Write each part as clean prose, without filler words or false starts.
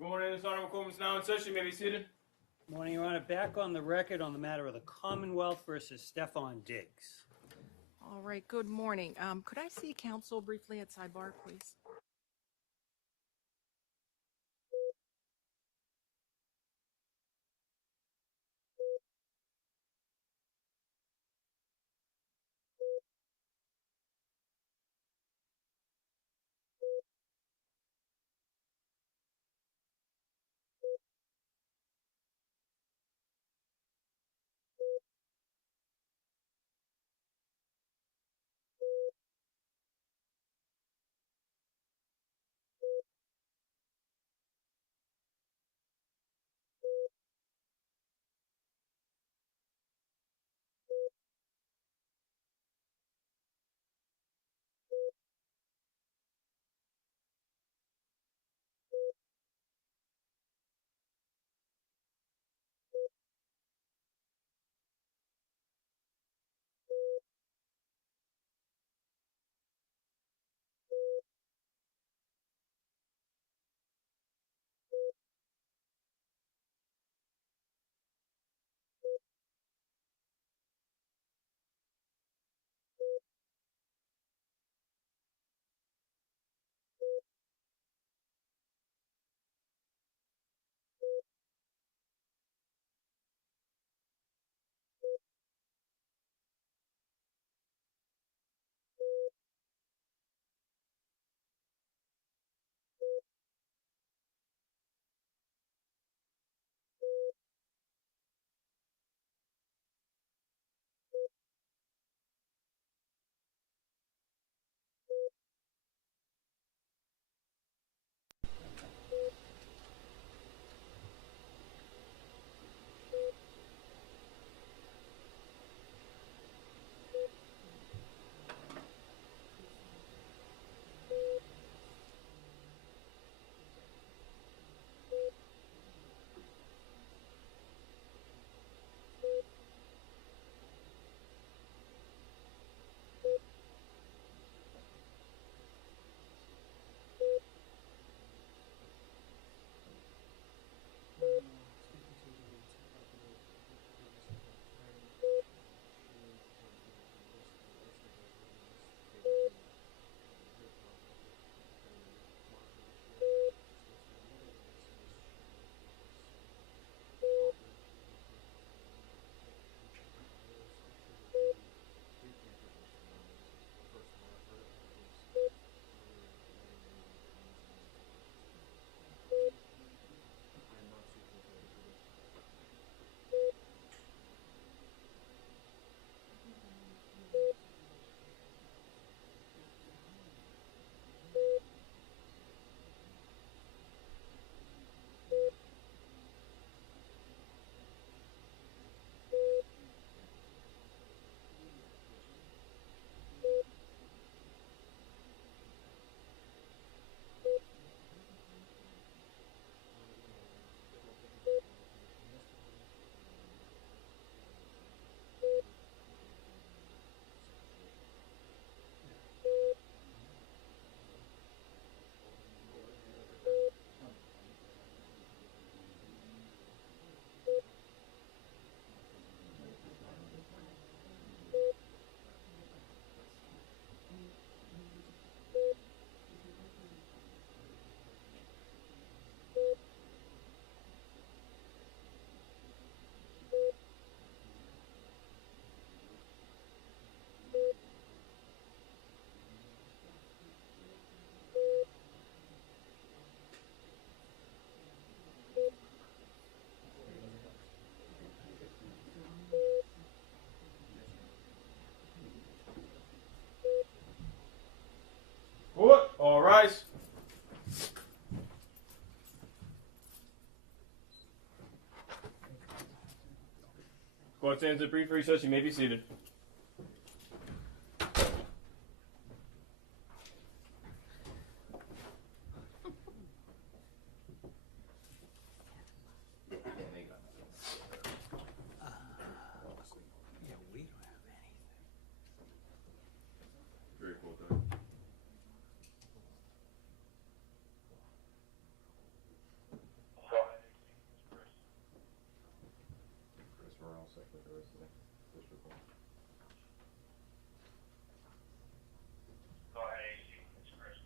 Morning, this honorable court is now in session. You may be seated. Morning, Your Honor. Back on the record on the matter of the Commonwealth versus Stefon Diggs. All right, good morning. Could I see counsel briefly at sidebar, please? Court, all rise. Court stands at brief recess. You may be seated. Yeah, we don't have anything. Very cool time. Go ahead, AC. It's Chris.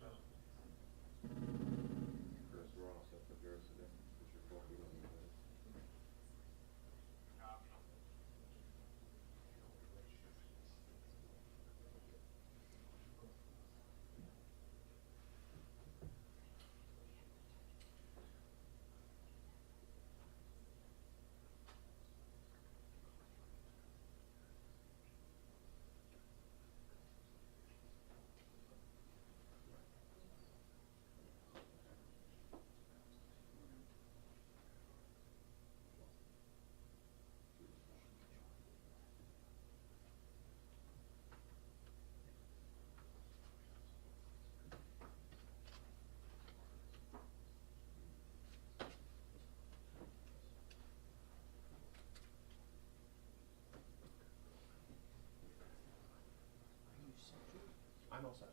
I'm all set.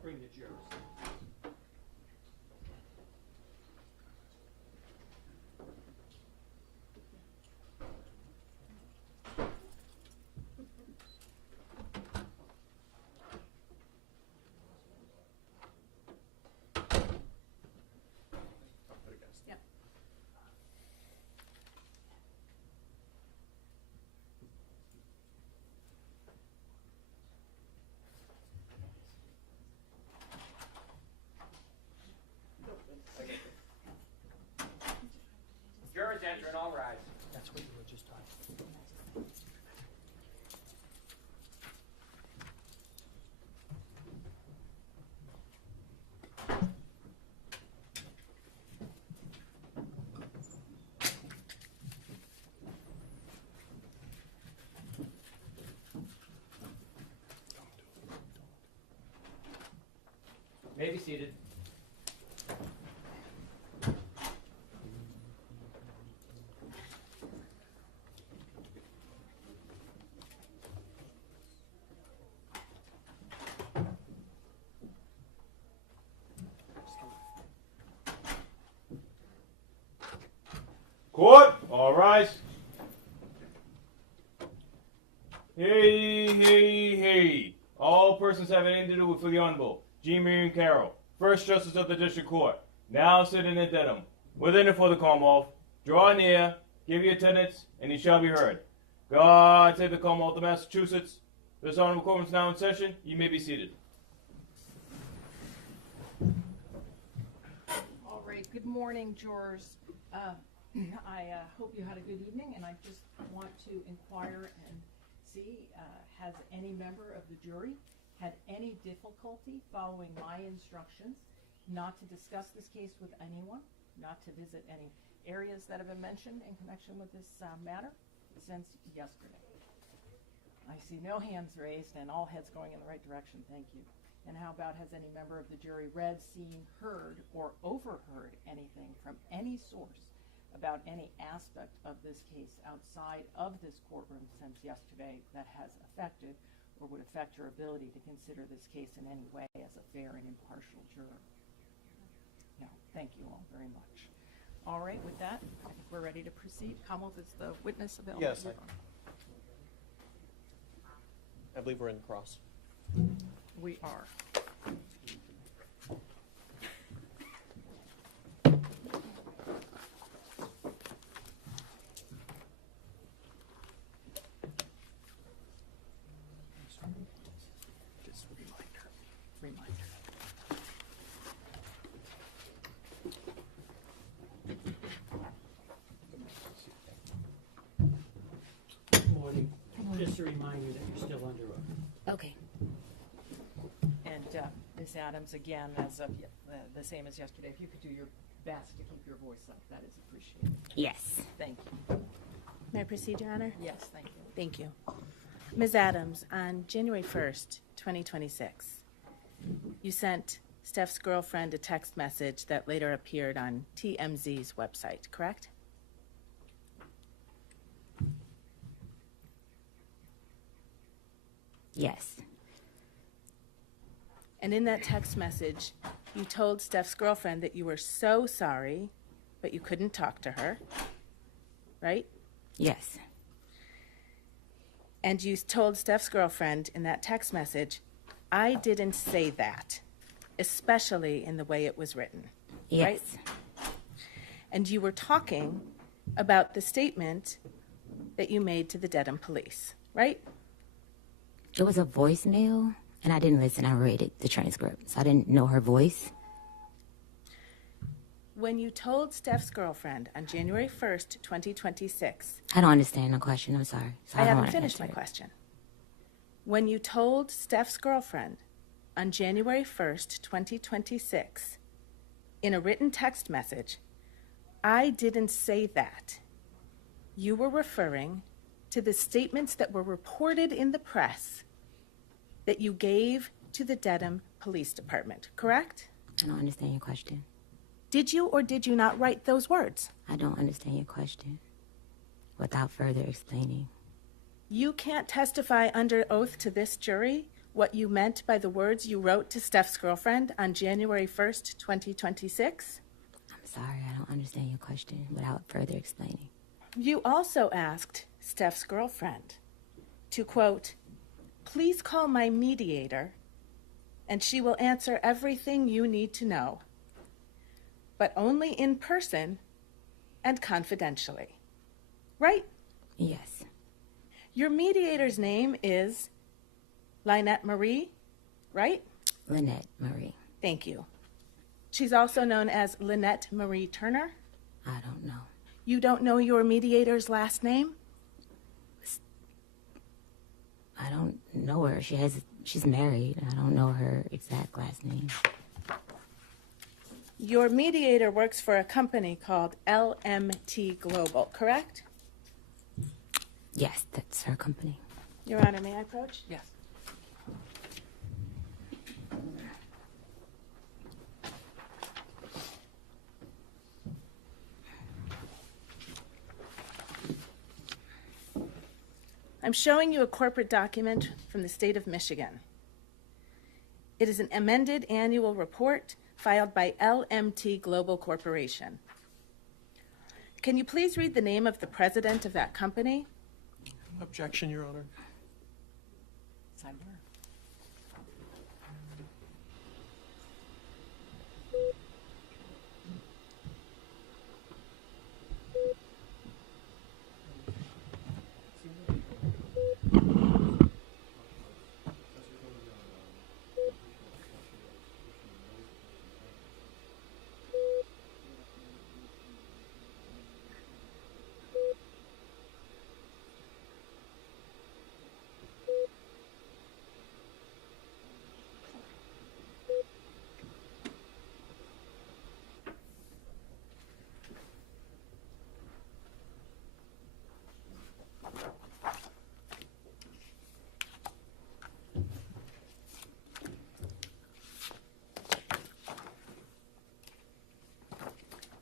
Bring the jurors. Yep. Jurors enter and all rise. That's what you were just talking. May be seated. Court, all rise. Hey, hey, hey. All persons having anything to do with the Honorable G. Marion Carroll, First Justice of the District Court, now sitting in Dedham, within and for the Commonwealth, draw near, give your attendance, and you shall be heard. God save the Commonwealth of Massachusetts. This honorable court is now in session. You may be seated. All right, good morning, jurors. I hope you had a good evening, and I just want to inquire and see, has any member of the jury had any difficulty following my instructions not to discuss this case with anyone, not to visit any areas that have been mentioned in connection with this matter since yesterday? I see no hands raised and all heads going in the right direction. Thank you. And how about, has any member of the jury read, seen, heard, or overheard anything from any source about any aspect of this case outside of this courtroom since yesterday that has affected or would affect your ability to consider this case in any way as a fair and impartial juror? No. Thank you all very much. All right, with that, I think we're ready to proceed. Commonwealth, is the witness available? Yes, I believe we're in cross. We are. Just a Reminder. Good morning. Just a reminder that you're still under oath. Okay. And Ms. Adams, again, as of the same as yesterday, if you could do your best to keep your voice up, that is appreciated. Yes. Thank you. May I proceed, Your Honor? Yes, thank you. Thank you. Ms. Adams, on January 1st, 2026, you sent Steph's girlfriend a text message that later appeared on TMZ's website, correct? Yes. And in that text message, you told Steph's girlfriend that you were so sorry, but you couldn't talk to her, right? Yes. And you told Steph's girlfriend in that text message, I didn't say that, especially in the way it was written, Yes. right? And you were talking about the statement that you made to the Dedham police, right? It was a voicemail, and I didn't listen. I read the transcript, so I didn't know her voice. When you told Steph's girlfriend on January 1st, 2026, I don't understand the question. I'm sorry. So I don't haven't wanna finished my answer it. question. When you told Steph's girlfriend on January 1st, 2026, in a written text message, I didn't say that, you were referring to the statements that were reported in the press that you gave to the Dedham Police Department, correct? I don't understand your question. Did you or did you not write those words? I don't understand your question without further explaining. You can't testify under oath to this jury what you meant by the words you wrote to Steph's girlfriend on January 1st, 2026? I'm sorry. I don't understand your question without further explaining. You also asked Steph's girlfriend to, quote, please call my mediator and she will answer everything you need to know, but only in person and confidentially. Right? Yes. Your mediator's name is Lynette Marie, right? Lynette Marie. Thank you. She's also known as Lynette Marie Turner. I don't know. You don't know your mediator's last name? I don't know her. She's married. I don't know her exact last name. Your mediator works for a company called LMT Global, correct? Yes, that's her company. Your Honor, may I approach? Yes. I'm showing you a corporate document from the state of Michigan. It is an amended annual report filed by LMT Global Corporation. Can you please read the name of the president of that company? Objection, Your Honor.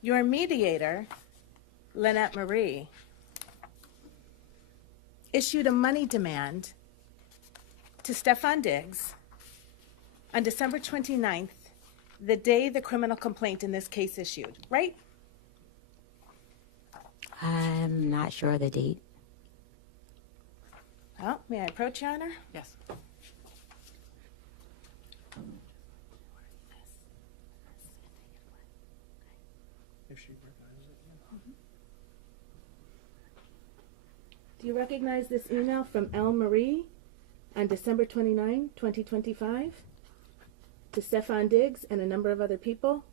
Your mediator, Lynette Marie, issued a money demand to Stefon Diggs on December 29th, the day the criminal complaint in this case issued, right? I'm not sure of the date. Well, may I approach, Your Honor? Yes. If she recognizes it, yeah. Do you recognize this email from L. Marie on December 29, 2025, to Stefon Diggs and a number of other people?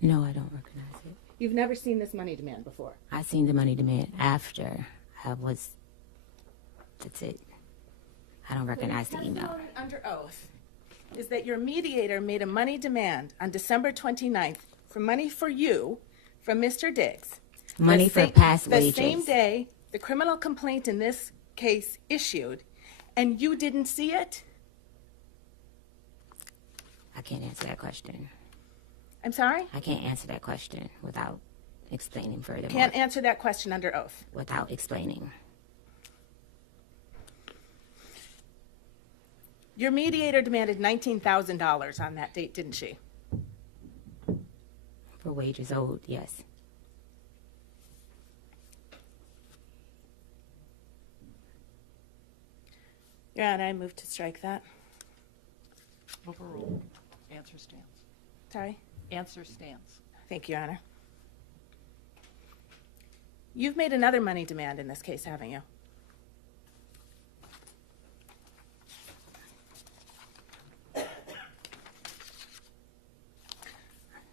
No, I don't recognize it. You've never seen this money demand before. I seen the money demand after I was. That's it. I don't recognize the email. Testimony under oath is that your mediator made a money demand on December 29th for money for you from Mr. Diggs. Money The for sa- past the wages. same day the criminal complaint in this case issued, and you didn't see it? I can't answer that question. I'm sorry? I can't answer that question without explaining further. Can't answer that question under oath. Without explaining. Your mediator demanded $19,000 on that date, didn't she? For wages owed, yes. Your Honor, I move to strike that. Overruled. Answer stands. Sorry? Answer stands. Thank you, Your Honor. You've made another money demand in this case, haven't you?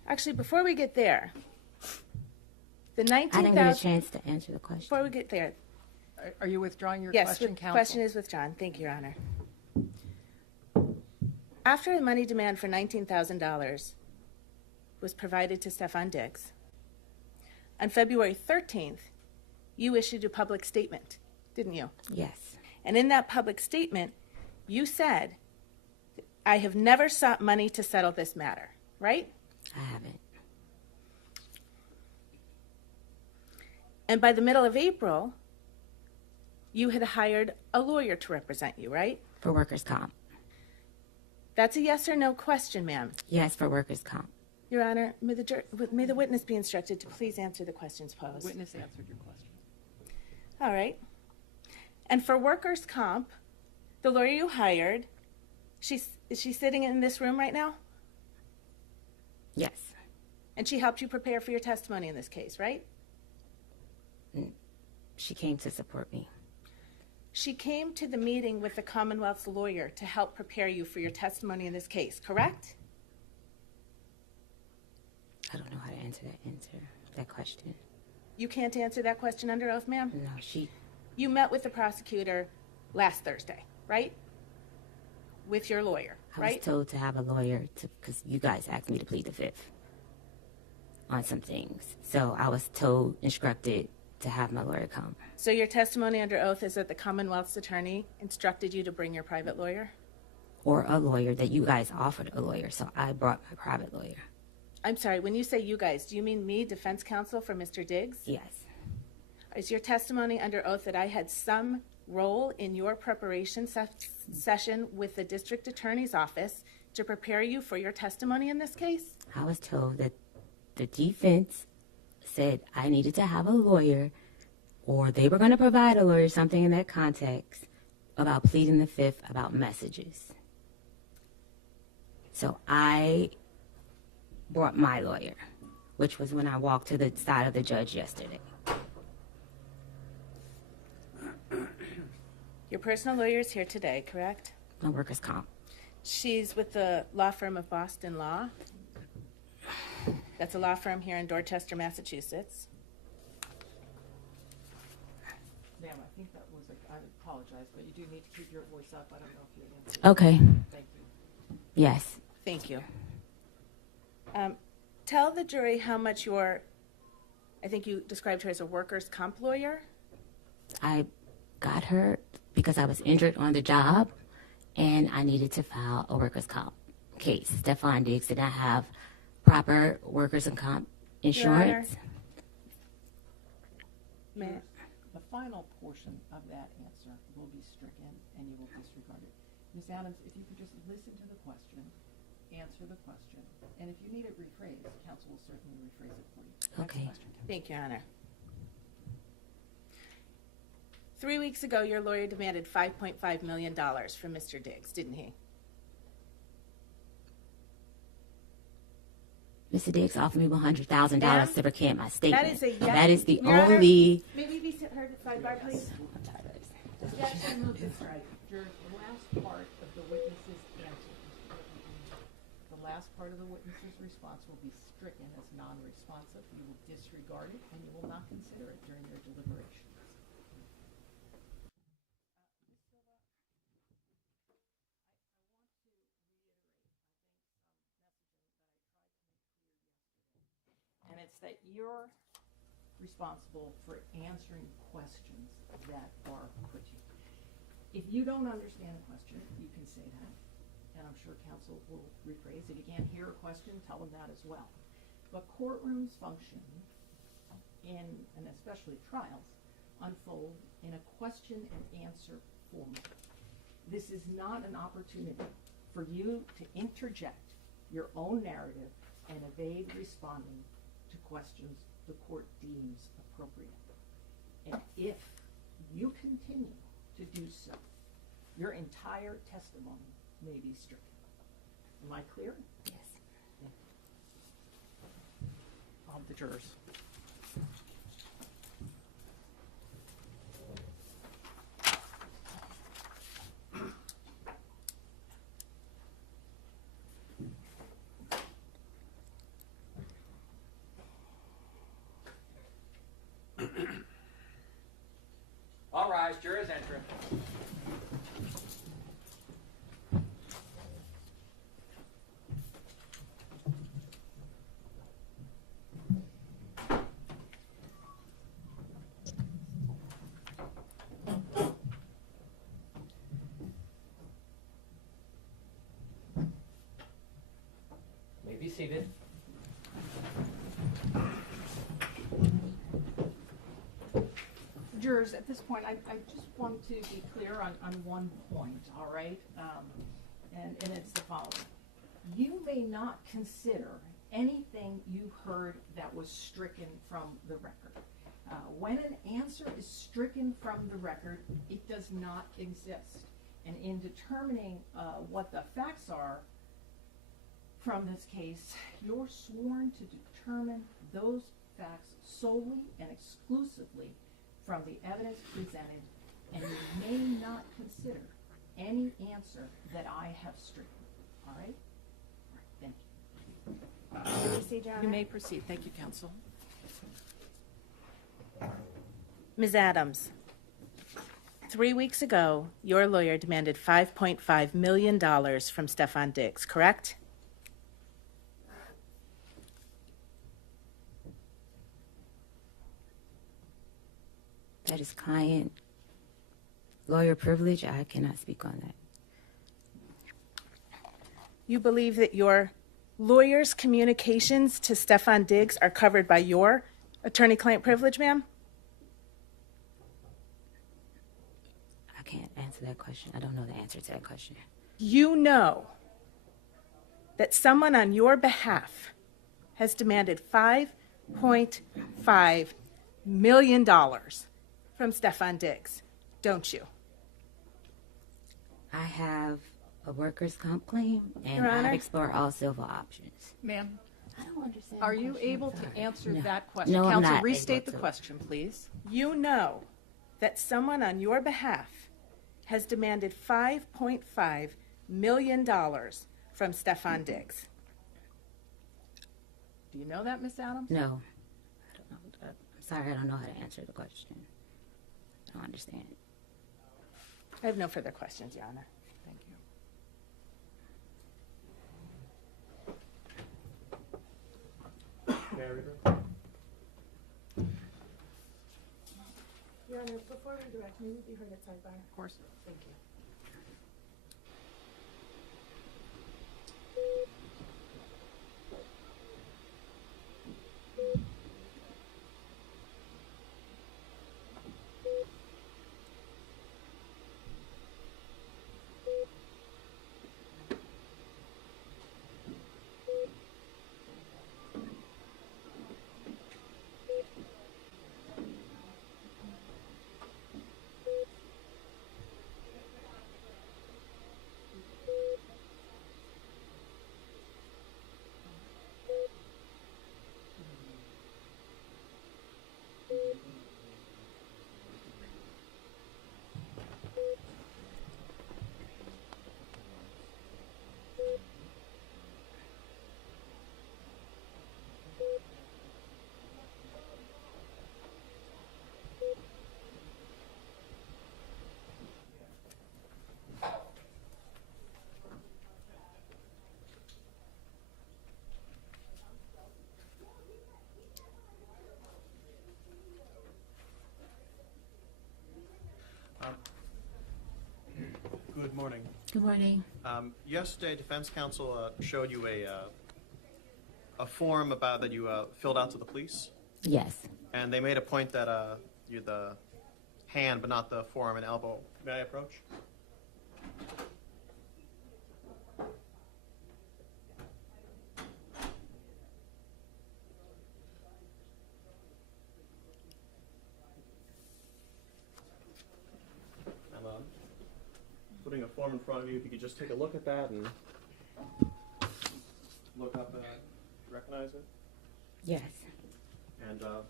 Actually, before we get there, the I didn't get a $19,000. chance to answer the question. Before we get there, Are you withdrawing your yes, question, the counsel? question is withdrawn. Thank you, Your Honor. After a money demand for $19,000 was provided to Stefon Diggs, on February 13th, you issued a public statement, didn't you? Yes. And in that public statement, you said, I have never sought money to settle this matter, right? I haven't. And by the middle of April, you had hired a lawyer to represent you, right? For workers' comp. That's a yes or no question, ma'am. Yes, for workers' comp. Your Honor, may the witness be instructed to please answer the questions posed. Witness answered your question. All right. And for workers' comp, the lawyer you hired, is she sitting in this room right now? Yes. And she helped you prepare for your testimony in this case, right? She came to support me. She came to the meeting with the Commonwealth's lawyer to help prepare you for your testimony in this case, correct? I don't know how to answer that question. You can't answer that question under oath, ma'am? No, she... You met with the prosecutor last Thursday, right? With your lawyer, I right? was told to have a lawyer because you guys asked me to plead the fifth on some things. So I was instructed to have my lawyer come. So your testimony under oath is that the Commonwealth's attorney instructed you to bring your private lawyer? Or a lawyer that you guys offered a lawyer. So I brought my private lawyer. I'm sorry, when you say you guys, do you mean me, defense counsel for Mr. Diggs? Yes. Is your testimony under oath that I had some role in your preparation session with the district attorney's office to prepare you for your testimony in this case? I was told that the defense said I needed to have a lawyer, or they were going to provide a lawyer, something in that context, about pleading the fifth about messages. So I brought my lawyer, which was when I walked to the side of the judge yesterday. Your personal lawyer is here today, correct? My workers' comp. She's with the law firm of Boston Law. That's a law firm here in Dorchester, Massachusetts. Ma'am, I think that was I apologize, but you do need to keep your voice up. I don't know if you answered. Okay. Thank you. Yes. Thank you. Tell the jury how much I think you described her as a workers' comp lawyer. I got her because I was injured on the job, and I needed to file a workers' comp case. Stefon Diggs did not have proper workers' and comp insurance. May The final portion of that answer will be stricken, and you will disregard it. Ms. Adams, if you could just listen to the question, answer the question, and if you need it rephrased, counsel will certainly rephrase it for you. Next Okay. question. Thank you, Your Honor. 3 weeks ago, your lawyer demanded $5.5 million from Mr. Diggs, didn't he? Mr. Diggs offered me $100,000 Ma'am? to recant my statement. That is a yes. That is the Your Honor, only... Maybe be heard at sidebar, please. Objection, move this right. The last part of the witness's answer, the last part of the witness's response will be stricken as non-responsive. You will disregard it, and you will not consider it during your deliberations. And it's that you're responsible for answering questions that are put to you. If you don't understand a question, you can say that, and I'm sure counsel will rephrase, if you can't hear a question, tell them that as well. But courtrooms function and especially trials, unfold in a question and answer format. This is not an opportunity for you to interject your own narrative and evade responding to questions the court deems appropriate. And if you continue to do so, your entire testimony may be stricken. Am I clear? Yes. The jurors. All rise, jurors enter. May be seated. Jurors, at this point, I just want to be clear on one point, all right? And it's the following. You may not consider anything you heard that was stricken from the record. When an answer is stricken from the record, it does not exist. And in determining what the facts are from this case, you're sworn to determine those facts solely and exclusively from the evidence presented, and you may not consider any answer that I have stricken. All right? All right, thank you. Proceed, Your Honor. You may proceed. Thank you, counsel. Ms. Adams, 3 weeks ago, your lawyer demanded $5.5 million from Stefon Diggs, correct? That is client lawyer privilege. I cannot speak on that. You believe that your lawyer's communications to Stefon Diggs are covered by your attorney-client privilege, ma'am? I can't answer that question. I don't know the answer to that question. You know that someone on your behalf has demanded $5.5 million from Stefon Diggs, don't you? I have a workers' comp claim, and Your Honor? I've explored all civil options. Ma'am, I don't understand. are the you question. able I'm sorry. to answer No. that question? No, I'm Counsel, not restate able the to. question, please. You know that someone on your behalf has demanded $5.5 million from Stefon Diggs. Do you know that, Miss Adams? No. I don't know. I'm sorry, I don't know how to answer the question. I don't understand. I have no further questions, Your Honor. Thank you. Your Honor, before we direct, may we be heard at sidebar? Of course. Thank you. Good morning. Good morning. Yesterday, defense counsel showed you a form about that you filled out to the police, Yes. and they made a point that you're the hand, but not the forearm and elbow. May I approach? I'm putting a form in front of you. If you could just take a look at that and look up and recognize it. Yes. And I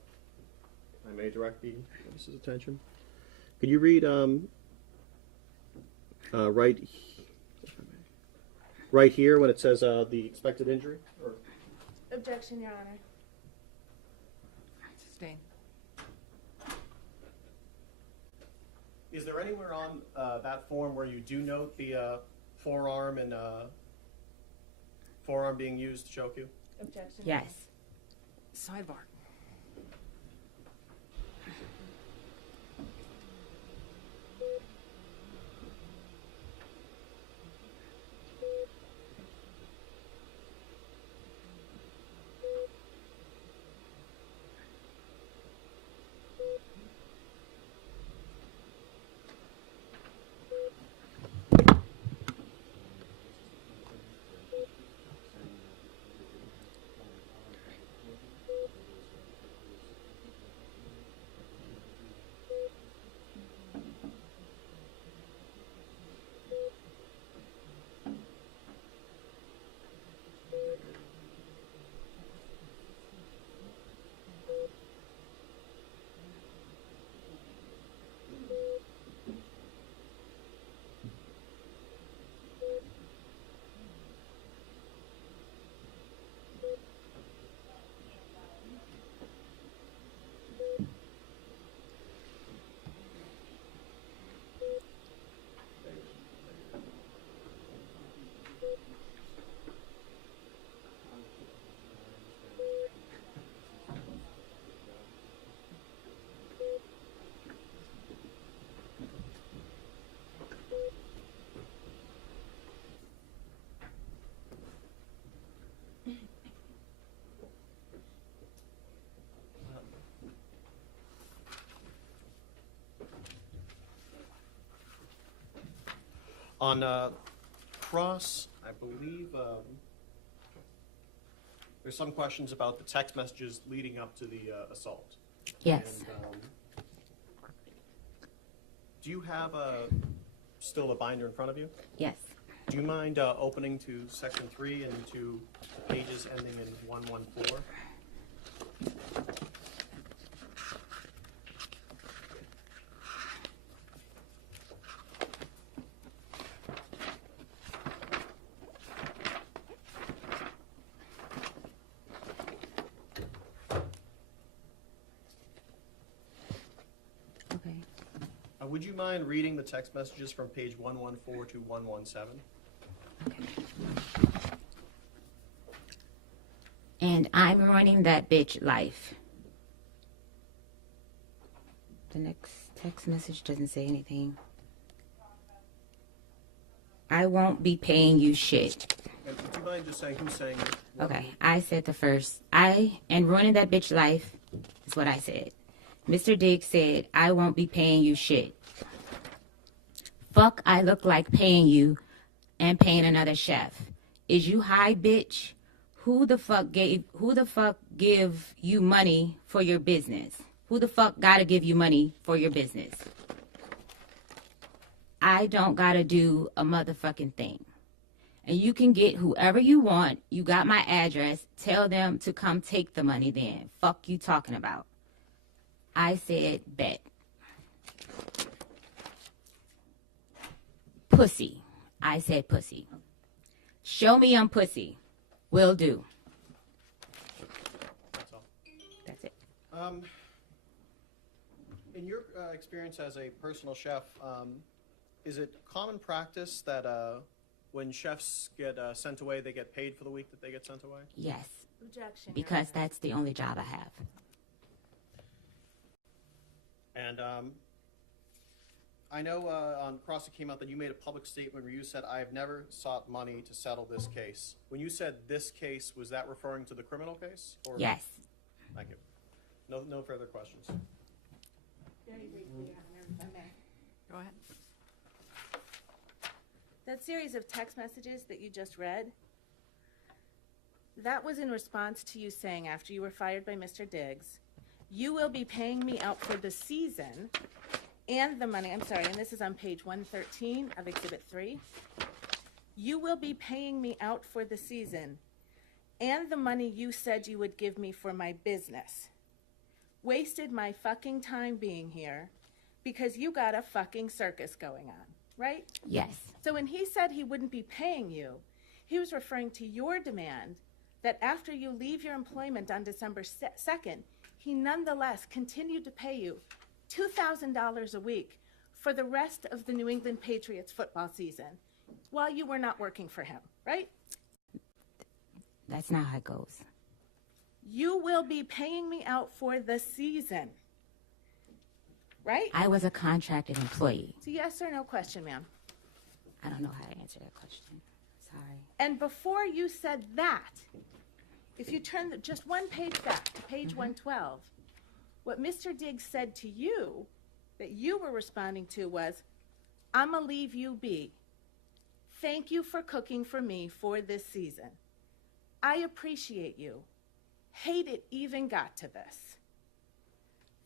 may direct the witness's attention. Could you read right here when it says the expected injury? Or Objection, Your Honor. Sustain. is there anywhere on that form where you do note the forearm and forearm being used to choke you? Objection. Yes. Sidebar. On cross, I believe there's some questions about the text messages leading up to the assault. Yes. And, do you have still a binder in front of you? Yes. Do you mind opening to section 3 and to the pages ending in 114? Okay. Would you mind reading the text messages from page 114 to 117? And I'm running that bitch life. The next text message doesn't say anything. I won't be paying you shit. And would you mind just saying who's saying it? Okay, I said the first. And running that bitch life is what I said. Mr. Diggs said, I won't be paying you shit. Fuck, I look like paying you and paying another chef. Is you high, bitch? Who the fuck give you money for your business? Who the fuck gotta give you money for your business? I don't gotta do a motherfucking thing. And you can get whoever you want. You got my address. Tell them to come take the money then. Fuck you talking about. I said bet. Pussy. I said pussy. Show me I'm pussy. Will do. That's all. That's it. In your experience as a personal chef, is it common practice that when chefs get sent away, they get paid for the week that they get sent away? Yes. Objection. Because that's the only job I have. And I know on cross it came out that you made a public statement where you said, "I have never sought money to settle this case." When you said this case, was that referring to the criminal case? Or... Yes. Thank you. No further questions. Very briefly, Your Honor, if I may. Go ahead. That series of text messages that you just read, that was in response to you saying after you were fired by Mr. Diggs, you will be paying me out for the season and the money, I'm sorry, and this is on page 113 of Exhibit 3. You will be paying me out for the season and the money you said you would give me for my business. Wasted my fucking time being here because you got a fucking circus going on, right? Yes. So when he said he wouldn't be paying you, he was referring to your demand that after you leave your employment on December 2nd, he nonetheless continued to pay you $2,000 a week for the rest of the New England Patriots football season while you were not working for him, right? That's not how it goes. You will be paying me out for the season, right? I was a contracted employee. It's a yes or no question, ma'am. I don't know how to answer that question. Sorry. And before you said that, if you turn just one page back to page 112, what Mr. Diggs said to you that you were responding to was, "I'ma leave you be. Thank you for cooking for me for this season. I appreciate you. Hate it even got to this."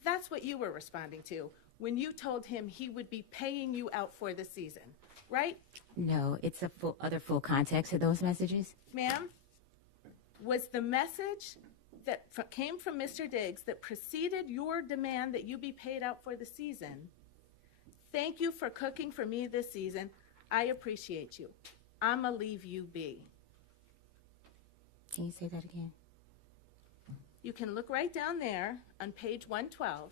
That's what you were responding to when you told him he would be paying you out for the season, right? No, it's a full context of those messages. Ma'am, was the message that came from Mr. Diggs that preceded your demand that you be paid out for the season, "Thank you for cooking for me this season. I appreciate you. I'ma leave you be." Can you say that again? You can look right down there on page 112.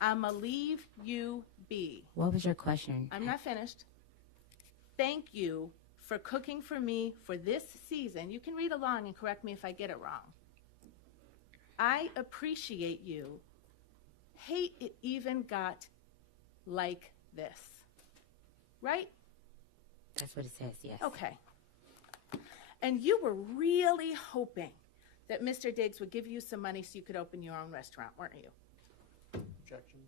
"I'ma leave you be." What was your question? I'm not finished. "Thank you for cooking for me for this season." You can read along and correct me if I get it wrong. "I appreciate you. Hate it even got like this." Right? That's what it says, yes. Okay. And you were really hoping that Mr. Diggs would give you some money so you could open your own restaurant, weren't you? Objection.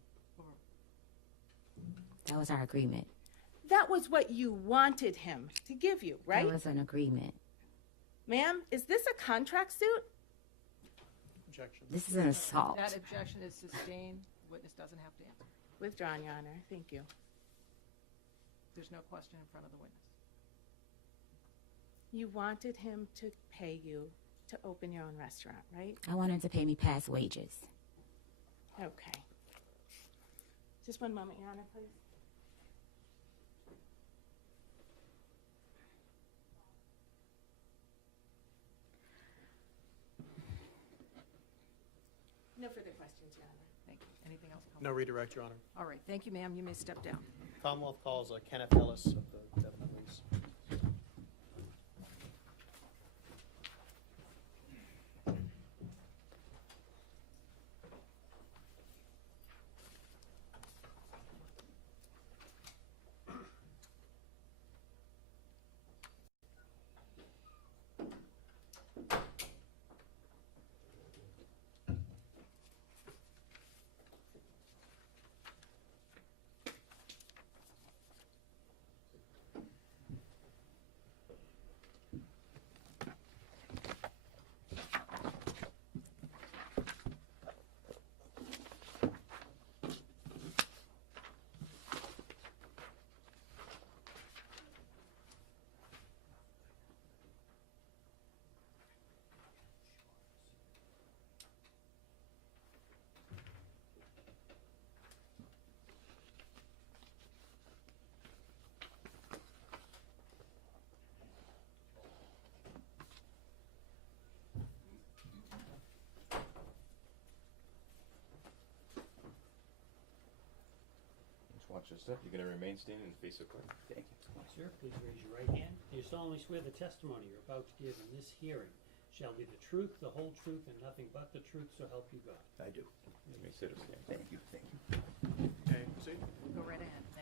That was our agreement. That was what you wanted him to give you, right? That was an agreement. Ma'am, is this a contract suit? Objection. This is an assault. That objection is sustained. Witness doesn't have to answer. Withdrawn, Your Honor. Thank you. There's no question in front of the witness. You wanted him to pay you to open your own restaurant, right? I want him to pay me past wages. Okay. Just one moment, Your Honor, please. No further questions, Your Honor. Thank you. Anything else? No redirect, Your Honor. All right. Thank you, ma'am. You may step down. Commonwealth calls Kenneth Ellis of the Devon Police. Watch your step. You're going to remain standing and face the clerk. Thank you. Sir, please raise your right hand. Do you solemnly swear the testimony you're about to give in this hearing shall be the truth, the whole truth, and nothing but the truth, so help you God? I do. You may sit or stand. Thank you. Thank you. Okay, proceed. Go right ahead.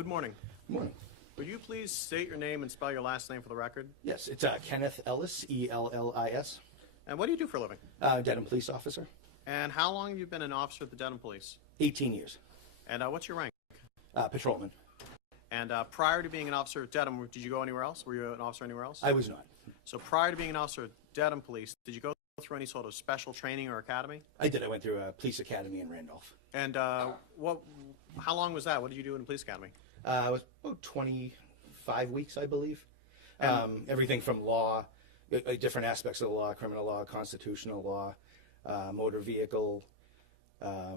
Good morning. Morning. Would you please state your name and spell your last name for the record? Yes, it's Kenneth Ellis, E-L-L-I-S. And what do you do for a living? Dedham police officer. And how long have you been an officer at the Dedham Police? 18 years. And what's your rank? Patrolman. And prior to being an officer at Dedham, did you go anywhere else? Were you an officer anywhere else? I was not. So prior to being an officer at Dedham Police, did you go through any sort of special training or academy? I did. I went through a police academy in Randolph. And how long was that? What did you do in the police academy? It was about 25 weeks, I believe. Everything from law, different aspects of the law, criminal law, constitutional law, motor vehicle.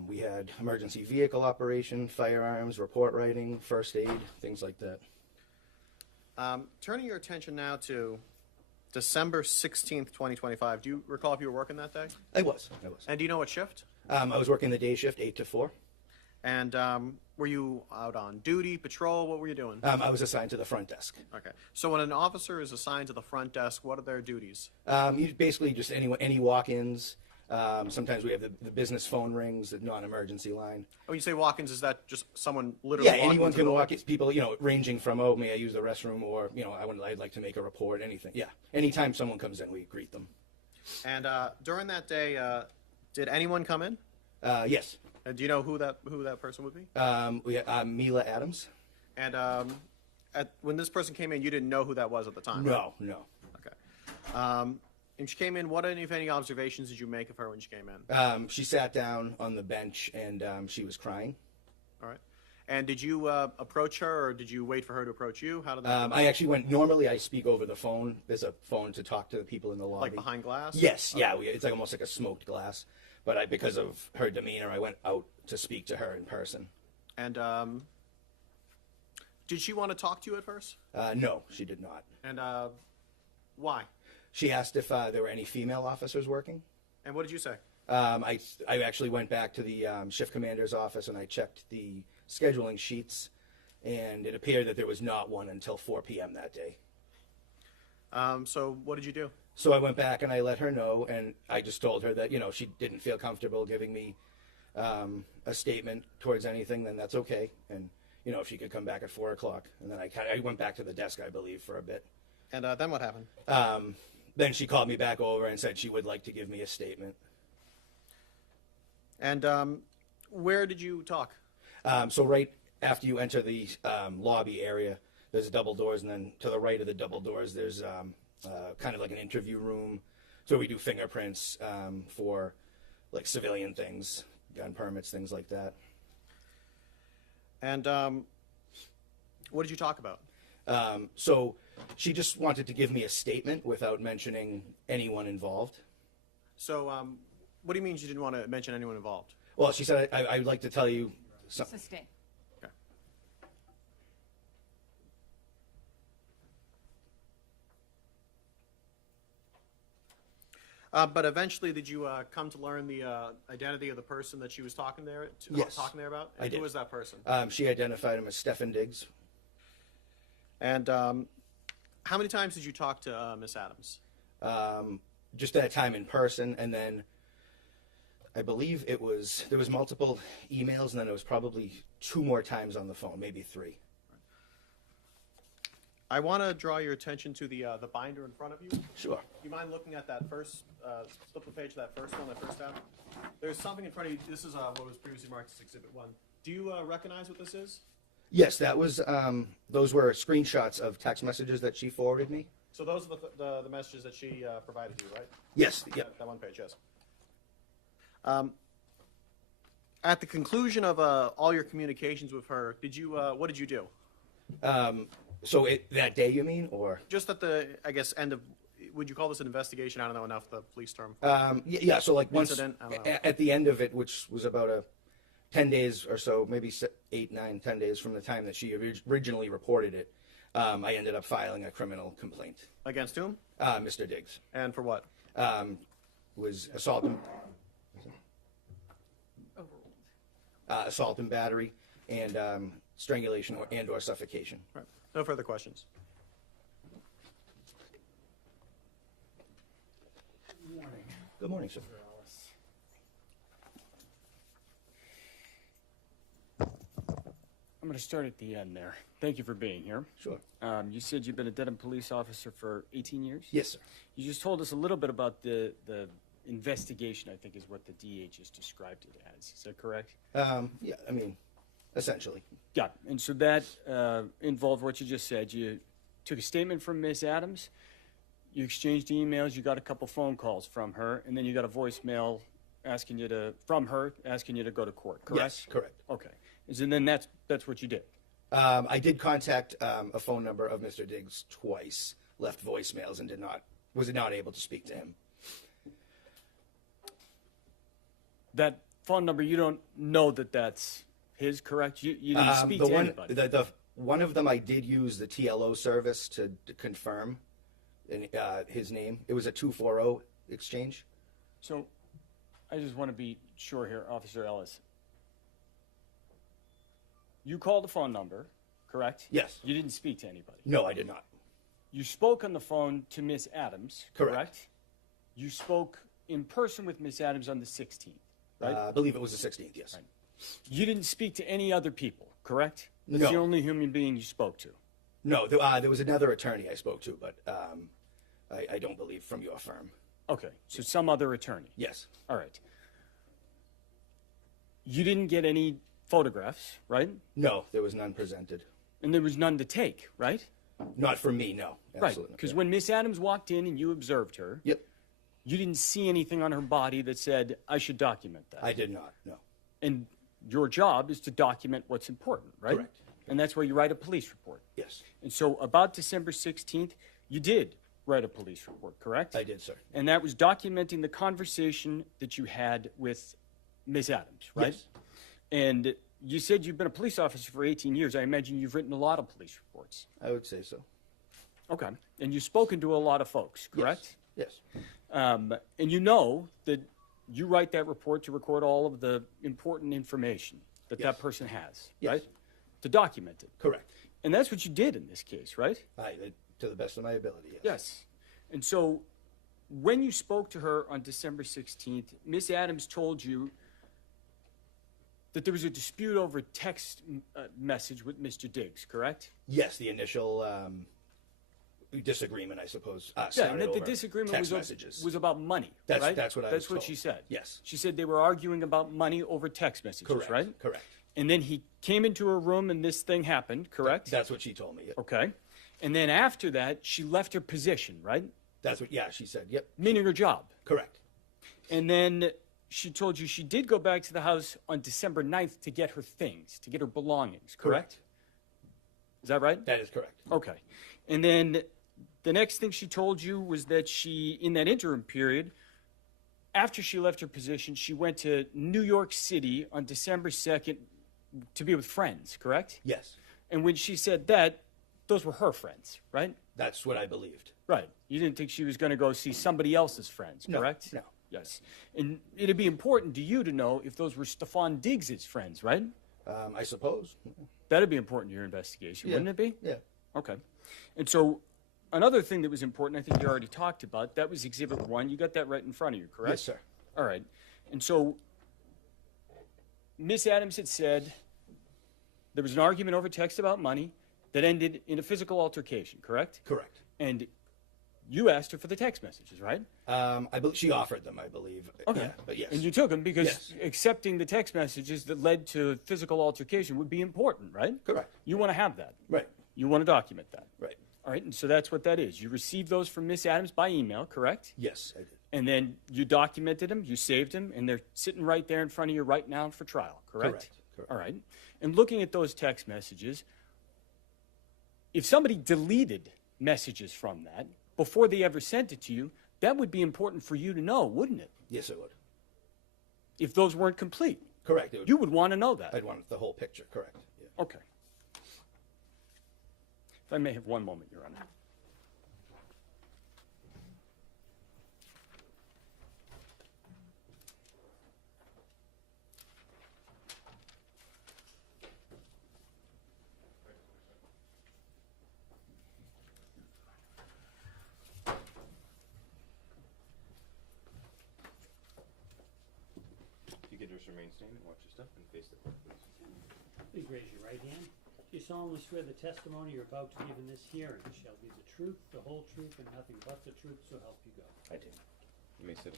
We had emergency vehicle operation, firearms, report writing, first aid, things like that. Turning your attention now to December 16th, 2025. Do you recall if you were working that day? I was. And do you know what shift? I was working the day shift, 8 to 4. And were you out on duty, patrol? What were you doing? I was assigned to the front desk. Okay. So when an officer is assigned to the front desk, what are their duties? You basically just any walk-ins. Sometimes we have the business phone rings, the non-emergency line. Oh, you say walk-ins, is that just someone literally Yeah, walking anyone into can the walk. building? It's people, ranging from, oh, may I use the restroom, or, I'd like to make a report, anything. Yeah, anytime someone comes in, we greet them. And during that day, did anyone come in? Yes. And do you know who that person would be? We had Mila Adams. And when this person came in, you didn't know who that was at the time, right? No. Okay. And she came in. What, if any, observations did you make of her when she came in? She sat down on the bench, and she was crying. All right. And did you approach her, or did you wait for her to approach you? How did that I actually went. Normally, I speak over the phone. There's a phone to talk to the people in the lobby. Like behind glass? Yes. Yeah. It's like almost like a smoked glass. But because of her demeanor, I went out to speak to her in person. And did she want to talk to you at first? No, she did not. And why? She asked if there were any female officers working. And what did you say? I actually went back to the shift commander's office and I checked the scheduling sheets, and it appeared that there was not one until 4 p.m. that day. So what did you do? So I went back and I let her know, and I just told her that, she didn't feel comfortable giving me a statement towards anything, then that's okay. And, if she could come back at 4 o'clock. And then I went back to the desk, I believe, for a bit. And then what happened? Then she called me back over and said she would like to give me a statement. And where did you talk? So right after you enter the lobby area, there's double doors, and then to the right of the double doors, there's kind of like an interview room. So we do fingerprints for like civilian things, gun permits, things like that. And what did you talk about? So she just wanted to give me a statement without mentioning anyone involved. So what do you mean she didn't want to mention anyone involved? Well, she said, I'd like to tell you something. Sustain. Okay. But eventually, did you come to learn the identity of the person that she was talking there Yes, about? And I did. who was that person? She identified him as Stefon Diggs. And how many times did you talk to Miss Adams? Just that time in person, and then I believe there was multiple emails, and then it was probably 2 more times on the phone, maybe 3. I want to draw your attention to the binder in front of you. Sure. Do you mind looking at that first, flip the page to that first one, that first tab? There's something in front of you. This is what was previously marked as Exhibit 1. Do you recognize what this is? Yes, that was. Those were screenshots of text messages that she forwarded me. So those are the messages that she provided you, right? Yes. Yep. That one page, yes. At the conclusion of all your communications with her, what did you do? So that day, you mean, or? Just at the, I guess, end of, would you call this an investigation? I don't know enough the police term. Yeah. So like once Incident? I don't know. at the end of it, which was about 10 days or so, maybe 8, 9, 10 days from the time that she originally reported it, I ended up filing a criminal complaint. Against whom? Mr. Diggs. And for what? Was assault and Overruled. assault and battery, and strangulation or suffocation. Right. No further questions. Good morning. Good morning, sir. I'm going to start at the end there. Thank you for being here. Sure. You said you've been a Dedham police officer for 18 years? Yes, sir. You just told us a little bit about the investigation, I think is what the DA just described it as. Is that correct? Yeah, I mean, essentially. Yeah, and so that involved what you just said. You took a statement from Miss Adams, you exchanged emails, you got a couple phone calls from her, and then you got a voicemail from her asking you to go to court, correct? Yes, correct. Okay. And then that's what you did. I did contact a phone number of Mr. Diggs twice, left voicemails, and was not able to speak to him. That phone number, you don't know that that's his, correct? You didn't speak to anybody. One of them I did use the TLO service to confirm his name. It was a 240 exchange. So I just want to be sure here, Officer Ellis. You called the phone number, correct? Yes. You didn't speak to anybody? No, I did not. You spoke on the phone to Miss Adams, correct? You spoke in person with Miss Adams on the 16th, right? I believe it was the 16th, yes. Right. You didn't speak to any other people, correct? No. That's the only human being you spoke to. No, there was another attorney I spoke to, but I don't believe from your firm. Okay, so some other attorney. Yes. All right. You didn't get any photographs, right? No, there was none presented. And there was none to take, right? Not for me, no. Absolutely. Right, because when Miss Adams walked in and you observed her, Yep. you didn't see anything on her body that said, I should document that. I did not, no. And your job is to document what's important, right? Correct. And that's where you write a police report. Yes. And so about December 16th, you did write a police report, correct? I did, sir. And that was documenting the conversation that you had with Miss Adams, right? Yes. And you said you've been a police officer for 18 years. I imagine you've written a lot of police reports. I would say so. Okay. And you've spoken to a lot of folks, correct? Yes. And you know that you write that report to record all of the important information that Yes. that person has, Yes. right? To document it. Correct. And that's what you did in this case, right? To the best of my ability, yes. Yes. And so when you spoke to her on December 16th, Miss Adams told you that there was a dispute over text message with Mr. Diggs, correct? Yes, the initial disagreement, I suppose. Yeah, and started that the over disagreement text messages. was about money, That's- right? that's what I That's was what told. she said. Yes. She said they were arguing about money over text messages, Correct. right? Correct. And then he came into her room and this thing happened, correct? That's what she told me. Yep. Okay. And then after that, she left her position, right? That's what. Yeah, she said. Yep. Meaning her job. Correct. And then she told you she did go back to the house on December 9th to get her things, to get her belongings, correct? Is that right? That is correct. Okay. And then the next thing she told you was that she, in that interim period, after she left her position, she went to New York City on December 2nd to be with friends, correct? Yes. And when she said that, those were her friends, right? That's what I believed. Right. You didn't think she was going to go see somebody else's friends, No, correct? no. Yes. And it'd be important to you to know if those were Stefon Diggs' friends, right? I suppose. That'd be important to your investigation, Yeah. wouldn't it be? Yeah. Okay. And so another thing that was important, I think you already talked about, that was Exhibit 1. You got that right in front of you, correct? Yes, sir. All right. And so Miss Adams had said there was an argument over text about money that ended in a physical altercation, correct? Correct. And you asked her for the text messages, right? I believe she offered them. I believe. Okay. Yeah, but yes. And you took them because Yes. accepting the text messages that led to physical altercation would be important, right? Correct. You want to have that. Right. You want to document that. Right. All right, and so that's what that is. You received those from Miss Adams by email, correct? Yes, I did. And then you documented them, you saved them, and they're sitting right there in front of you right now for trial, correct? Correct. All right. And looking at those text messages, if somebody deleted messages from that before they ever sent it to you, that would be important for you to know, wouldn't it? Yes, it would. If those weren't complete. Correct. It would, You would want to know that. I'd want the whole picture. Correct. Yeah. Okay. If I may have one moment, Your Honor. You get just remain standing, watch your step, and face the court, please. Please raise your right hand. Do you solemnly swear the testimony you're about to give in this hearing shall be the truth, the whole truth, and nothing but the truth, so help you God? I do. You may sit.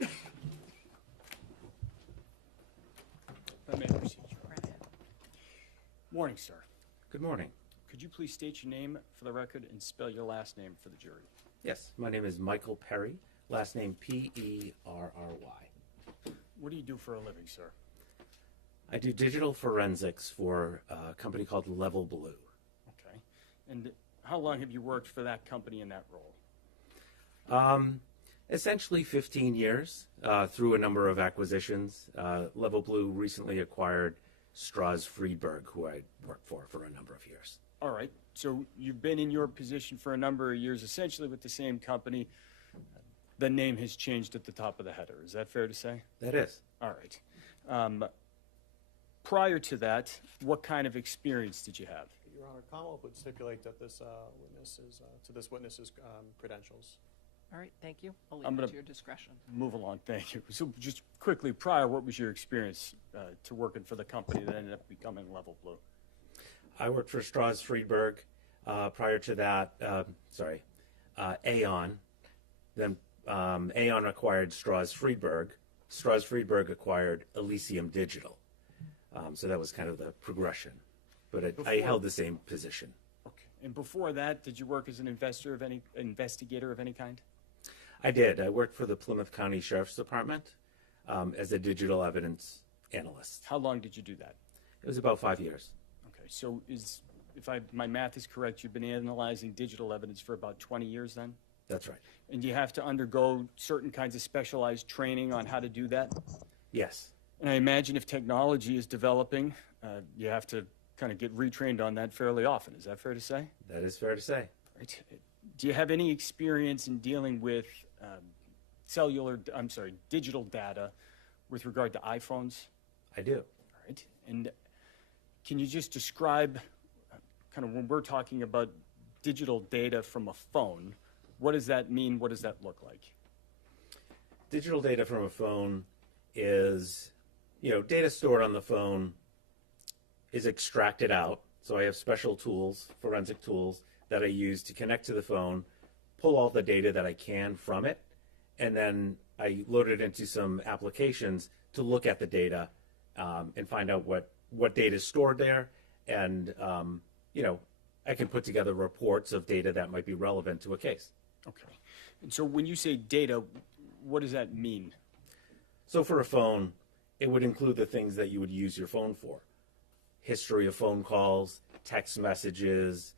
If I may proceed, Your Honor. Morning, sir. Good morning. Could you please state your name for the record and spell your last name for the jury? Yes, my name is Michael Perry, last name Perry. What do you do for a living, sir? I do digital forensics for a company called Level Blue. Okay. And how long have you worked for that company in that role? Essentially 15 years through a number of acquisitions. Level Blue recently acquired Strauss Friedberg, who I worked for a number of years. All right. So you've been in your position for a number of years, essentially with the same company. The name has changed at the top of the header. Is that fair to say? That is. All right. Prior to that, what kind of experience did you have? Your Honor, Commonwealth would stipulate that this witness's credentials. All right, thank you. I'll I'm leave gonna it to your discretion. Move along, thank you. So just quickly, prior, what was your experience to working for the company that ended up becoming Level Blue? I worked for Strauss Friedberg. Prior to that, Aon. Then Aon acquired Strauss Friedberg. Strauss Friedberg acquired Elysium Digital. So that was kind of the progression. But I held the same position. Okay. And before that, did you work as an investigator of any kind? I did. I worked for the Plymouth County Sheriff's Department as a digital evidence analyst. How long did you do that? It was about 5 years. Okay. So my math is correct, you've been analyzing digital evidence for about 20 years then? That's right. And do you have to undergo certain kinds of specialized training on how to do that? Yes. And I imagine if technology is developing, you have to kind of get retrained on that fairly often. Is that fair to say? That is fair to say. Right. Do you have any experience in dealing with digital data with regard to iPhones? I do. All right. And can you just describe kind of when we're talking about digital data from a phone, what does that mean? What does that look like? Digital data from a phone is, data stored on the phone is extracted out. So I have special tools, forensic tools, that I use to connect to the phone, pull all the data that I can from it, and then I load it into some applications to look at the data and find out what data is stored there. And, I can put together reports of data that might be relevant to a case. Okay. And so when you say data, what does that mean? So for a phone, it would include the things that you would use your phone for. History of phone calls, text messages,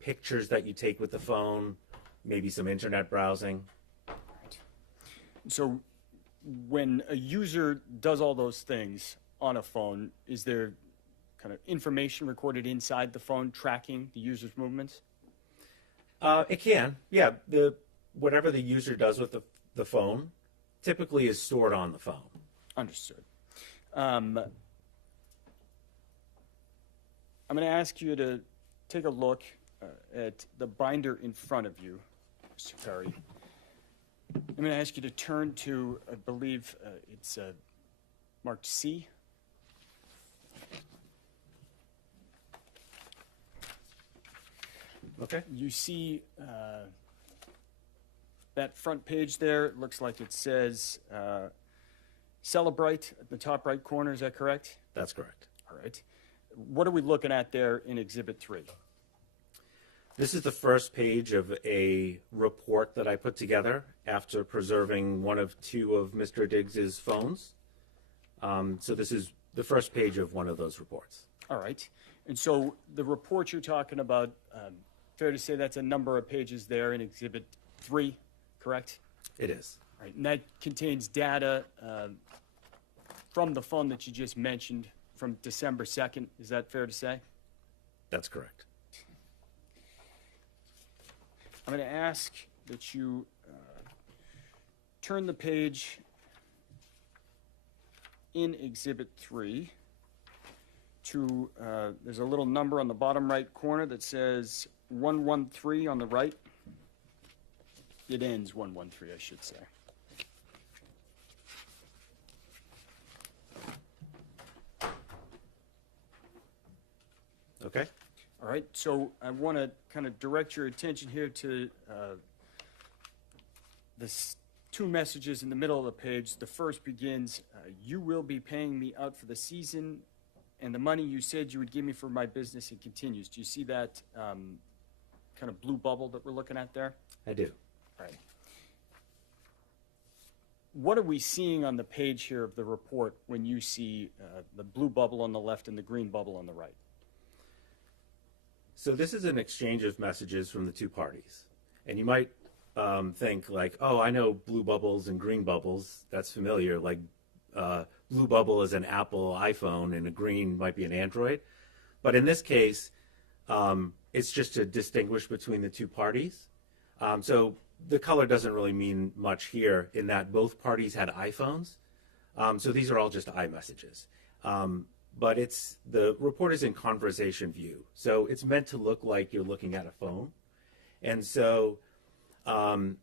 pictures that you take with the phone, maybe some internet browsing. Right. So when a user does all those things on a phone, is there kind of information recorded inside the phone tracking the user's movements? It can, yeah. Whatever the user does with the phone typically is stored on the phone. Understood. I'm going to ask you to take a look at the binder in front of you, Mr. Perry. I'm going to ask you to turn to, I believe it's marked C. Okay. You see that front page there, it looks like it says Celebrate at the top right corner, is that correct? That's correct. All right. What are we looking at there in Exhibit 3? This is the first page of a report that I put together after preserving one of two of Mr. Diggs's phones. So this is the first page of one of those reports. All right. And so the report you're talking about, fair to say that's a number of pages there in Exhibit 3, correct? It is. All right. And that contains data from the phone that you just mentioned from December 2nd. Is that fair to say? That's correct. I'm going to ask that you turn the page in Exhibit 3 to, there's a little number on the bottom right corner that says 113 on the right. It ends 113, I should say. Okay. All right, so I want to kind of direct your attention here to the two messages in the middle of the page. The first begins, you will be paying me out for the season and the money you said you would give me for my business, and continues. Do you see that kind of blue bubble that we're looking at there? I do. All right. What are we seeing on the page here of the report when you see the blue bubble on the left and the green bubble on the right? So this is an exchange of messages from the two parties. And you might think like, oh, I know blue bubbles and green bubbles. That's familiar. Like blue bubble is an Apple iPhone and a green might be an Android. But in this case, it's just to distinguish between the two parties. So the color doesn't really mean much here in that both parties had iPhones. So these are all just iMessages. But the report is in conversation view. So it's meant to look like you're looking at a phone. And so, the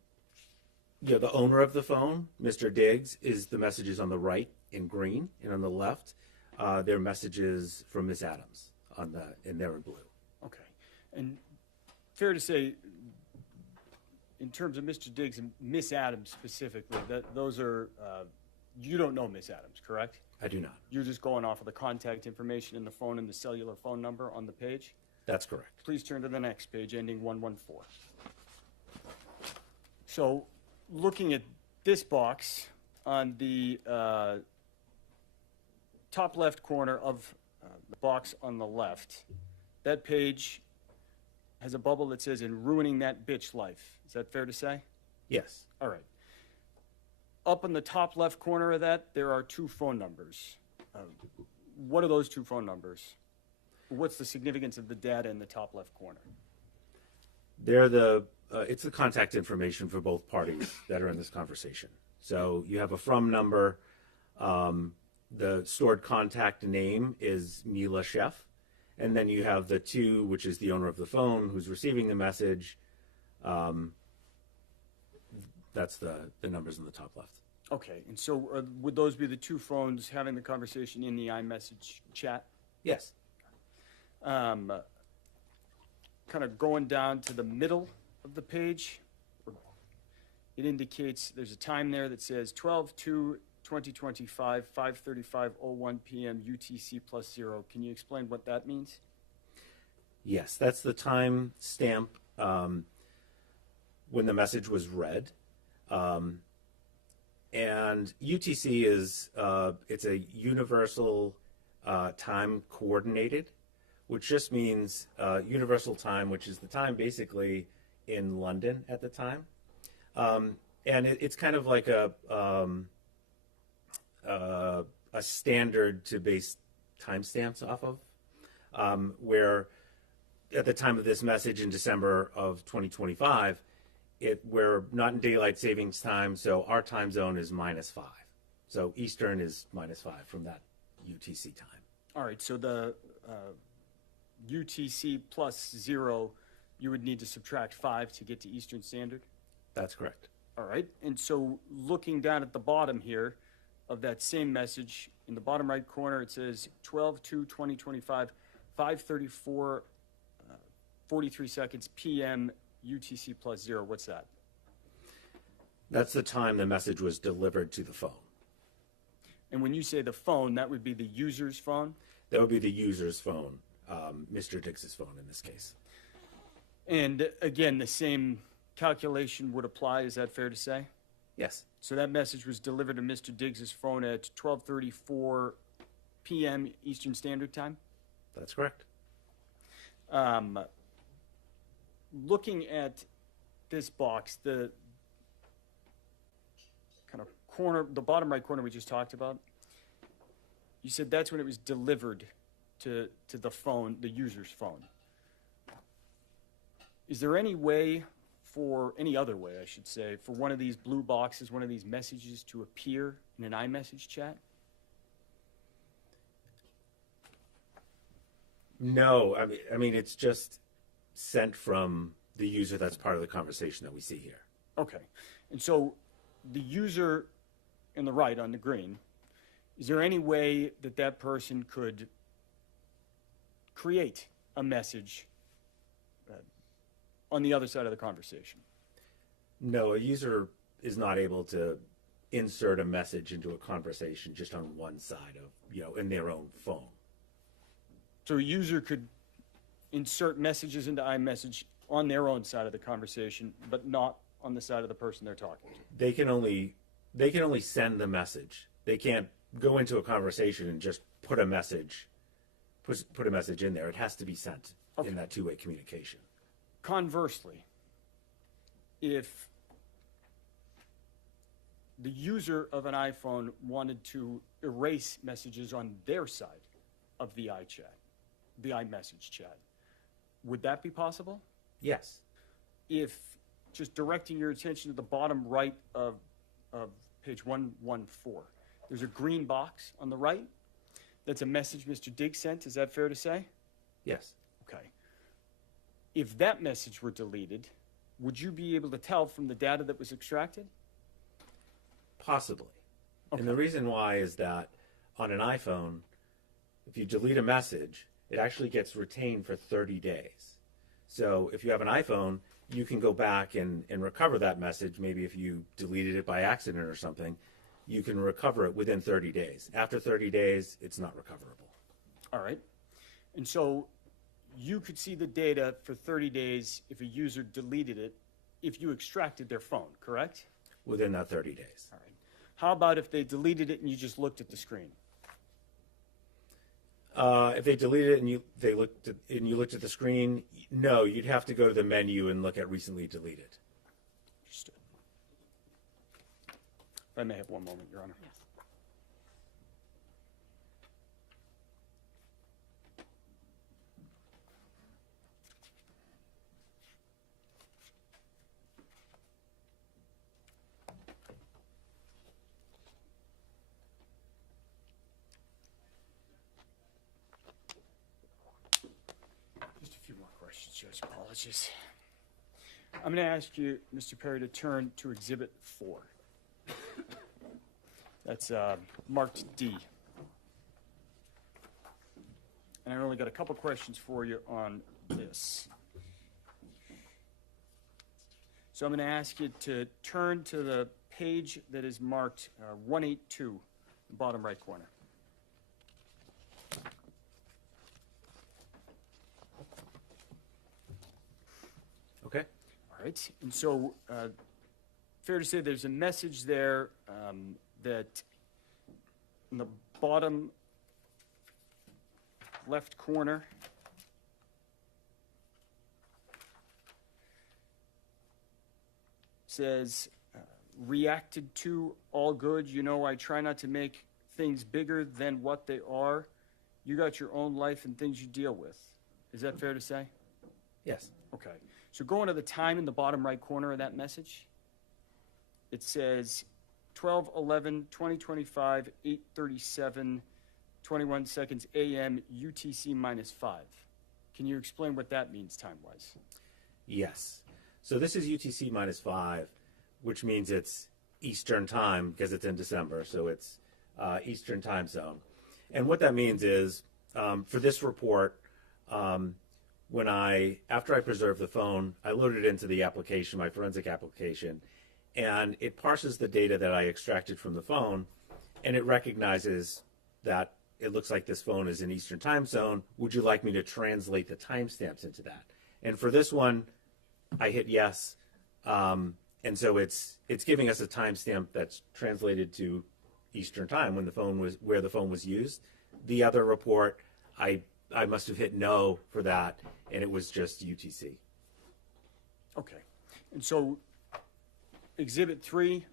owner of the phone, Mr. Diggs, is the messages on the right in green, and on the left, they're messages from Miss Adams and they're in blue. Okay. And fair to say, in terms of Mr. Diggs and Miss Adams specifically, that those are, you don't know Miss Adams, correct? I do not. You're just going off of the contact information in the phone and the cellular phone number on the page? That's correct. Please turn to the next page, ending 114. So, looking at this box on the top left corner of the box on the left, that page has a bubble that says, "In ruining that bitch life." Is that fair to say? Yes. All right. Up in the top left corner of that, there are two phone numbers. What are those two phone numbers? What's the significance of the data in the top left corner? They're it's the contact information for both parties that are in this conversation. So you have a from number. The stored contact name is Mila Chef. And then you have the to, which is the owner of the phone who's receiving the message. That's the numbers in the top left. Okay, and so would those be the two phones having the conversation in the iMessage chat? Yes. Kind of going down to the middle of the page, it indicates there's a time there that says 12/2/2025, 5:35:01 p.m. UTC +0. Can you explain what that means? Yes, that's the time stamp when the message was read. And UTC is it's a universal time coordinated, which just means universal time, which is the time basically in London at the time. And it's kind of like a standard to base timestamps off of, where at the time of this message in December of 2025, we're not in daylight savings time, so our time zone is -5. So Eastern is -5 from that UTC time. All right, so the UTC +0, you would need to subtract 5 to get to Eastern Standard? That's correct. All right, and so looking down at the bottom here of that same message, in the bottom right corner, it says 12/2/2025, 5:34, 43 seconds p.m. UTC +0. What's that? That's the time the message was delivered to the phone. And when you say the phone, that would be the user's phone? That would be the user's phone, Mr. Diggs's phone in this case. And again, the same calculation would apply. Is that fair to say? Yes. So that message was delivered to Mr. Diggs's phone at 12:34 p.m. Eastern Standard Time? That's correct. Looking at this box, the kind of corner, the bottom right corner we just talked about, you said that's when it was delivered to the phone, the user's phone. Is there any way any other way, I should say, for one of these blue boxes, one of these messages to appear in an iMessage chat? No, I mean it's just sent from the user that's part of the conversation that we see here. Okay. And so the user in the right on the green, is there any way that that person could create a message on the other side of the conversation? No, a user is not able to insert a message into a conversation just on one side of, in their own phone. So a user could insert messages into iMessage on their own side of the conversation, but not on the side of the person they're talking to. They can only send the message. They can't go into a conversation and just put a message in there. It has to be sent in that two-way communication. Conversely, if the user of an iPhone wanted to erase messages on their side of the iMessage chat, would that be possible? Yes. If, just directing your attention to the bottom right of page 114, there's a green box on the right. That's a message Mr. Diggs sent. Is that fair to say? Yes. Okay. If that message were deleted, would you be able to tell from the data that was extracted? Possibly. Okay. And the reason why is that on an iPhone, if you delete a message, it actually gets retained for 30 days. So if you have an iPhone, you can go back and recover that message. Maybe if you deleted it by accident or something, you can recover it within 30 days. After 30 days, it's not recoverable. All right. And so you could see the data for 30 days if a user deleted it, if you extracted their phone, correct? Within that 30 days. All right. How about if they deleted it and you just looked at the screen? If they deleted it and you looked at the screen, no, you'd have to go to the menu and look at recently deleted. Understood. If I may have one moment, Your Honor. Yes. Just a few more questions, Judge. Apologies. I'm going to ask you, Mr. Perry, to turn to Exhibit 4. That's marked D. And I only got a couple questions for you on this. So I'm going to ask you to turn to the page that is marked 182, the bottom right corner. Okay. All right. And so, fair to say there's a message there that in the bottom left corner says, reacted to, all good. You know, I try not to make things bigger than what they are. You got your own life and things you deal with. Is that fair to say? Yes. Okay. So going to the time in the bottom right corner of that message, it says 12/11/2025, 8:37, 21 seconds a.m. UTC -5. Can you explain what that means time-wise? Yes. So this is UTC -5, which means it's Eastern time because it's in December, so it's Eastern time zone. And what that means is, for this report, after I preserve the phone, I load it into the application, my forensic application, and it parses the data that I extracted from the phone, and it recognizes that it looks like this phone is in Eastern time zone. Would you like me to translate the timestamps into that? And for this one, I hit yes, and so it's giving us a timestamp that's translated to Eastern time where the phone was used. The other report, I must have hit no for that, and it was just UTC. Okay. And so Exhibit 3,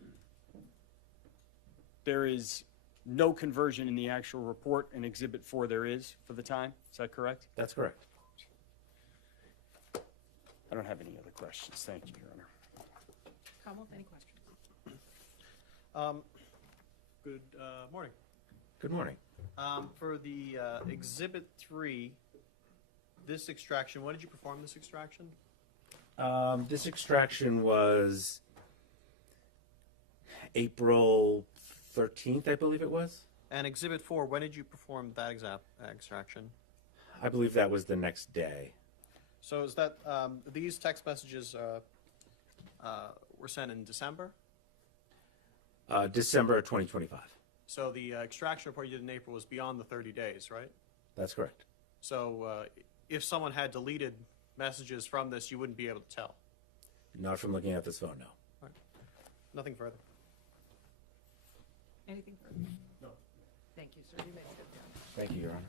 there is no conversion in the actual report. In Exhibit 4, there is for the time. Is that correct? That's correct. I don't have any other questions. Thank you, Your Honor. Commonwealth, any questions? Good morning. Good morning. For the Exhibit 3, this extraction, when did you perform this extraction? This extraction was April 13th, I believe it was. And Exhibit 4, when did you perform that extraction? I believe that was the next day. So is that, these text messages were sent in December? December 2025. So the extraction report you did in April was beyond the 30 days, right? That's correct. So if someone had deleted messages from this, you wouldn't be able to tell? Not from looking at this phone, no. All right. Nothing further. Anything further? No. Thank you, sir. You may sit down. Thank you, Your Honor.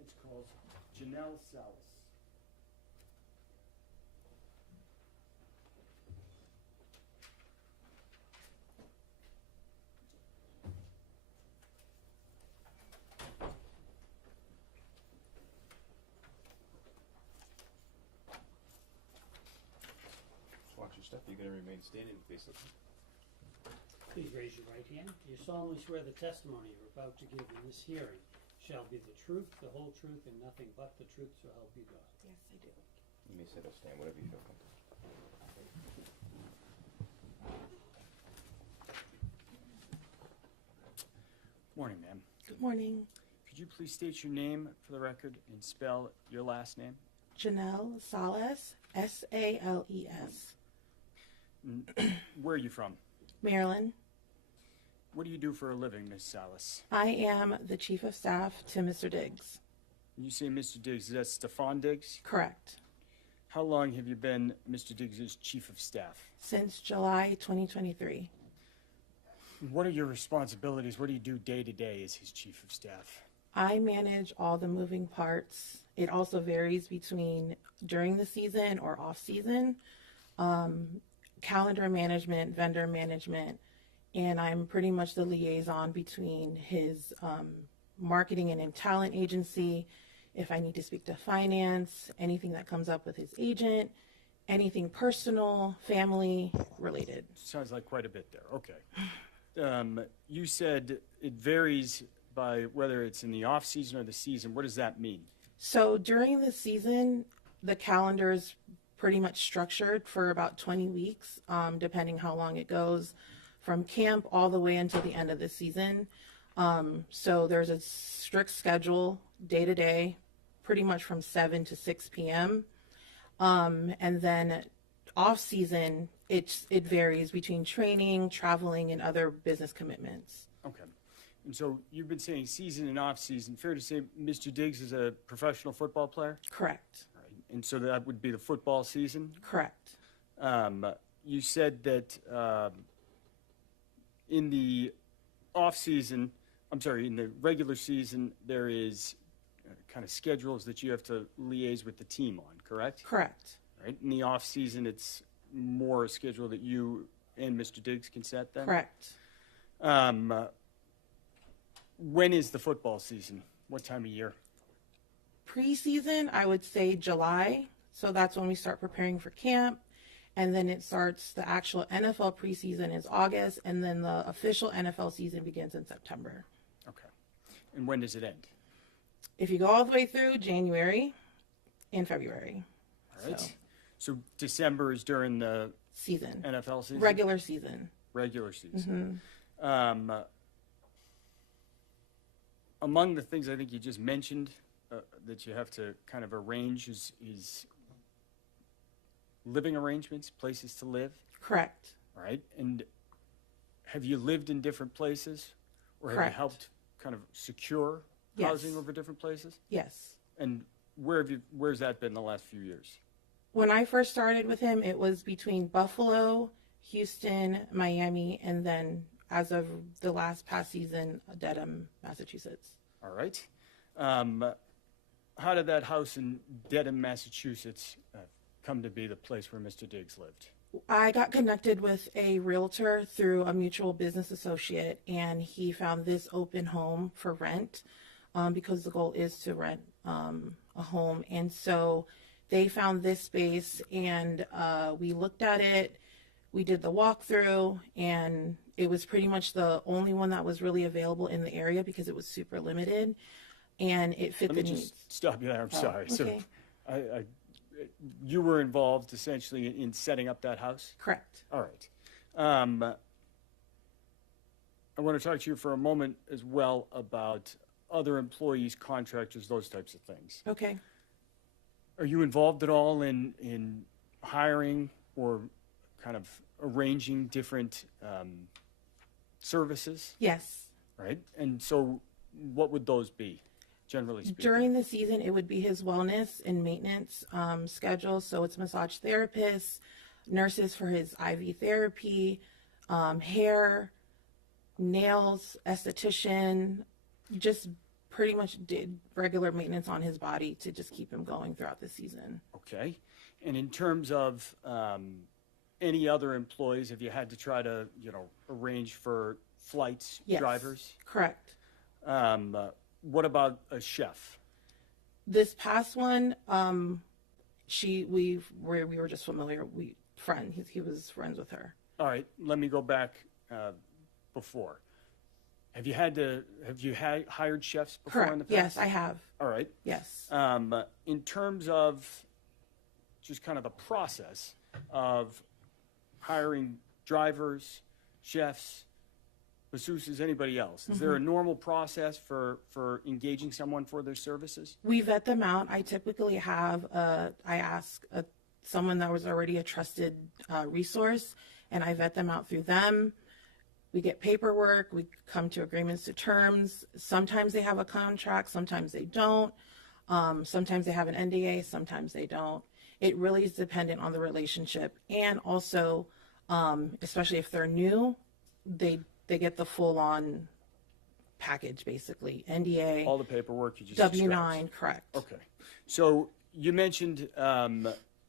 It's called Janelle Salas. Watch your step. You're going to remain standing, face up. Please raise your right hand. Do you solemnly swear the testimony you're about to give in this hearing shall be the truth, the whole truth, and nothing but the truth, so help you God? Yes, I do. You may sit or stand, whatever you feel comfortable. Morning, ma'am. Good morning. Could you please state your name for the record and spell your last name? Janelle Salas, S-A-L-E-S. Where are you from? Maryland. What do you do for a living, Miss Salas? I am the chief of staff to Mr. Diggs. When you say Mr. Diggs, is that Stefon Diggs? Correct. How long have you been Mr. Diggs' chief of staff? Since July 2023. What are your responsibilities? What do you do day to day as his chief of staff? I manage all the moving parts. It also varies between during the season or off season. Calendar management, vendor management, and I'm pretty much the liaison between his marketing and talent agency. If I need to speak to finance, anything that comes up with his agent, anything personal, family related. Sounds like quite a bit there. Okay. You said it varies by whether it's in the off season or the season. What does that mean? So during the season, the calendar is pretty much structured for about 20 weeks, depending how long it goes, from camp all the way until the end of the season. So there's a strict schedule day to day, pretty much from 7 to 6 p.m. And then off season, it varies between training, traveling, and other business commitments. Okay. And so you've been saying season and off season. Fair to say Mr. Diggs is a professional football player? Correct. Right. And so that would be the football season? Correct. You said that in the off season, in the regular season, there is kind of schedules that you have to liaise with the team on, correct? Correct. Right. In the off season, it's more a schedule that you and Mr. Diggs can set then? Correct. When is the football season? What time of year? Preseason, I would say July. So that's when we start preparing for camp. And then it starts, the actual NFL preseason is August. And then the official NFL season begins in September. Okay. And when does it end? If you go all the way through, January and February. All right. So December is during the season. NFL season? Regular season. Regular season. Mm-hmm. Among the things I think you just mentioned that you have to kind of arrange is living arrangements, places to live. Correct. Right. And have you lived in different places, or have you helped kind of secure housing over different places? Yes. And where's that been the last few years? When I first started with him, it was between Buffalo, Houston, Miami, and then as of the past season, Dedham, Massachusetts. All right. How did that house in Dedham, Massachusetts come to be the place where Mr. Diggs lived? I got connected with a realtor through a mutual business associate, and he found this open home for rent because the goal is to rent a home. And so they found this space, and we looked at it. We did the walkthrough, and It was pretty much the only one that was really available in the area because it was super limited, and it fit Let me the just needs. stop you there. I'm sorry. okay. So, you were involved essentially in setting up that house? Correct. All right. I want to talk to you for a moment as well about other employees, contractors, those types of things. Okay. Are you involved at all in hiring or kind of arranging different services? Yes. Right? And so what would those be, generally speaking? During the season, it would be his wellness and maintenance schedule. So it's massage therapists, nurses for his IV therapy, hair, nails, esthetician, just pretty much did regular maintenance on his body to just keep him going throughout the season. Okay. And in terms of any other employees, have you had to try to, arrange for flights, Yes. drivers? Correct. What about a chef? This past one, we were just familiar. He was friends with her. All right, let me go back before. Have you hired chefs before in the Correct. past? Yes, I have. All right. Yes. In terms of just kind of the process of hiring drivers, chefs, masseuses, anybody else, is there a normal process for engaging someone for their services? We vet them out. I typically have I ask someone that was already a trusted resource, and I vet them out through them. We get paperwork. We come to agreements to terms. Sometimes they have a contract. Sometimes they don't. Sometimes they have an NDA. Sometimes they don't. It really is dependent on the relationship, and also, especially if they're new, they get the full-on package, basically. NDA, All the paperwork you just W-9, described. correct. Okay. So you mentioned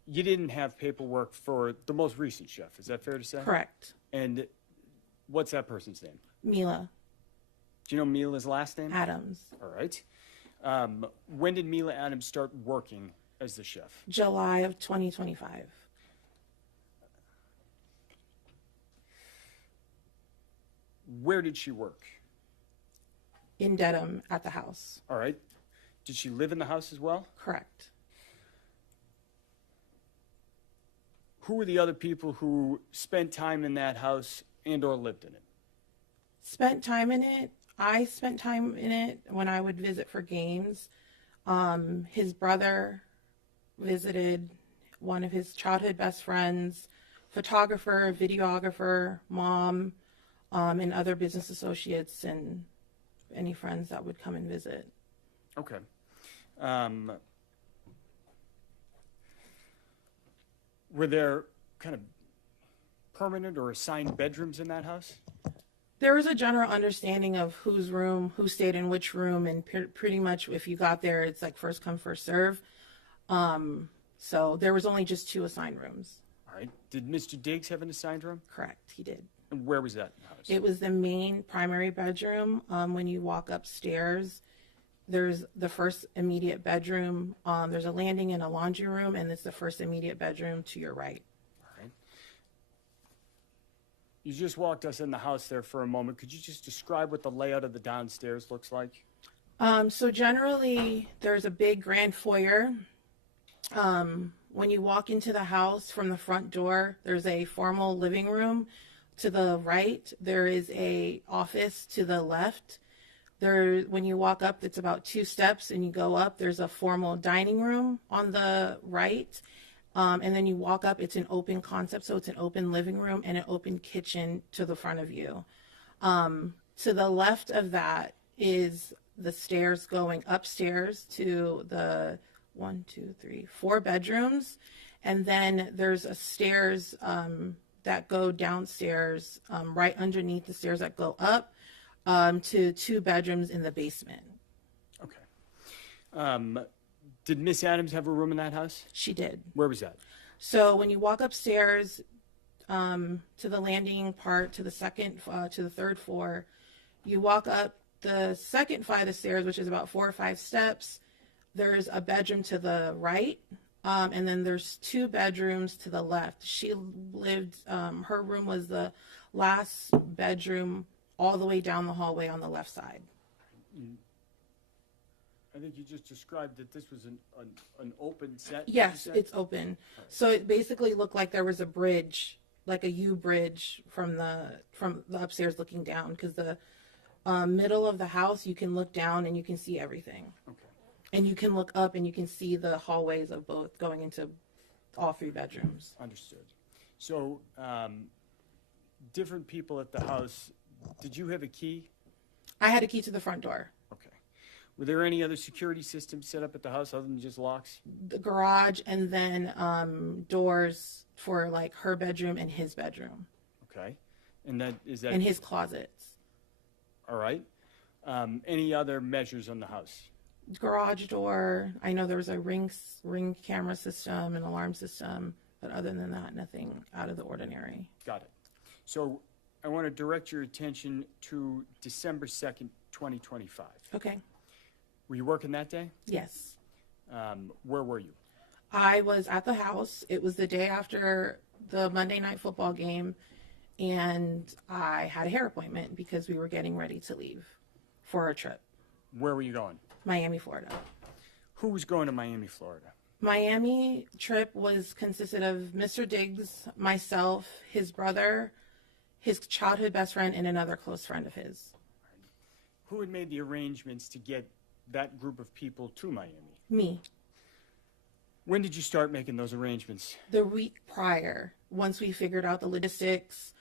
you didn't have paperwork for the most recent chef. Is that fair to say? Correct. And what's that person's name? Mila Do you know Mila's last name? Adams, All right. When did Mila Adams start working as the chef? July of 2025. Where did she work? In Dedham at the house. All right. Did she live in the house as well? Correct. Who were the other people who spent time in that house and or lived in it? Spent time in it. I spent time in it when I would visit for games. His brother visited, one of his childhood best friends, photographer, videographer, mom, and other business associates and any friends that would come and visit. Okay. Were there kind of permanent or assigned bedrooms in that house? There was a general understanding of whose room, who stayed in which room, and pretty much if you got there, it's like first come, first serve. So there was only just 2 assigned rooms. All right. Did Mr. Diggs have an assigned room? Correct, he did. And where was that house? It was the main primary bedroom. When you walk upstairs, there's the first immediate bedroom. There's a landing and a laundry room, and it's the first immediate bedroom to your right. All right. You just walked us in the house there for a moment. Could you just describe what the layout of the downstairs looks like? So generally, there's a big grand foyer. When you walk into the house from the front door, there's a formal living room. To the right, there is a office to the left. When you walk up, it's about 2 steps, and you go up, there's a formal dining room on the right. And then you walk up, it's an open concept, so it's an open living room and an open kitchen to the front of you. To the left of that is the stairs going upstairs to the 4 bedrooms. And then there's a stairs that go downstairs, right underneath the stairs that go up to 2 bedrooms in the basement. Okay. Did Miss Adams have a room in that house? She did. Where was that? So when you walk upstairs to the landing part, to the 3rd floor, you walk up the second flight of stairs, which is about 4 or 5 steps. There's a bedroom to the right. And then there's 2 bedrooms to the left. She lived, her room was the last bedroom all the way down the hallway on the left side. I think you just described that this was an open set. Yes, it's open. So it basically looked like there was a bridge, like a U bridge from the upstairs looking down, because the middle of the house, you can look down and you can see everything. Okay. And you can look up and you can see the hallways of both going into all 3 bedrooms. Understood. So, different people at the house, did you have a key? I had a key to the front door. Okay. Were there any other security systems set up at the house other than just locks? The garage, and then doors for like her bedroom and his bedroom. Okay. And is that and his closets. All right. Any other measures on the house? Garage door. I know there was a ring camera system, an alarm system, but other than that, nothing out of the ordinary. Got it. So I want to direct your attention to December 2nd, 2025. Okay. Were you working that day? Yes. Where were you? I was at the house. It was the day after the Monday night football game, and I had a hair appointment because we were getting ready to leave for a trip. Where were you going? Miami, Florida. Who was going to Miami, Florida? Miami trip consisted of Mr. Diggs, myself, his brother, his childhood best friend, and another close friend of his. Who had made the arrangements to get that group of people to Miami? Me. When did you start making those arrangements? The week prior, once we figured out the logistics.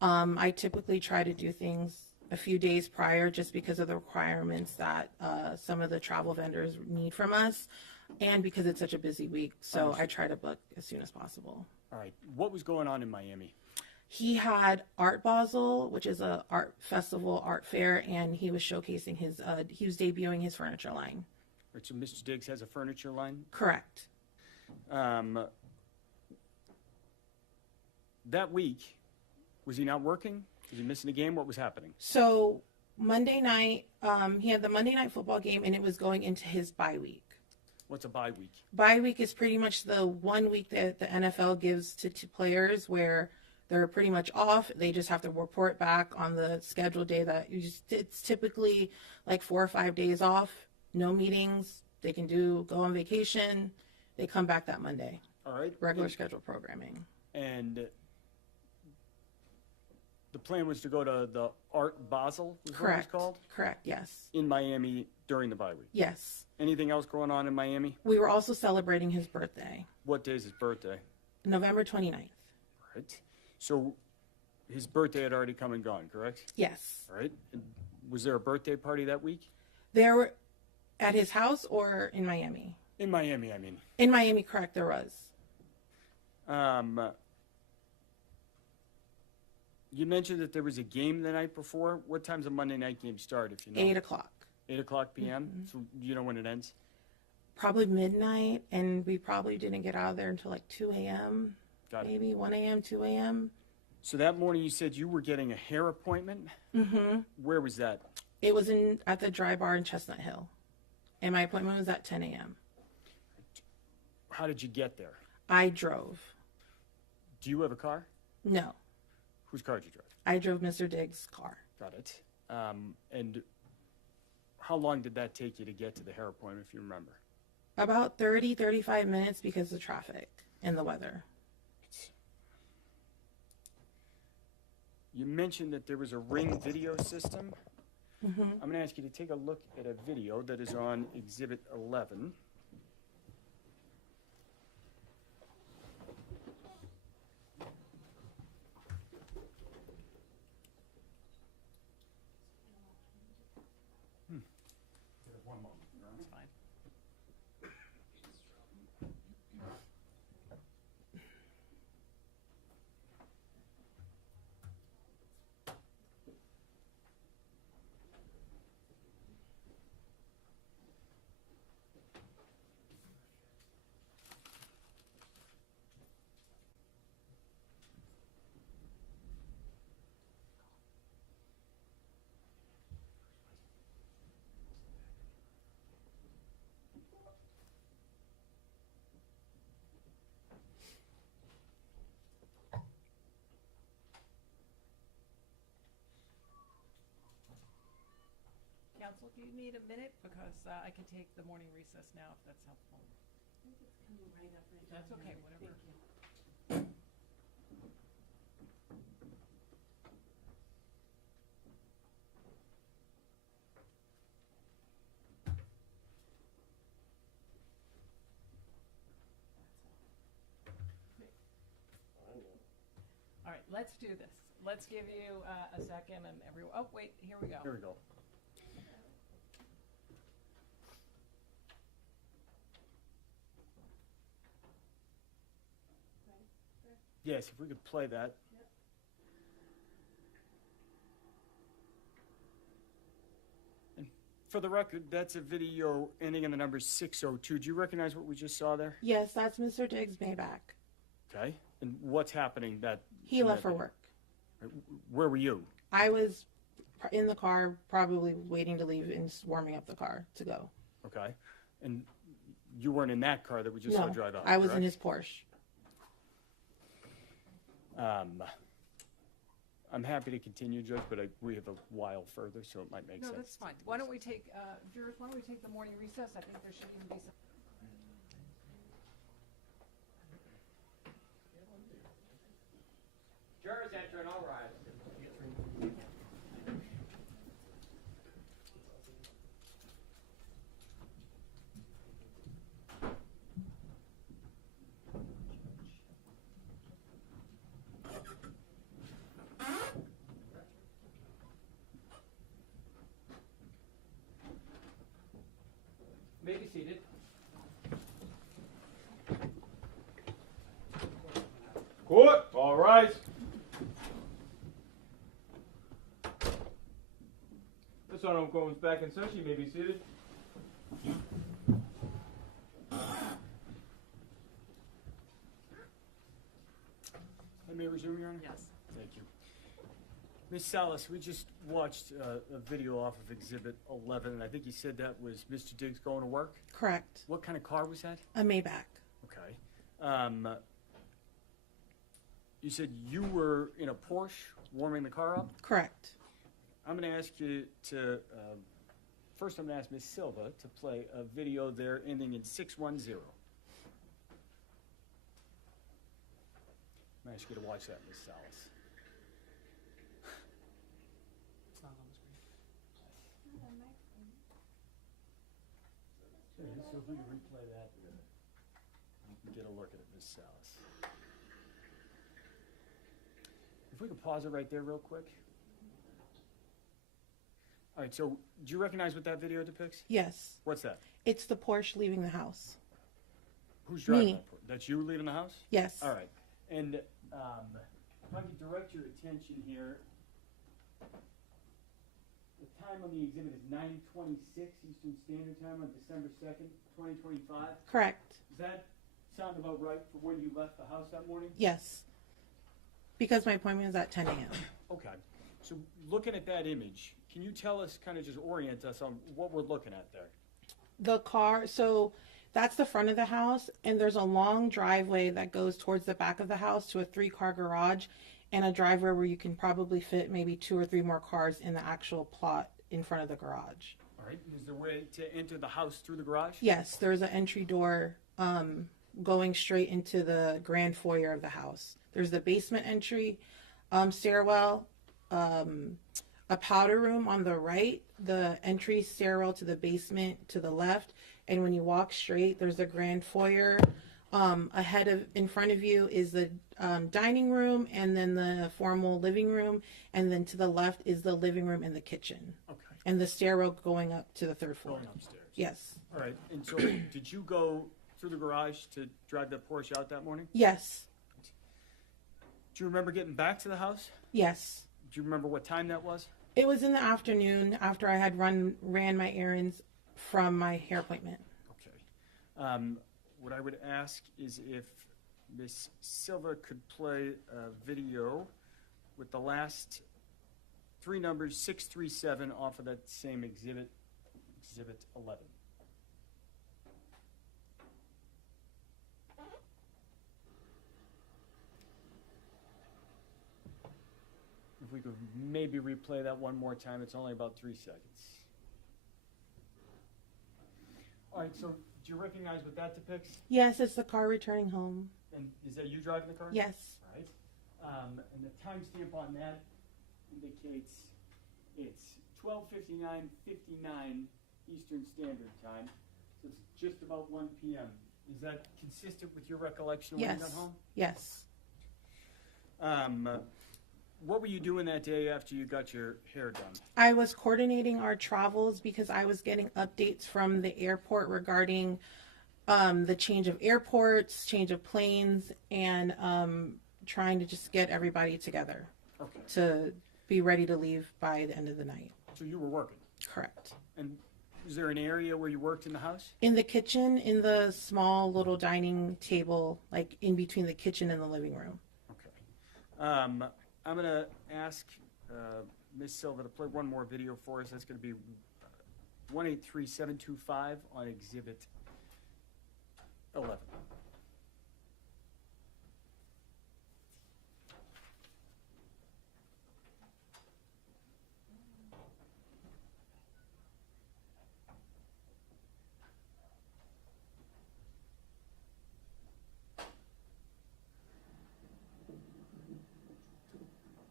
I typically try to do things a few days prior just because of the requirements that some of the travel vendors need from us, and because it's such a busy week. So I try to book as soon as possible. All right. What was going on in Miami? He had Art Basel, which is a art festival, art fair, and he was showcasing he was debuting his furniture line. Right, so Mr. Diggs has a furniture line? Correct. That week, was he not working? Was he missing a game? What was happening? So Monday night, he had the Monday night football game, and it was going into his bye week. What's a bye week? Bye week is pretty much the 1 week that the NFL gives to players where they're pretty much off. They just have to report back on the scheduled day that it's typically like 4 or 5 days off, no meetings. They can go on vacation. They come back that Monday. All right. Regular scheduled programming. And the plan was to go to the Art Basel, is what it was Correct. called? Correct, yes. In Miami during the bye week? Yes. Anything else going on in Miami? We were also celebrating his birthday, What day is his birthday? November 29th. Right. So his birthday had already come and gone, correct? Yes. All right. And was there a birthday party that week? There were at his house or in Miami? In Miami, I mean. In Miami, correct, there was. You mentioned that there was a game the night before. What time's a Monday night game start, if you know? 8 o'clock. 8 o'clock p.m.? So you know when it ends? Probably midnight, and we probably didn't get out of there until like 2 a.m., Got it. maybe 1 a.m., 2 a.m. So that morning you said you were getting a hair appointment? Mm-hmm. Where was that? It was at the Dry Bar in Chestnut Hill, and my appointment was at 10 a.m. How did you get there? I drove. Do you have a car? No, Whose car did you drive? I drove Mr. Diggs' car. Got it. And how long did that take you to get to the hair appointment, if you remember? About 30, 35 minutes because of traffic and the weather. You mentioned that there was a Ring video system. Mm-hmm. I'm going to ask you to take a look at a video that is on Exhibit 11. One moment. That's fine. counsel, do you need a minute? Because I can take the morning recess now if that's helpful. That's okay, whatever. All right, let's do this. Let's give you a second and everyone, oh, wait, here we go. Here we go. Yes, if we could play that. And for the record, that's a video ending in the number 602. Do you recognize what we just saw there? Yes, that's Mr. Diggs Maybach. Okay. And what's happening that He left for work. Where were you? I was in the car, probably waiting to leave and warming up the car to go. Okay. And you weren't in that car that we just saw drive out, I was correct? in his Porsche. I'm happy to continue, Judge, but we have a while further, so it might make sense. No, that's fine. Why don't we take, jurors, why don't we take the morning recess? I think there should even be some. Jurors enter and all rise. May be seated. Court, all rise. This honorable court is back in session. You may be seated. I may resume, Your Honor? Yes. Thank you. Ms. Salas, we just watched a video off of Exhibit 11, and I think you said that was Mr. Diggs going to work? Correct. What kind of car was that? A Maybach. Okay. You said you were in a Porsche warming the car up? Correct. I'm going to ask you to, first I'm going to ask Ms. Silva to play a video there ending in 610. I'm going to ask you to watch that, Ms. Salas. So if we can replay that, you can get a look at it, Ms. Salas. If we could pause it right there real quick. All right, so do you recognize what that video depicts? Yes. What's that? It's the Porsche leaving the house. Who's driving Me. that? That's you leaving the house? Yes. All right. And if I could direct your attention here, the time on the exhibit is 9:26 Eastern Standard Time on December 2nd, 2025. Correct. Does that sound about right for when you left the house that morning? Yes. Because my appointment was at 10 a.m. Okay. So looking at that image, can you tell us, kind of just orient us on what we're looking at there? The car, so that's the front of the house, and there's a long driveway that goes towards the back of the house to a 3-car garage and a driveway where you can probably fit maybe 2 or 3 more cars in the actual plot in front of the garage. All right. Is there a way to enter the house through the garage? Yes, there's an entry door going straight into the grand foyer of the house. There's the basement entry, stairwell, a powder room on the right, the entry stairwell to the basement to the left, and when you walk straight, there's the grand foyer. In front of you is the dining room, and then the formal living room, and then to the left is the living room and the kitchen. Okay. And the stairwell going up to the 3rd floor. Going upstairs. Yes. All right. And so did you go through the garage to drive that Porsche out that morning? Yes. Do you remember getting back to the house? Yes. Do you remember what time that was? It was in the afternoon after I had ran my errands from my hair appointment. Okay. What I would ask is if Miss Silva could play a video with the last 3 numbers, 637, off of that same exhibit, Exhibit 11. If we could maybe replay that one more time, it's only about 3 seconds. All right, so do you recognize what that depicts? Yes, it's the car returning home. And is that you driving the car? Yes. Right. And the timestamp on that indicates it's 12:59:59 Eastern Standard Time. So it's just about 1 p.m. Is that consistent with your recollection of when you got home? Yes. What were you doing that day after you got your hair done? I was coordinating our travels because I was getting updates from the airport regarding the change of airports, change of planes, and trying to just get everybody together Okay. to be ready to leave by the end of the night. So you were working. Correct. And is there an area where you worked in the house? In the kitchen, in the small little dining table, like in between the kitchen and the living room. Okay. I'm going to ask Ms. Silva to play one more video for us. That's going to be 183725 on Exhibit 11.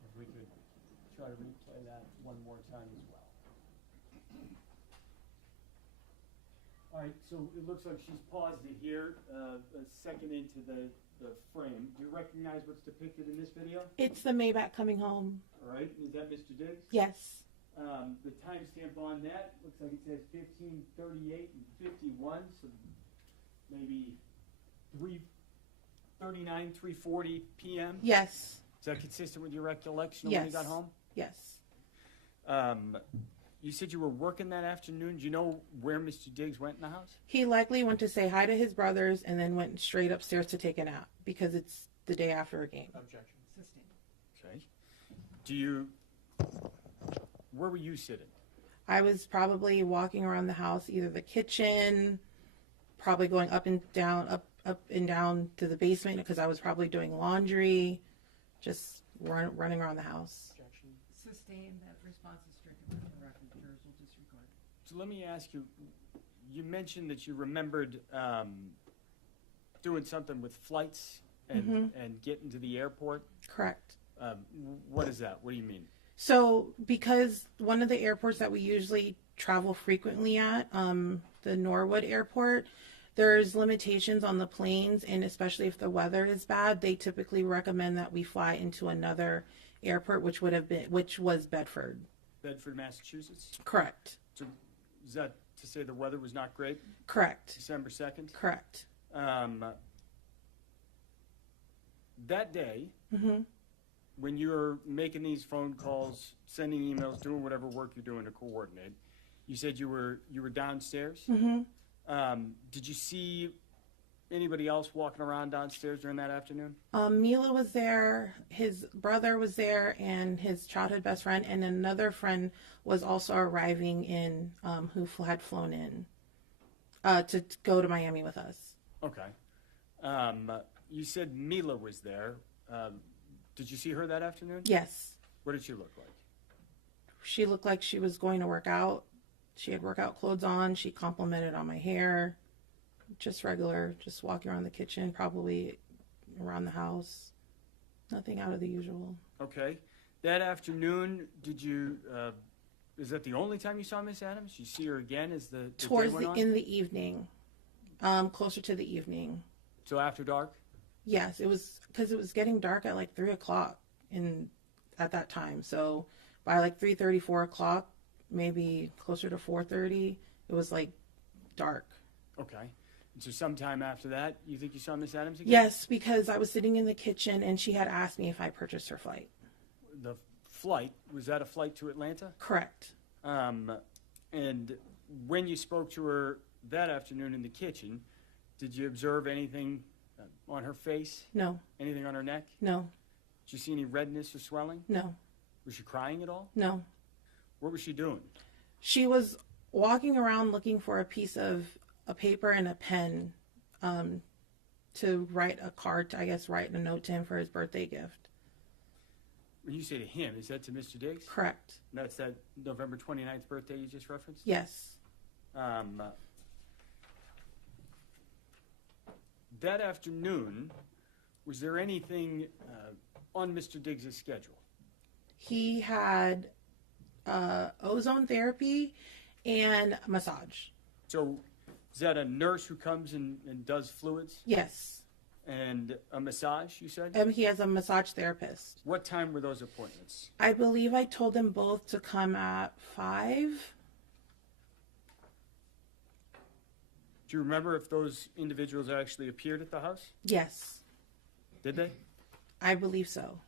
If we could try to replay that one more time as well. All right, so it looks like she's paused it here, a second into the frame. Do you recognize what's depicted in this video? It's the Maybach coming home. All right, is that Mr. Diggs? Yes. The timestamp on that looks like it says 15:38 and 51, so maybe 3:39, 3:40 p.m. Yes. Is that consistent with your recollection of Yes. when you got home? Yes. You said you were working that afternoon. Do you know where Mr. Diggs went in the house? He likely went to say hi to his brothers and then went straight upstairs to take a nap because it's the day after a game. Objection. Okay. Where were you sitting? I was probably walking around the house, either the kitchen, probably going up and down to the basement because I was probably doing laundry, just running around the house. Objection. Sustained. That response is stricken from the record. Jurors will disregard. So let me ask you, you mentioned that you remembered doing something with flights and getting to the airport. Correct. What is that? What do you mean? So, because one of the airports that we usually travel frequently at, the Norwood Airport, there's limitations on the planes, and especially if the weather is bad, they typically recommend that we fly into another airport, which was Bedford. Bedford, Massachusetts? Correct. So is that to say the weather was not great? Correct. December 2nd? Correct. That day, Mm-hmm. when you're making these phone calls, sending emails, doing whatever work you're doing to coordinate, you said you were downstairs. Mm-hmm. Did you see anybody else walking around downstairs during that afternoon? Mila was there, his brother was there, and his childhood best friend, and another friend was also arriving in, who had flown in to go to Miami with us. Okay. You said Mila was there. Did you see her that afternoon? Yes. What did she look like? She looked like she was going to work out. She had workout clothes on. She complimented on my hair. Just regular, just walking around the kitchen, probably around the house. Nothing out of the usual. Okay. That afternoon, did you, is that the only time you saw Miss Adams? You see her again as the Towards day went on? in the evening, closer to the evening. So after dark? Yes, it was because it was getting dark at like 3 o'clock at that time. So by like 3:30, 4 o'clock, maybe closer to 4:30, it was like dark. Okay. And so sometime after that, you think you saw Miss Adams again? Yes, because I was sitting in the kitchen and she had asked me if I purchased her flight. The flight, was that a flight to Atlanta? Correct. And when you spoke to her that afternoon in the kitchen, did you observe anything on her face? No. Anything on her neck? No. Did you see any redness or swelling? No. Was she crying at all? No. What was she doing? She was walking around looking for a piece of a paper and a pen to write a card, write a note to him for his birthday gift. When you say to him, is that to Mr. Diggs? Correct. That's that November 29th birthday you just referenced? Yes. that afternoon, was there anything on Mr. Diggs' schedule? He had ozone therapy and massage. So is that a nurse who comes and does fluids? Yes. And a massage, you said? He has a massage therapist. What time were those appointments? I believe I told them both to come at 5. Do you remember if those individuals actually appeared at the house? Yes, Did they? I believe so.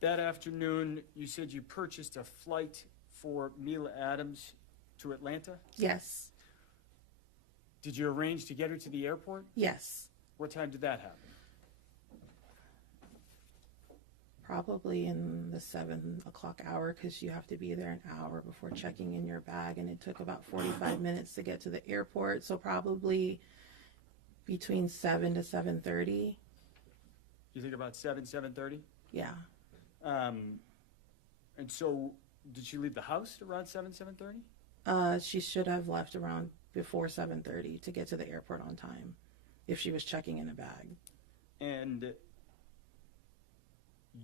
That afternoon, you said you purchased a flight for Mila Adams to Atlanta? Yes. Did you arrange to get her to the airport? Yes. What time did that happen? Probably in the 7 o'clock hour, because you have to be there an hour before checking in your bag, and it took about 45 minutes to get to the airport, so probably between 7 to 7:30. You think about 7:30? Yeah. And so, did she leave the house around 7:30? She should have left around before 7:30 to get to the airport on time, if she was checking in a bag. And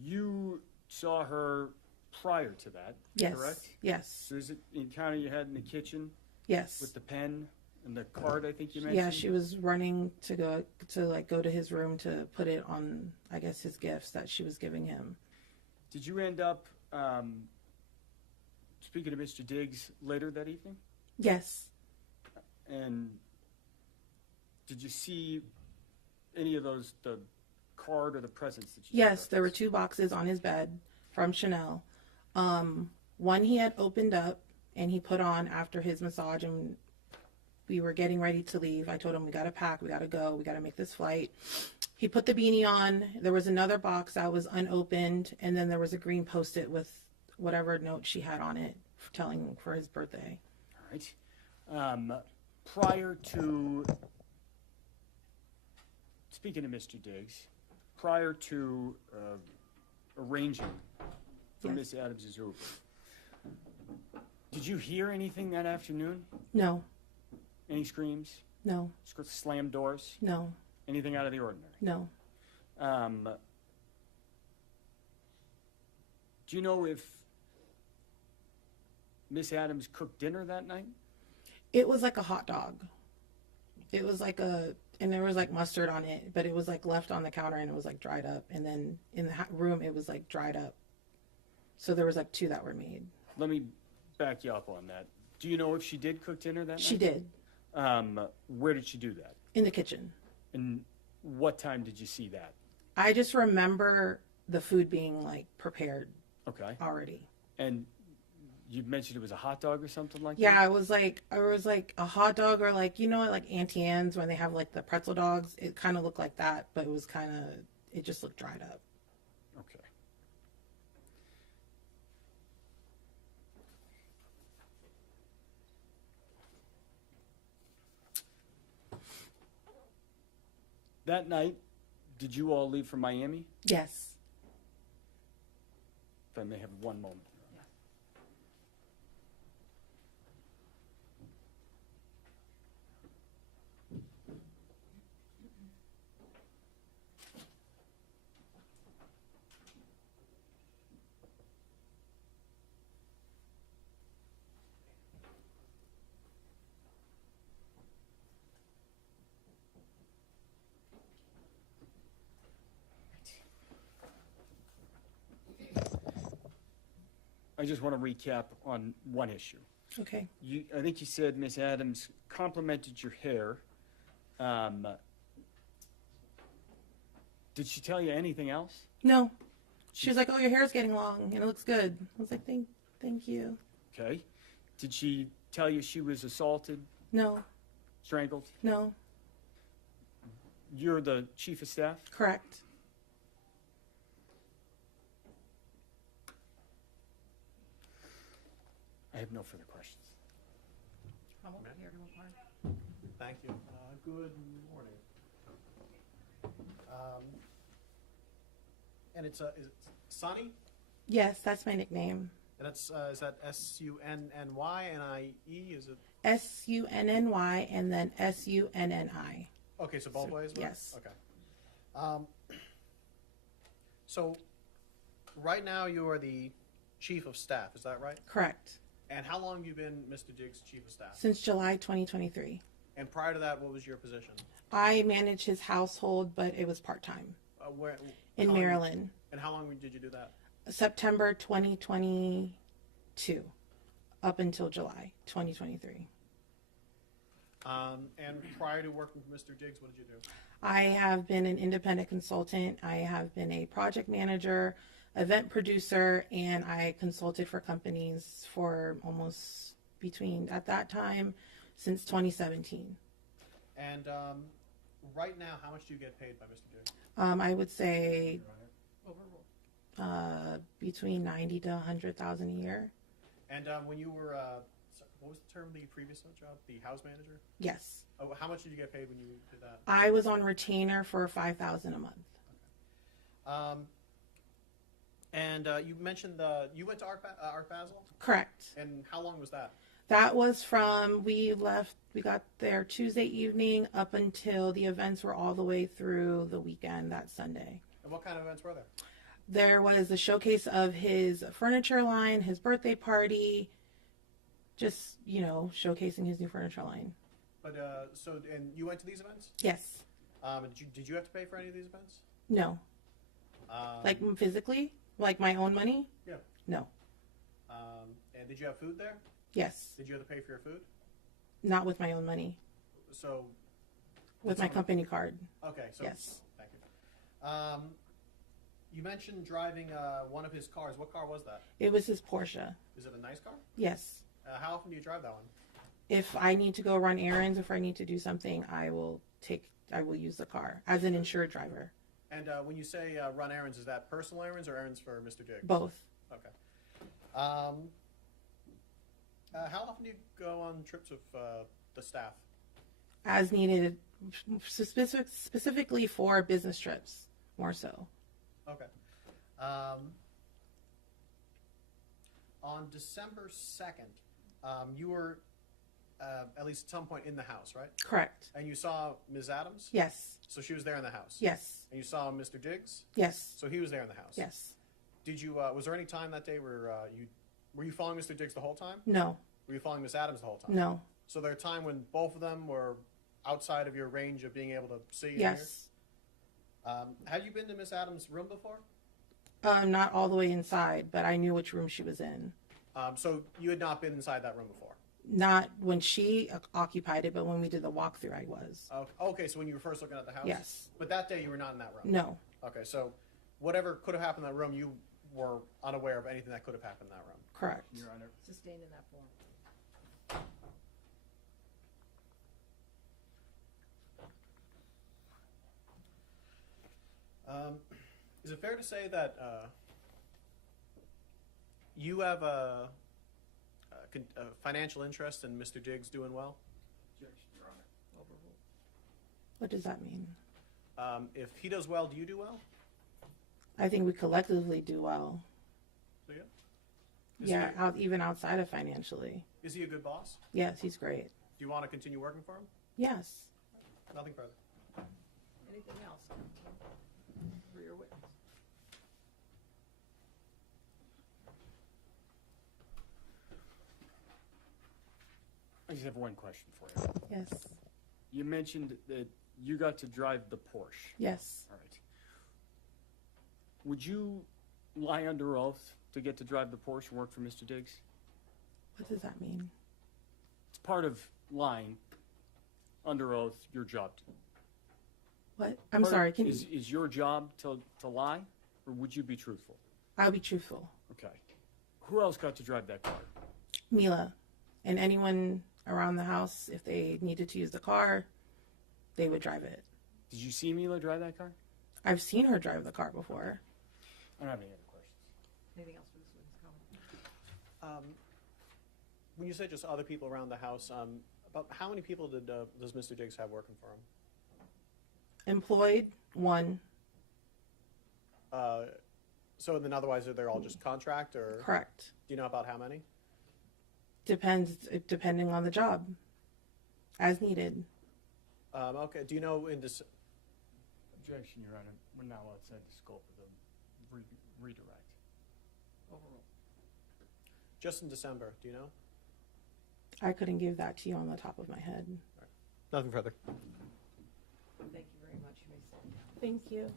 you saw her prior to that, Yes. correct? Yes. So is it the encounter you had in the kitchen Yes. with the pen and the card, I think you mentioned? Yeah, she was running to go to his room to put it on, I guess, his gifts that she was giving him. Did you end up speaking to Mr. Diggs later that evening? Yes. And did you see any of those, the card or the presents that you Yes, there were 2 boxes on his bed from Chanel. One he had opened up and he put on after his massage, and we were getting ready to leave. I told him, we got to pack, we got to go, we got to make this flight. He put the beanie on. There was another box that was unopened, and then there was a green Post-it with whatever note she had on it telling for his birthday. All right. Prior to, speaking to Mr. Diggs, prior to arranging for Yes. Miss Adams' Uber, did you hear anything that afternoon? No, Any screams? no, Slam doors? no, Anything out of the ordinary? no. Do you know if Miss Adams cooked dinner that night? It was like a hot dog. It was like and there was like mustard on it, but it was like left on the counter and it was like dried up. And then in the room, it was like dried up. So there was like 2 that were made. Let me back you up on that. Do you know if she did cook dinner that night? She did. Where did she do that? In the kitchen. And what time did you see that? I just remember the food being like prepared Okay. already. And you mentioned it was a hot dog or something like Yeah, that? it was like a hot dog, or like, you know, like Auntie Anne's when they have like the pretzel dogs. It kind of looked like that, but it just looked dried up. Okay. That night, did you all leave for Miami? Yes. If I may have one moment. I just want to recap on one issue. Okay. I think you said Miss Adams complimented your hair. Did she tell you anything else? No. She was like, "Oh, your hair's getting long and it looks good." I was like, "Thank you." Okay. Did she tell you she was assaulted, No. strangled? No. You're the chief of staff? Correct. I have no further questions. I'm over here to apply. Thank you. Good morning. And is it Sunny? Yes, that's my nickname. And that's is that SUNNYNIE? Is it? SUNNY and then SUNNI. Okay, so both ways. Yes. Okay. So, right now you are the chief of staff. Is that right? Correct. And how long have you been Mr. Diggs' chief of staff? Since July 2023. And prior to that, what was your position? I manage his household, but it was part-time Where? in how long- Maryland. And how long did you do that? September 2022 up until July 2023. And prior to working for Mr. Diggs, what did you do? I have been an independent consultant. I have been a project manager, event producer, and I consulted for companies for almost at that time, since 2017. And right now, how much do you get paid by Mr. Diggs? I would say between 90 to 100,000 a year. And when you were, what was the term of the previous job? The house manager? Yes. Oh, how much did you get paid when you did that? I was on retainer for $5,000 a month. And you mentioned you went to Art Basel? Correct. And how long was that? That was from, we got there Tuesday evening up until the events were all the way through the weekend that Sunday. And what kind of events were there? There was a showcase of his furniture line, his birthday party, just, showcasing his new furniture line. But, and you went to these events? Yes. Did you have to pay for any of these events? No. Like physically? Like my own money? Yeah. No. And did you have food there? Yes. Did you have to pay for your food? Not with my own money. So. With my company card. Okay. So, yes. Thank you. You mentioned driving one of his cars. What car was that? It was his Porsche. Is it a nice car? Yes. How often do you drive that one? If I need to go run errands, if I need to do something, I will use the car as an insured driver. And when you say run errands, is that personal errands or errands for Mr. Diggs? Both. Okay. How often do you go on trips with the staff? As needed, specifically for business trips, more so. Okay. On December 2nd, you were at least at some point in the house, right? Correct. And you saw Ms. Adams? Yes. So she was there in the house? Yes. And you saw Mr. Diggs? Yes. So he was there in the house? Yes. Did you, was there any time that day where were you following Mr. Diggs the whole time? No. Were you following Ms. Adams the whole time? No. So there a time when both of them were outside of your range of being able to see and yes. hear? Have you been to Ms. Adams' room before? Not all the way inside, but I knew which room she was in. So you had not been inside that room before? Not when she occupied it, but when we did the walkthrough, I was. Okay, so when you were first looking at the house? Yes. But that day you were not in that room? No. Okay, so whatever could have happened in that room, you were unaware of anything that could have happened in that room? Correct. Your Honor. Sustained in that form. Is it fair to say that you have a financial interest in Mr. Diggs doing well? What does that mean? If he does well, do you do well? I think we collectively do well. So, Even outside of financially. Is he a good boss? Yes, he's great. Do you want to continue working for him? Yes. Nothing further. Anything else for your witness? I just have one question for you. Yes. You mentioned that you got to drive the Porsche. Yes. All right. Would you lie under oath to get to drive the Porsche and work for Mr. Diggs? What does that mean? It's part of lying under oath, your job. What? I'm sorry. Can you? Is your job to lie, or would you be truthful? I'll be truthful. Okay. Who else got to drive that car? Mila, and anyone around the house, if they needed to use the car, they would drive it. Did you see Mila drive that car? I've seen her drive the car before. I don't have any other questions. Anything else for this witness comment? When you say just other people around the house, about how many people does Mr. Diggs have working for him? Employed, one. So then otherwise, they're all just contract, or? Correct. Do you know about how many? Depending on the job, as needed. Okay, do you know Objection, Your Honor. We're now outside the scope of the redirect. just in December, do you know? I couldn't give that to you on the top of my head. Nothing further. Thank you very much. You may sit down. Thank you.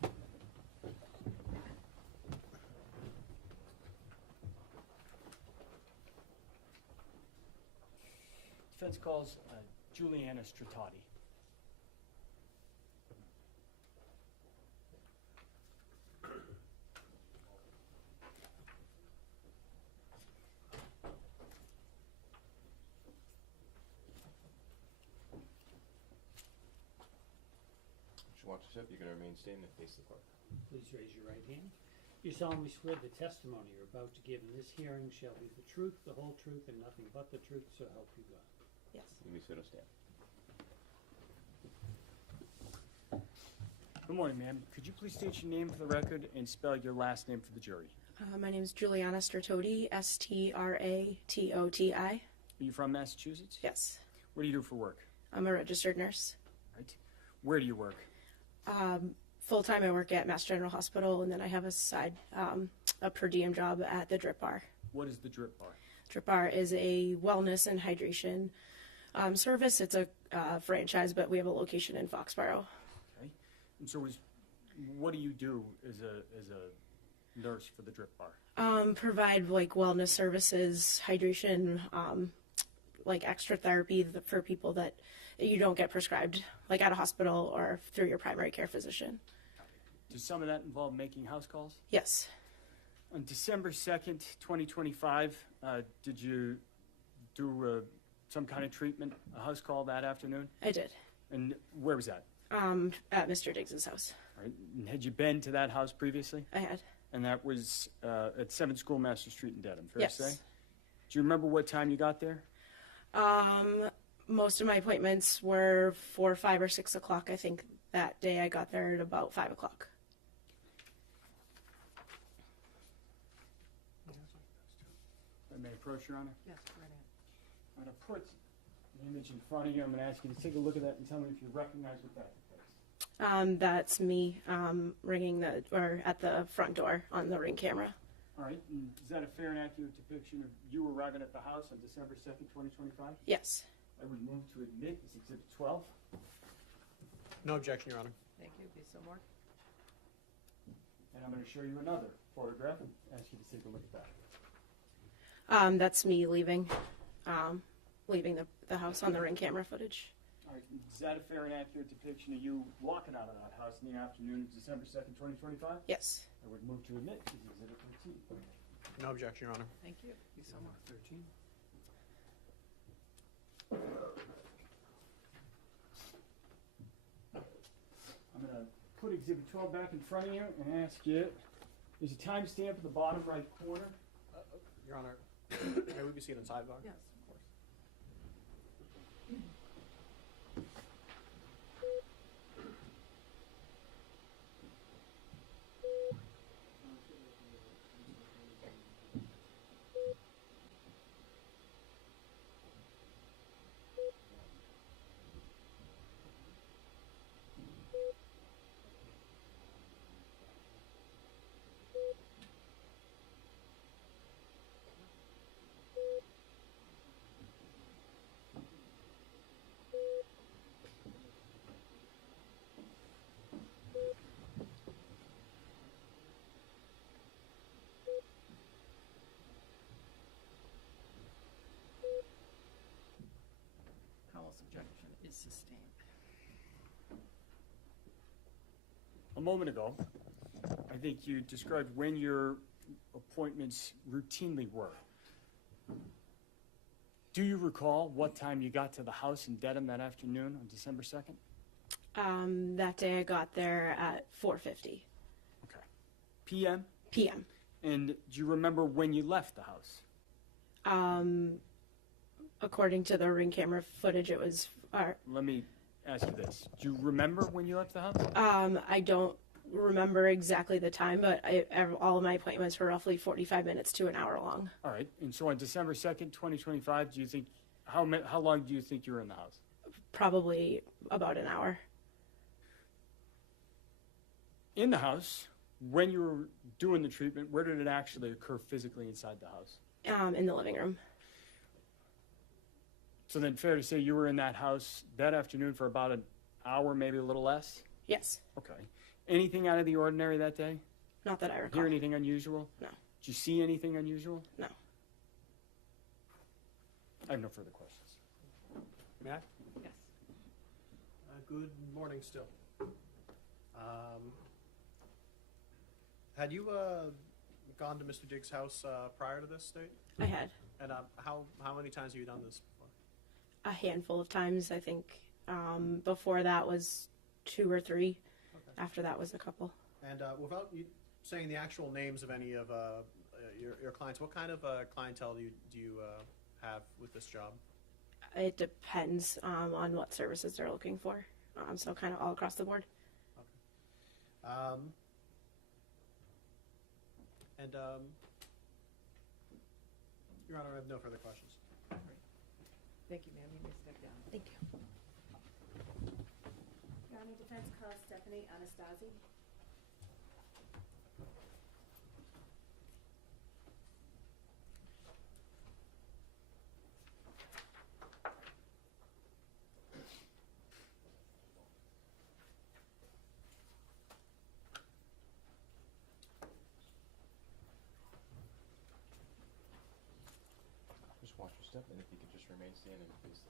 Defense calls Juliana Stratati. Watch the step. You're going to remain standing and face the court. Please raise your right hand. You solemnly swear the testimony you're about to give in this hearing shall be the truth, the whole truth, and nothing but the truth, so help you God. Yes. You may sit or stand. Good morning, ma'am. Could you please state your name for the record and spell your last name for the jury? My name is Juliana Stratoti, Stratoti. Are you from Massachusetts? Yes. What do you do for work? I'm a registered nurse. Right. Where do you work? Full-time I work at Mass General Hospital, and then I have a side, a per diem job at the Drip Bar. What is the Drip Bar? Drip Bar is a wellness and hydration service. It's a franchise, but we have a location in Foxborough. Okay. And so what do you do as a nurse for the Drip Bar? Provide like wellness services, hydration, like extra therapy for people that you don't get prescribed, like at a hospital or through your primary care physician. Does some of that involve making house calls? Yes. On December 2nd, 2025, did you do some kind of treatment, a house call that afternoon? I did. And where was that? At Mr. Diggs's house. All right. And had you been to that house previously? I had. And that was at 7 Schoolmaster Street in Dedham, fair Yes. to say? Do you remember what time you got there? Most of my appointments were 4, 5, or 6 o'clock. I think that day I got there at about 5 o'clock. I may approach, Your Honor? Yes, right in. I'm going to put an image in front of you. I'm going to ask you to take a look at that and tell me if you recognize what that is. That's me ringing at the front door on the Ring camera. All right. And is that a fair and accurate depiction of you arriving at the house on December 2nd, 2025? Yes. I would move to admit as Exhibit 12. No objection, Your Honor. Thank you. Be so marked. And I'm going to show you another photograph and ask you to take a look at that. That's me leaving the house on the Ring camera footage. All right. Is that a fair and accurate depiction of you walking out of that house in the afternoon of December 2nd, 2025? Yes. I would move to admit as Exhibit 13. No objection, Your Honor. Thank you. Be so marked. 13. I'm going to put Exhibit 12 back in front of you and ask you, there's a timestamp at the bottom right corner. Your Honor, may we be seated in sidebar? Yes, of course. Powell's objection is sustained. A moment ago, I think you described when your appointments routinely were. Do you recall what time you got to the house in Dedham that afternoon on December 2nd? That day I got there at 4:50 Okay. PM? p.m. And do you remember when you left the house? According to the Ring camera footage, it was. Let me ask you this. Do you remember when you left the house? I don't remember exactly the time, but all of my appointments were roughly 45 minutes to an hour long. All right. And so on December 2nd, 2025, do you think, how long do you think you were in the house? Probably about an hour. In the house, when you were doing the treatment, where did it actually occur physically inside the house? In the living room. So then fair to say you were in that house that afternoon for about an hour, maybe a little less? Yes. Okay. Anything out of the ordinary that day? Not that I recall. Hear anything unusual? No. Did you see anything unusual? No. I have no further questions. Matt? Yes. Good morning still. Had you gone to Mr. Diggs' house prior to this date? I had. And how many times have you done this before? A handful of times, I think. Before that was 2 or 3. Okay. After that was a couple. And without you saying the actual names of any of your clients, what kind of clientele do you have with this job? It depends on what services they're looking for. So kind of all across the board. Okay. Your Honor, I have no further questions. Thank you, ma'am. You may step down. Thank you. Your Honor, defense calls Stephanie Anastasi. Just watch your step, and if you could just remain standing, please.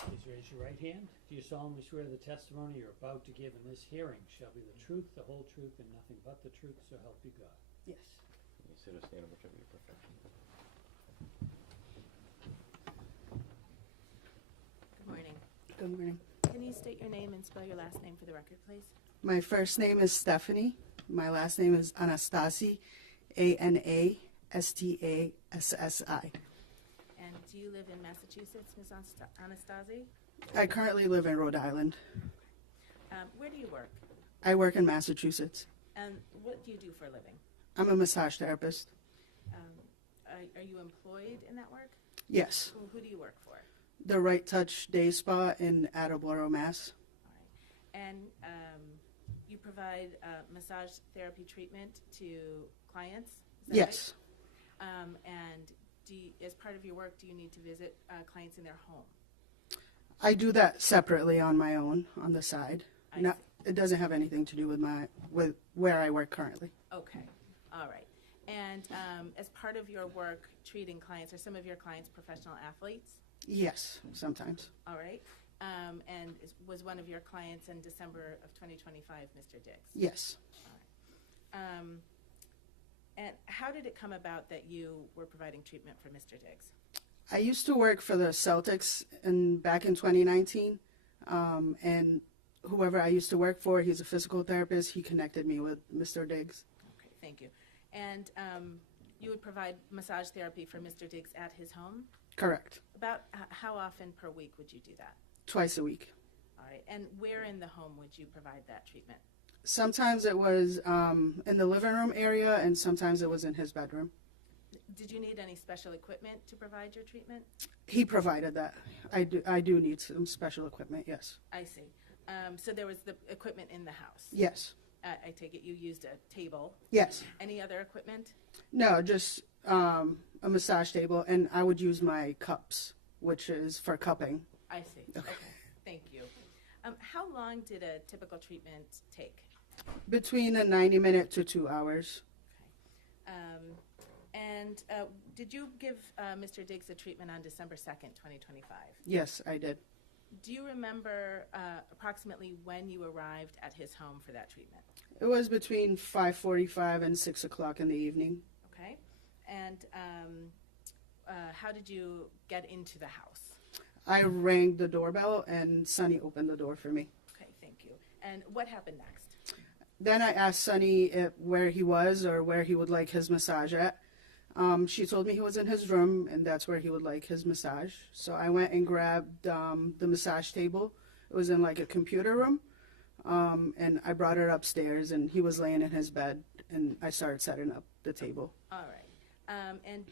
Please raise your right hand. Do you solemnly swear the testimony you're about to give in this hearing shall be the truth, the whole truth, and nothing but the truth, so help you God? Yes. You sit or stand, whichever you prefer. Good morning. Good morning. Can you state your name and spell your last name for the record, please? My first name is Stephanie. My last name is Anastasi, Anastassi. And do you live in Massachusetts, Ms. Anastasi? I currently live in Rhode Island. Where do you work? I work in Massachusetts. And what do you do for a living? I'm a massage therapist. Are you employed in that work? Yes. Who do you work for? The Right Touch Day Spa in Attleboro, Mass. All right. And you provide massage therapy treatment to clients? Is that Yes. right? And as part of your work, do you need to visit clients in their home? I do that separately on my own, on the side. I It doesn't have anything to do with where I work currently. Okay, all right. And as part of your work treating clients, are some of your clients professional athletes? Yes, sometimes. All right. And was one of your clients in December of 2025, Mr. Diggs? Yes. All right. And how did it come about that you were providing treatment for Mr. Diggs? I used to work for the Celtics back in 2019, and whoever I used to work for, he's a physical therapist. He connected me with Mr. Diggs. Okay, thank you. And you would provide massage therapy for Mr. Diggs at his home? Correct. About how often per week would you do that? Twice a week. All right. And where in the home would you provide that treatment? Sometimes it was in the living room area, and sometimes it was in his bedroom. Did you need any special equipment to provide your treatment? He provided that. I do need some special equipment, yes. I see. So there was the equipment in the house? Yes. I take it you used a table? Yes. Any other equipment? No, just a massage table, and I would use my cups, which is for cupping. I see. Okay. Thank you. How long did a typical treatment take? Between a 90-minute to 2 hours. Okay. And did you give Mr. Diggs a treatment on December 2nd, 2025? Yes, I did. Do you remember approximately when you arrived at his home for that treatment? It was between 5:45 and 6 o'clock in the evening. Okay. And how did you get into the house? I rang the doorbell, and Sonny opened the door for me. Okay, thank you. And what happened next? Then I asked Sonny where he was or where he would like his massage at. She told me he was in his room, and that's where he would like his massage. So I went and grabbed the massage table. It was in like a computer room. And I brought her upstairs, and he was laying in his bed, and I started setting up the table. All right. And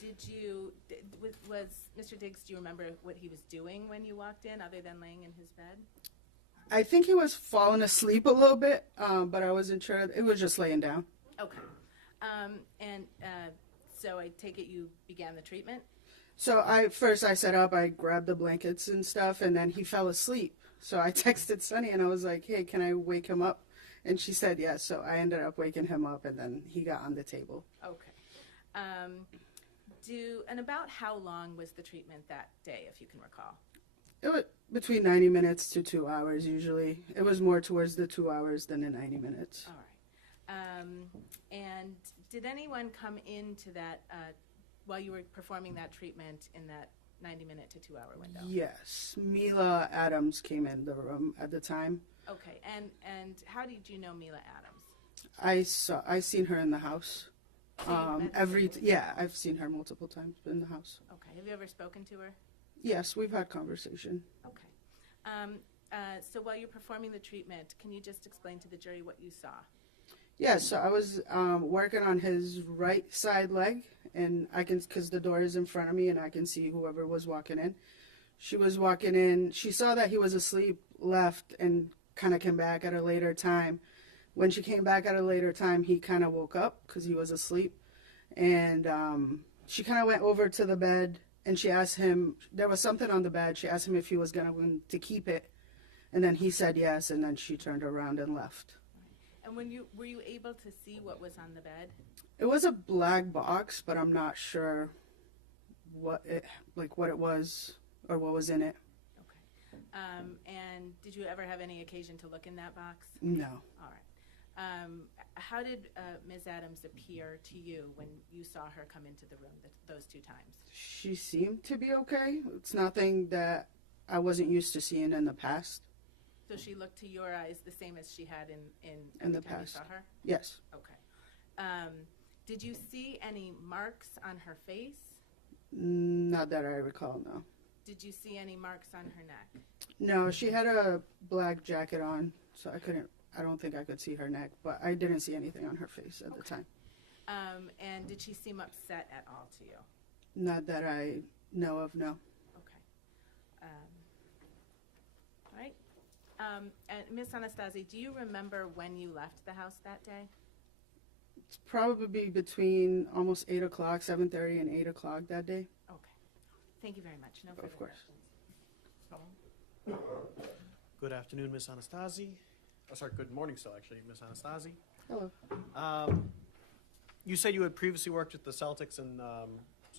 was Mr. Diggs, do you remember what he was doing when you walked in, other than laying in his bed? I think he was falling asleep a little bit, but I wasn't sure. It was just laying down. Okay. So I take it you began the treatment? So I set up, I grabbed the blankets and stuff, and then he fell asleep. So I texted Sunny, and I was like, hey, can I wake him up? And she said yes. So I ended up waking him up, and then he got on the table. Okay. And about how long was the treatment that day, if you can recall? It was between 90 minutes to 2 hours usually. It was more towards the 2 hours than the 90 minutes. All right. And did anyone come into that, while you were performing that treatment in that 90-minute to 2-hour window? Yes. Mila Adams came in the room at the time. Okay. And how did you know Mila Adams? I seen her in the house. I've seen her multiple times in the house. Okay. Have you ever spoken to her? Yes, we've had conversation. Okay. So while you're performing the treatment, can you just explain to the jury what you saw? Yeah, so I was working on his right side leg, and because the door is in front of me, and I can see whoever was walking in. She was walking in. She saw that he was asleep, left, and kind of came back at a later time. When she came back at a later time, he kind of woke up because he was asleep, and she kind of went over to the bed, and she asked him, there was something on the bed. She asked him if he was going to keep it, and then he said yes, and then she turned around and left. And were you able to see what was on the bed? It was a black box, but I'm not sure what it was or what was in it. Okay. And did you ever have any occasion to look in that box? No. All right. How did Ms. Adams appear to you when you saw her come into the room those 2 times? She seemed to be okay. It's nothing that I wasn't used to seeing in the past. So she looked to your eyes the same as she had in the past. You saw her? Yes. Okay. Did you see any marks on her face? Not that I recall, no. Did you see any marks on her neck? No, she had a black jacket on, so I don't think I could see her neck, but I didn't see anything on her face at the time. And did she seem upset at all to you? Not that I know of, no. Okay. All right. And Ms. Anastasi, do you remember when you left the house that day? It's probably between almost 8 o'clock, 7:30 and 8 o'clock that day. Okay. Thank you very much. No further questions. Good afternoon, Ms. Anastasi. Oh, sorry, good morning still, actually, Ms. Anastasi. Hello. You said you had previously worked at the Celtics, and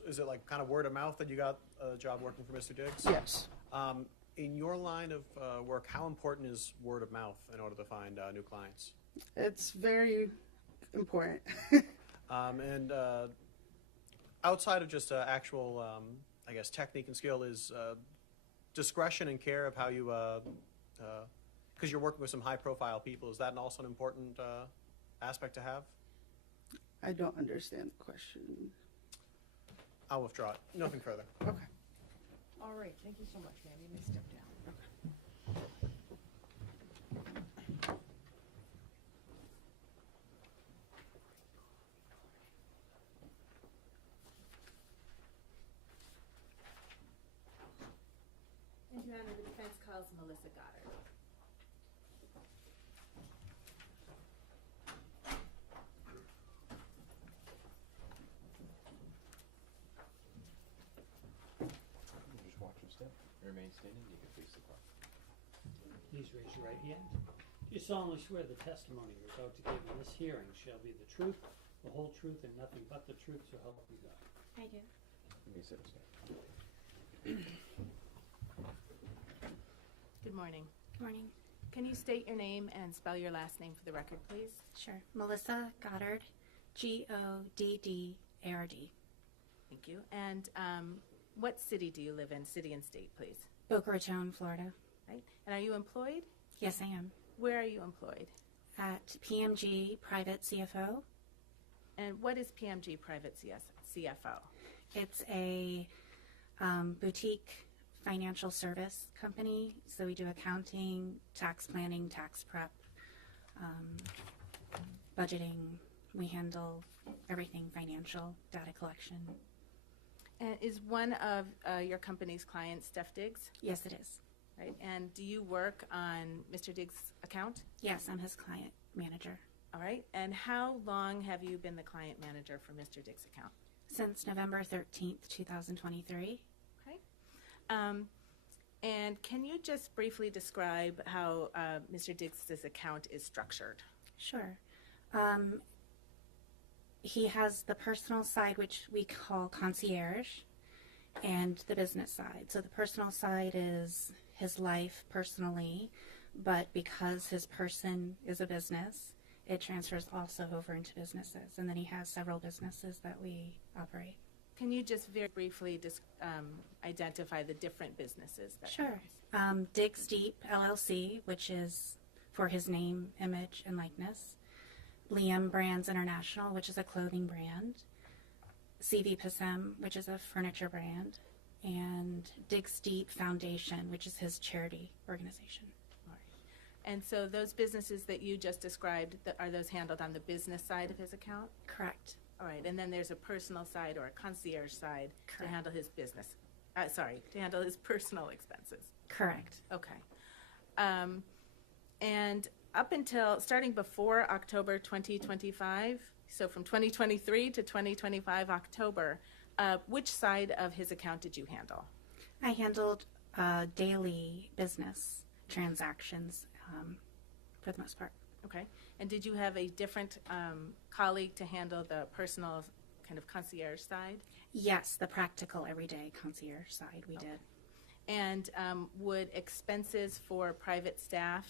is it like kind of word of mouth that you got a job working for Mr. Diggs? Yes. In your line of work, how important is word of mouth in order to find new clients? It's very important. And outside of just actual, I guess, technique and skill, is discretion and care of how you, because you're working with some high-profile people, is that also an important aspect to have? I don't understand the question. I'll withdraw it. Nothing further. Okay. All right, thank you so much, ma'am. You may step down. And Your Honor, the defense calls Melissa Goddard. Just watch your step. Remain standing. You can face the clock. Please raise your right hand. Do you solemnly swear the testimony you're about to give in this hearing shall be the truth, the whole truth, and nothing but the truth, so help you God? I do. You may sit and stand. Good morning. Morning. Can you state your name and spell your last name for the record, please? Sure. Melissa Goddard, Goddard. Thank you. And what city do you live in? City and state, please. Boca Raton, Florida. Right. And are you employed? Yes, I am. Where are you employed? At PMG Private CFO. And what is PMG Private CFO? It's a boutique financial service company. So we do accounting, tax planning, tax prep, budgeting. We handle everything financial, data collection. And is one of your company's clients Steph Diggs? Yes, it is. Right. And do you work on Mr. Diggs' account? Yes, I'm his client manager. All right. And how long have you been the client manager for Mr. Diggs' account? Since November 13th, 2023. Okay. And can you just briefly describe how Mr. Diggs' account is structured? Sure. He has the personal side, which we call concierge, and the business side. So the personal side is his life personally, but because his person is a business, it transfers also over into businesses. And then he has several businesses that we operate. Can you just very briefly identify the different businesses that Sure. Diggs Deep LLC, which is for his name, image, and likeness. Liam Brands International, which is a clothing brand. CV Passem, which is a furniture brand. And Diggs Deep Foundation, which is his charity organization. All right. And so those businesses that you just described, are those handled on the business side of his account? Correct. All right. And then there's a personal side or a concierge side to handle his business. To handle his personal expenses. Correct. Okay. And up until, starting before October 2025, so from 2023 to 2025 October, which side of his account did you handle? I handled daily business transactions for the most part. Okay. And did you have a different colleague to handle the personal kind of concierge side? Yes, the practical everyday concierge side we did. And would expenses for private staff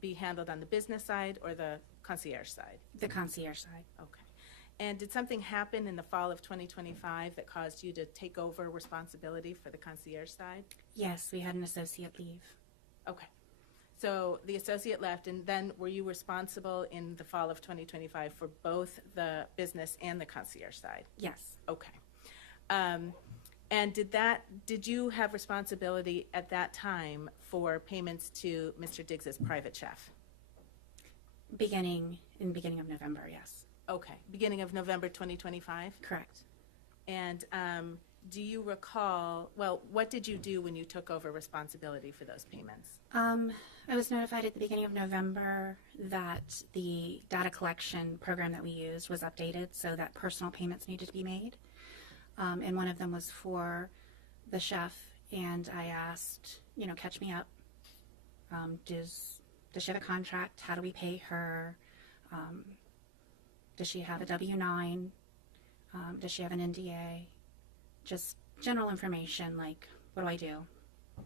be handled on the business side or the concierge side? The concierge side. Okay. And did something happen in the fall of 2025 that caused you to take over responsibility for the concierge side? Yes, we had an associate leave. Okay. So the associate left, and then were you responsible in the fall of 2025 for both the business and the concierge side? Yes. Okay. And did you have responsibility at that time for payments to Mr. Diggs's private chef? Beginning of November, yes. Okay. Beginning of November 2025? Correct. And do you recall, well, what did you do when you took over responsibility for those payments? I was notified at the beginning of November that the data collection program that we used was updated so that personal payments needed to be made. And one of them was for the chef, and I asked, catch me up. Does she have a contract? How do we pay her? Does she have a W-9? Does she have an NDA? Just general information, like, what do I do?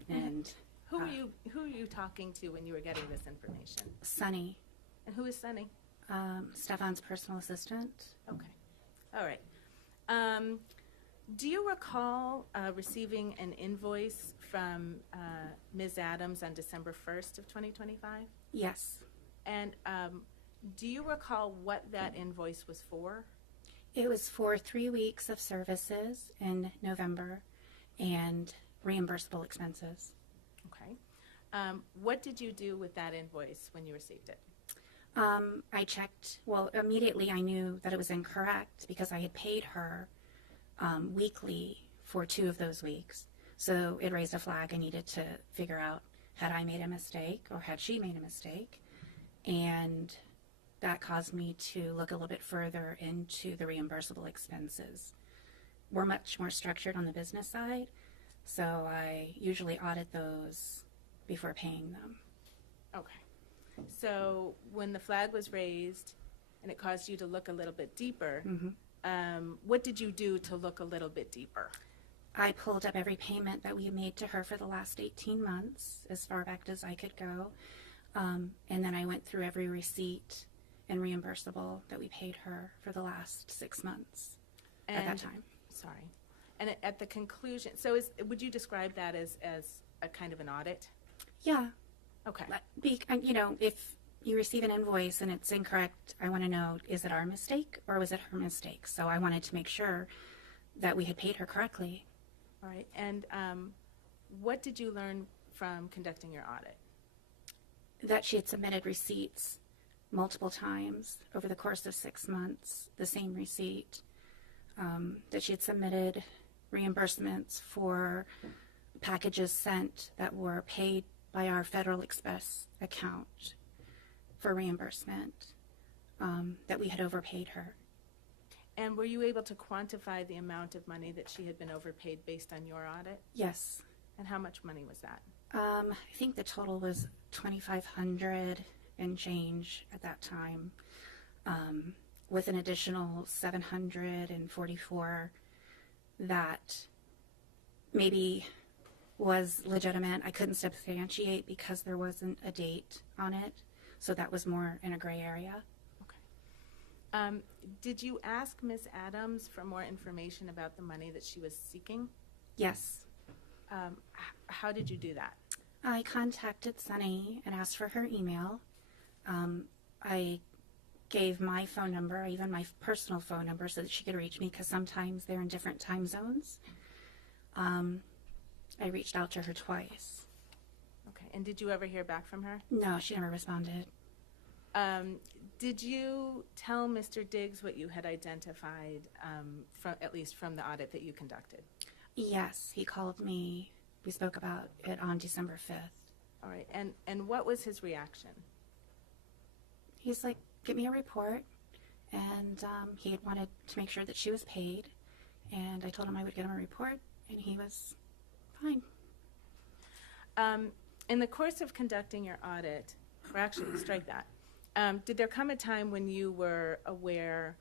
And who are you talking to when you were getting this information? Sunny. And who is Sunny? Stefon's personal assistant. Okay. All right. Do you recall receiving an invoice from Ms. Adams on December 1st of 2025? Yes. And do you recall what that invoice was for? It was for 3 weeks of services in November and reimbursable expenses. Okay. What did you do with that invoice when you received it? I checked, immediately I knew that it was incorrect because I had paid her weekly for 2 of those weeks. So it raised a flag. I needed to figure out, had I made a mistake or had she made a mistake? And that caused me to look a little bit further into the reimbursable expenses. We're much more structured on the business side, so I usually audit those before paying them. Okay. So when the flag was raised and it caused you to look a little bit deeper, what did you do to look a little bit deeper? I pulled up every payment that we made to her for the last 18 months, as far back as I could go. And then I went through every receipt and reimbursable that we paid her for the last 6 months at that time. Sorry. And at the conclusion, so would you describe that as a kind of an audit? Yeah. Okay. If you receive an invoice and it's incorrect, I want to know, is it our mistake or was it her mistake? So I wanted to make sure that we had paid her correctly. All right. And what did you learn from conducting your audit? That she had submitted receipts multiple times over the course of 6 months the same receipt, that she had submitted reimbursements for packages sent that were paid by our Federal Express account for reimbursement, that we had overpaid her. And were you able to quantify the amount of money that she had been overpaid based on your audit? Yes. And how much money was that? I think the total was $2,500 and change at that time, with an additional $744 that maybe was legitimate. I couldn't substantiate because there wasn't a date on it, so that was more in a gray area. Did you ask Ms. Adams for more information about the money that she was seeking? Yes. How did you do that? I contacted Sunny and asked for her email. I gave my phone number, even my personal phone number, so that she could reach me, because sometimes they're in different time zones. I reached out to her twice. Okay, and did you ever hear back from her? No, she never responded. Did you tell Mr. Diggs what you had identified, at least from the audit that you conducted? Yes, he called me. We spoke about it on December 5th. All right, and what was his reaction? He's like, give me a report, and he had wanted to make sure that she was paid, and I told him I would get him a report, and he was fine. In the course of conducting your audit, or actually, strike that, did there come a time when you were aware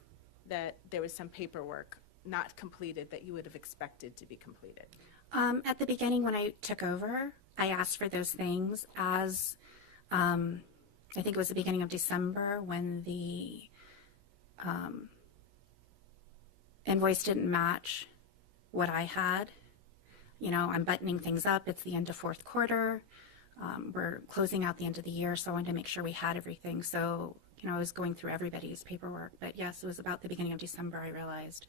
that there was some paperwork not completed that you would have expected to be completed? At the beginning when I took over, I asked for those things as, I think it was the beginning of December when the invoice didn't match what I had. You know, I'm buttoning things up. It's the end of fourth quarter. We're closing out the end of the year, so I wanted to make sure we had everything. So, you know, I was going through everybody's paperwork. But yes, it was about the beginning of December I realized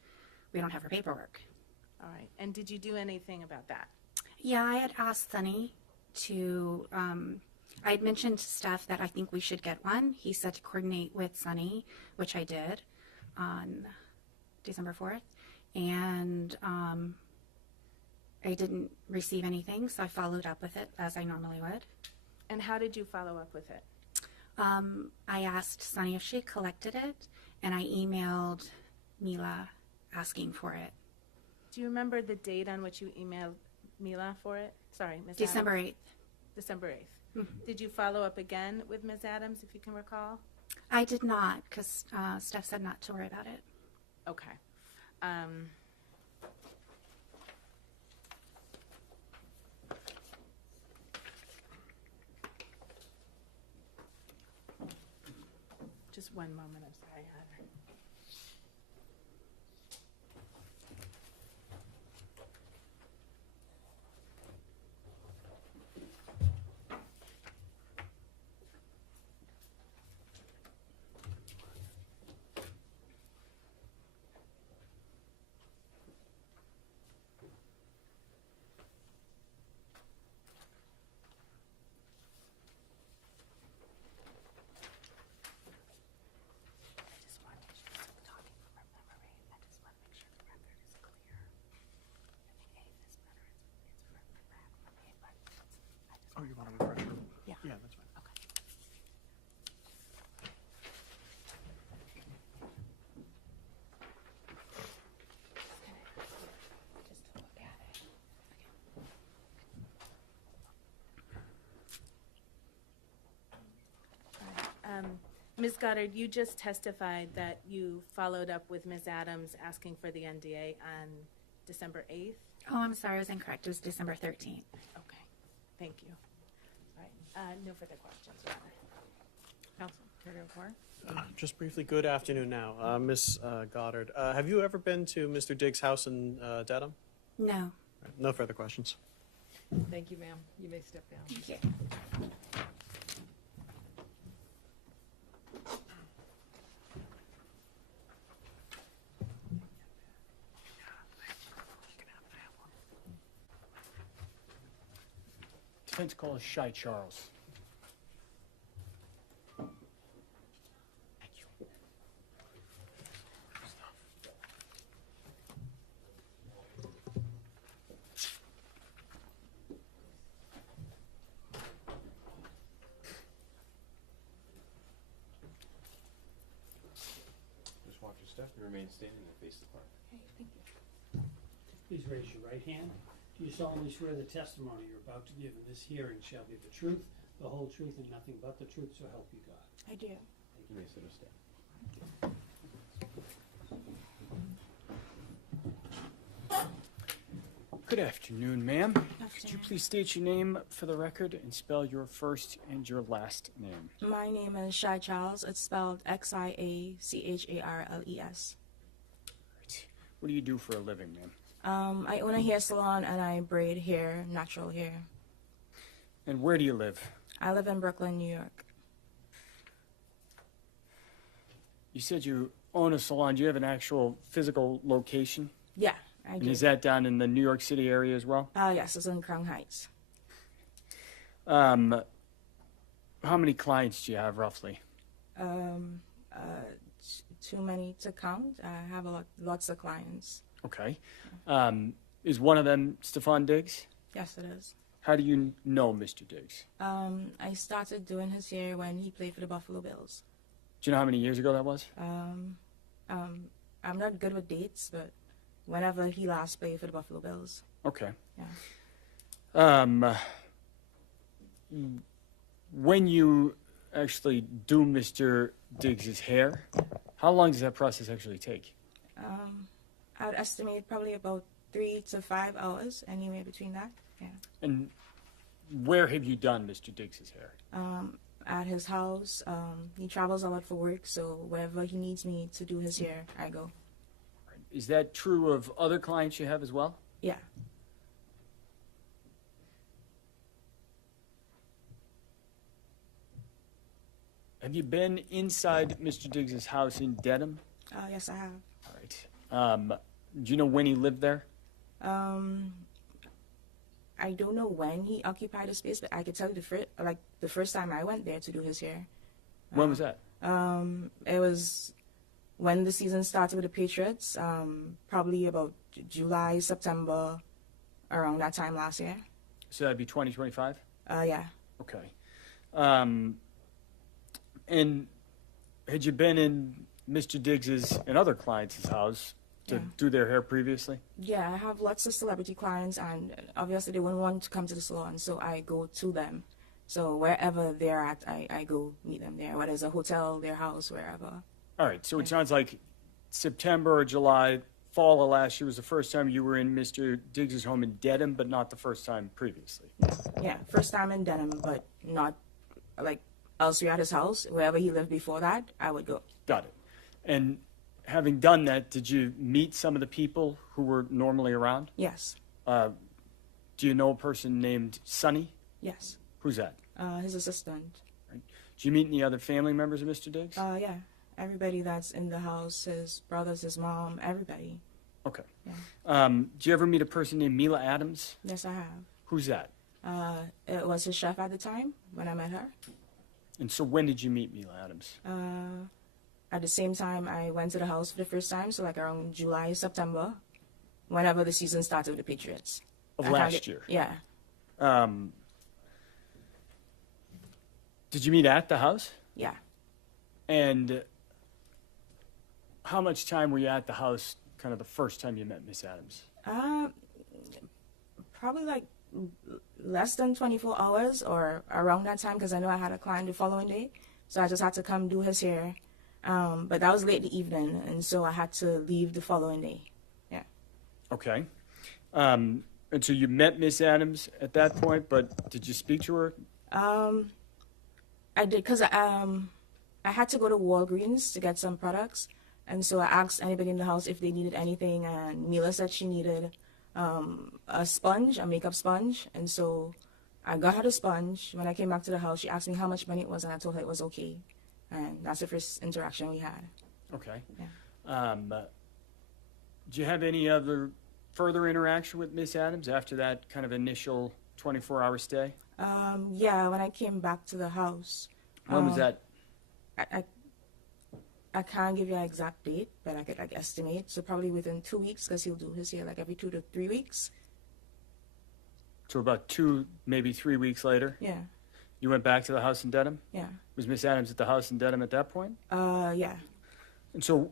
we don't have her paperwork. All right. And did you do anything about that? Yeah, I had asked Sunny to, I had mentioned to Steph that I think we should get one. He said to coordinate with Sunny, which I did on December 4th. And I didn't receive anything, so I followed up with it as I normally would. And how did you follow up with it? I asked Sunny if she had collected it, and I emailed Mila asking for it. Do you remember the date on which you emailed Mila for it? Sorry, Ms. December Adams. 8th. December 8th. Mm-hmm. Did you follow up again with Ms. Adams, if you can recall? I did not, because Steph said not to worry about it. Okay. Just one moment, I'm sorry, Heather. Oh, you want to refresh her? Yeah. Yeah, that's fine. Ms. Goddard, you just testified that you followed up with Ms. Adams asking for the NDA on December 8th? Oh, I'm sorry, I was incorrect. It was December 13th. Okay, thank you. All right, no further questions, Your Honor. Counsel, care to report? Just briefly, good afternoon now. Ms. Goddard, have you ever been to Mr. Diggs' house in Dedham? No. No further questions. Thank you, ma'am. You may step down. Thank you. Defense call is Shy Charles. Remain standing and face the clerk. Okay, thank you. Please raise your right hand. Do you solemnly swear the testimony you're about to give in this hearing shall be the truth, the whole truth, and nothing but the truth, so help you God? I do. You may sit or stand. Good afternoon, ma'am. Could you please state your name for the record and spell your first and your last name? My name is Shai Charles. It's spelled Xiacharles. What do you do for a living, ma'am? I own a hair salon and I braid hair, natural hair. And where do you live? I live in Brooklyn, New York. You said you own a salon. Do you have an actual physical location? Yeah, I And do. is that down in the New York City area as well? Yes, it's in Crown Heights. How many clients do you have roughly? Too many to count. I have lots of clients. Okay. Is one of them Stefon Diggs? Yes, it is. How do you know Mr. Diggs? I started doing his hair when he played for the Buffalo Bills. Do you know how many years ago that was? I'm not good with dates, but whenever he last played for the Buffalo Bills. Okay. Yeah. When you actually do Mr. Diggs's hair, how long does that process actually take? I'd estimate probably about 3 to 5 hours, anywhere between that. Yeah. And where have you done Mr. Diggs's hair? At his house. He travels a lot for work, so wherever he needs me to do his hair, I go. Is that true of other clients you have as well? Yeah. Have you been inside Mr. Diggs's house in Dedham? Yes, I have. All right. Do you know when he lived there? I don't know when he occupied the space, but I could tell you the first time I went there to do his hair. When was that? It was when the season started with the Patriots, probably about July, September, around that time last year. So that'd be 2025? Yeah. Okay. And had you been in Mr. Diggs's and other clients' house to do their hair previously? Yeah, I have lots of celebrity clients, and obviously they wouldn't want to come to the salon, so I go to them. So wherever they're at, I go meet them there, whether it's a hotel, their house, wherever. All right, so it sounds like September or July, fall of last year was the first time you were in Mr. Diggs's home in Dedham, but not the first time previously. Yeah, first time in Denham, but not like elsewhere at his house. Wherever he lived before that, I would go. Got it. And having done that, did you meet some of the people who were normally around? Yes. Do you know a person named Sonny? Yes. Who's that? His assistant. Right. Did you meet any other family members of Mr. Diggs? Yeah. Everybody that's in the house, his brothers, his mom, everybody. Okay. Yeah. Do you ever meet a person named Mila Adams? Yes, I have. Who's that? It was his chef at the time when I met her. And so when did you meet Mila Adams? At the same time, I went to the house for the first time, so like around July, September, whenever the season started with the Patriots. Of last year? Yeah. Did you meet at the house? Yeah. And how much time were you at the house kind of the first time you met Miss Adams? Probably like less than 24 hours or around that time, because I know I had a client the following day, so I just had to come do his hair. But that was late in the evening, and so I had to leave the following day. Yeah. Okay. And so you met Miss Adams at that point, but did you speak to her? I did, because I had to go to Walgreens to get some products, and so I asked anybody in the house if they needed anything, and Mila said she needed a sponge, a makeup sponge, and so I got her the sponge. When I came back to the house, she asked me how much money it was, and I told her it was okay, and that's the first interaction we had. Okay. Yeah. Do you have any other further interaction with Miss Adams after that kind of initial 24-hour stay? Yeah, when I came back to the house. When was that? I can't give you an exact date, but I could like estimate. So probably within 2 weeks, because he'll do his hair like every 2 to 3 weeks. So about 2, maybe 3 weeks later? Yeah. You went back to the house in Dedham? Yeah. Was Miss Adams at the house in Dedham at that point? Yeah. And so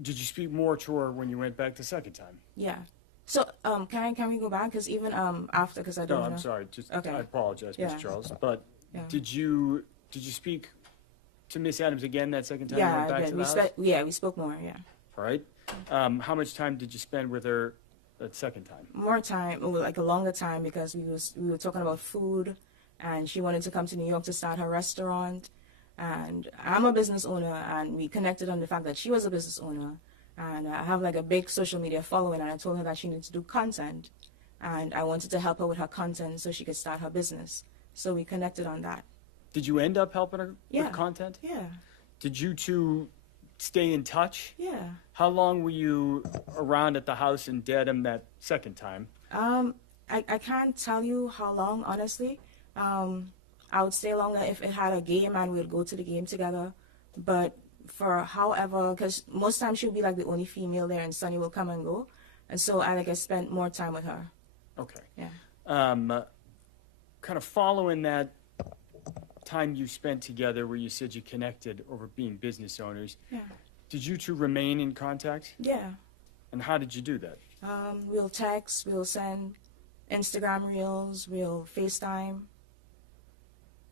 did you speak more to her when you went back the second time? Yeah. So, can we go back? Because even after, because I don't No, know. I'm sorry. Just Okay. I apologize, Yeah. Mr. Charles. But Yeah. did you speak to Miss Adams again that second time you Yeah, went back I to did. the house? We spoke more. Yeah. All right. How much time did you spend with her that second time? More time, like a longer time, because we were talking about food, and she wanted to come to New York to start her restaurant, and I'm a business owner, and we connected on the fact that she was a business owner, and I have like a big social media following, and I told her that she needed to do content, and I wanted to help her with her content so she could start her business. So we connected on that. Did you end up helping her Yeah. with content? Yeah. Did you two stay in touch? Yeah. How long were you around at the house in Dedham that second time? I can't tell you how long, honestly. I would stay longer if it had a game and we'd go to the game together. But for however, because most times she'll be like the only female there and Sunny will come and go. And so I spent more time with her. Okay. Yeah. Kind of following that time you spent together where you said you connected over being business owners, Yeah. did you two remain in contact? Yeah. And how did you do that? We'll text, we'll send Instagram reels, we'll FaceTime.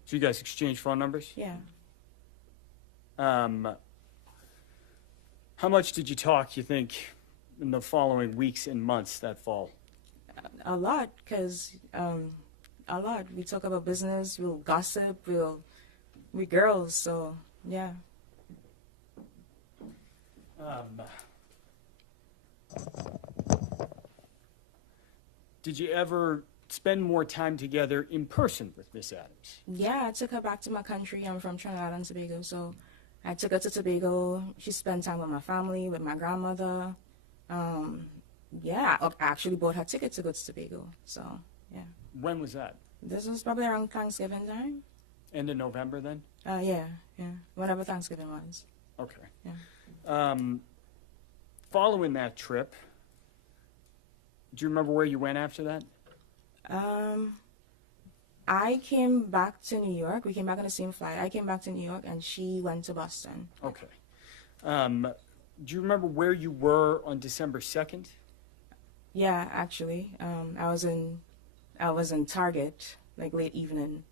So you guys exchanged phone numbers? Yeah. How much did you talk, you think, in the following weeks and months that fall? A lot, because a lot. We talk about business, we'll gossip, we girls, so yeah. Did you ever spend more time together in person with Miss Adams? Yeah, I took her back to my country. I'm from Trinidad and Tobago, so I took her to Tobago. She spent time with my family, with my grandmother. Yeah, I actually bought her ticket to go to Tobago, so yeah. When was that? This was probably around Thanksgiving time. End of November then? Yeah, whenever Thanksgiving was. Okay. Yeah. Following that trip, do you remember where you went after that? I came back to New York. We came back on the same flight. I came back to New York, and she went to Boston. Okay. Do you remember where you were on December 2nd? Yeah, actually, I was in Target, like late evening.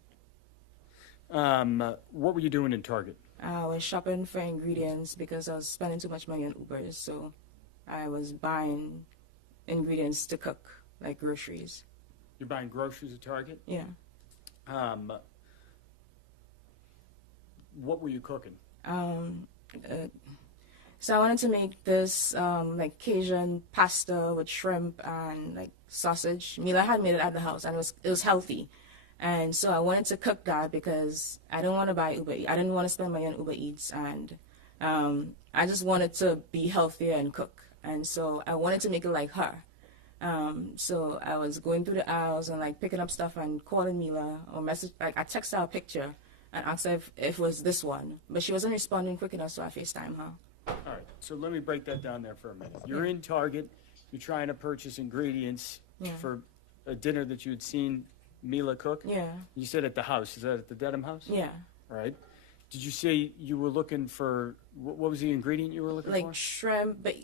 What were you doing in Target? I was shopping for ingredients because I was spending too much money on Ubers, so I was buying ingredients to cook, like groceries. You're buying groceries at Target? Yeah. What were you cooking? So I wanted to make this like Cajun pasta with shrimp and like sausage. Mila had made it at the house, and it was healthy. And so I wanted to cook that because I didn't want to buy Uber Eats. I didn't want to spend money on Uber Eats, and I just wanted to be healthier and cook. And so I wanted to make it like her. So I was going through the aisles and like picking up stuff and calling Mila or message. Like I texted her a picture and asked her if it was this one, but she wasn't responding quick enough, so I FaceTime her. All right, so let me break that down there for a minute. You're in Target. You're trying to purchase ingredients for a dinner that you had seen Mila cook? Yeah. You said at the house. Is that at the Dedham house? Yeah. All right. Did you say you were looking for, what was the ingredient you were looking for? Like shrimp, but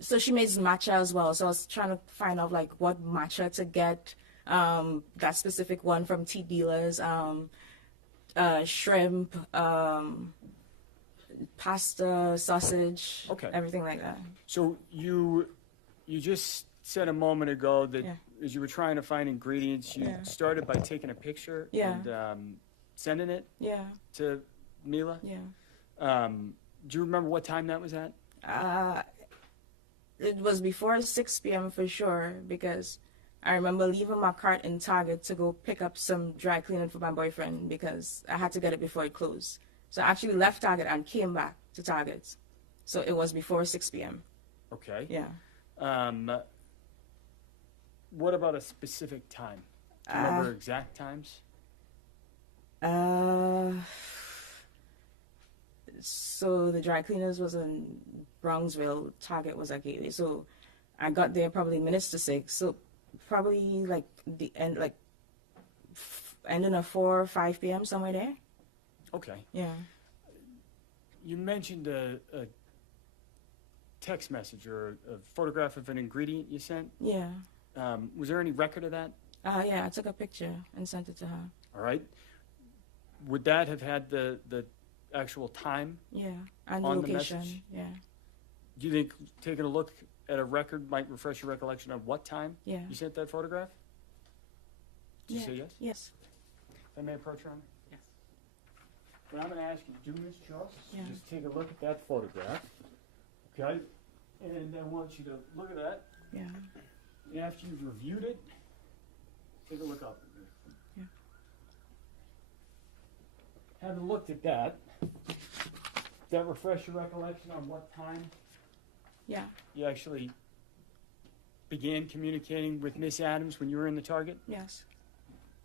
so she makes matcha as well. So I was trying to find out like what matcha to get, that specific one from tea dealers, shrimp, pasta, sausage, everything like that. So you just said a moment ago that as you were trying to find ingredients, you started by taking a picture and sending it to Mila? Yeah. Do you remember what time that was at? It was before 6 p.m. for sure, because I remember leaving my cart in Target to go pick up some dry cleaning for my boyfriend because I had to get it before it closed. So I actually left Target and came back to Target. So it was before 6 p.m. Okay. Yeah. What about a specific time? Do you remember exact times? So the dry cleaners was in Bronxville, Target was at Gateway. So I got there probably minutes to 6. So probably like the end, like ending at 4 or 5 p.m. somewhere there. Okay. Yeah. You mentioned a text message or a photograph of an ingredient you sent? Yeah. Was there any record of that? Yeah, I took a picture and sent it to her. All right. Would that have had the actual time? Yeah, and the on location. the message? Yeah. Do you think taking a look at a record might refresh your recollection of what time Yeah. you sent that photograph? Did you Yeah. say yes? Yes. If I may approach her? Yes. What I'm going to ask you to do, Ms. Charles, Yeah. is just take a look at that photograph. Okay? And I want you to look at that. Yeah. And after you've reviewed it, take a look up. Yeah. Having looked at that, does that refresh your recollection on what time Yeah. you actually began communicating with Miss Adams when you were in the Target? Yes.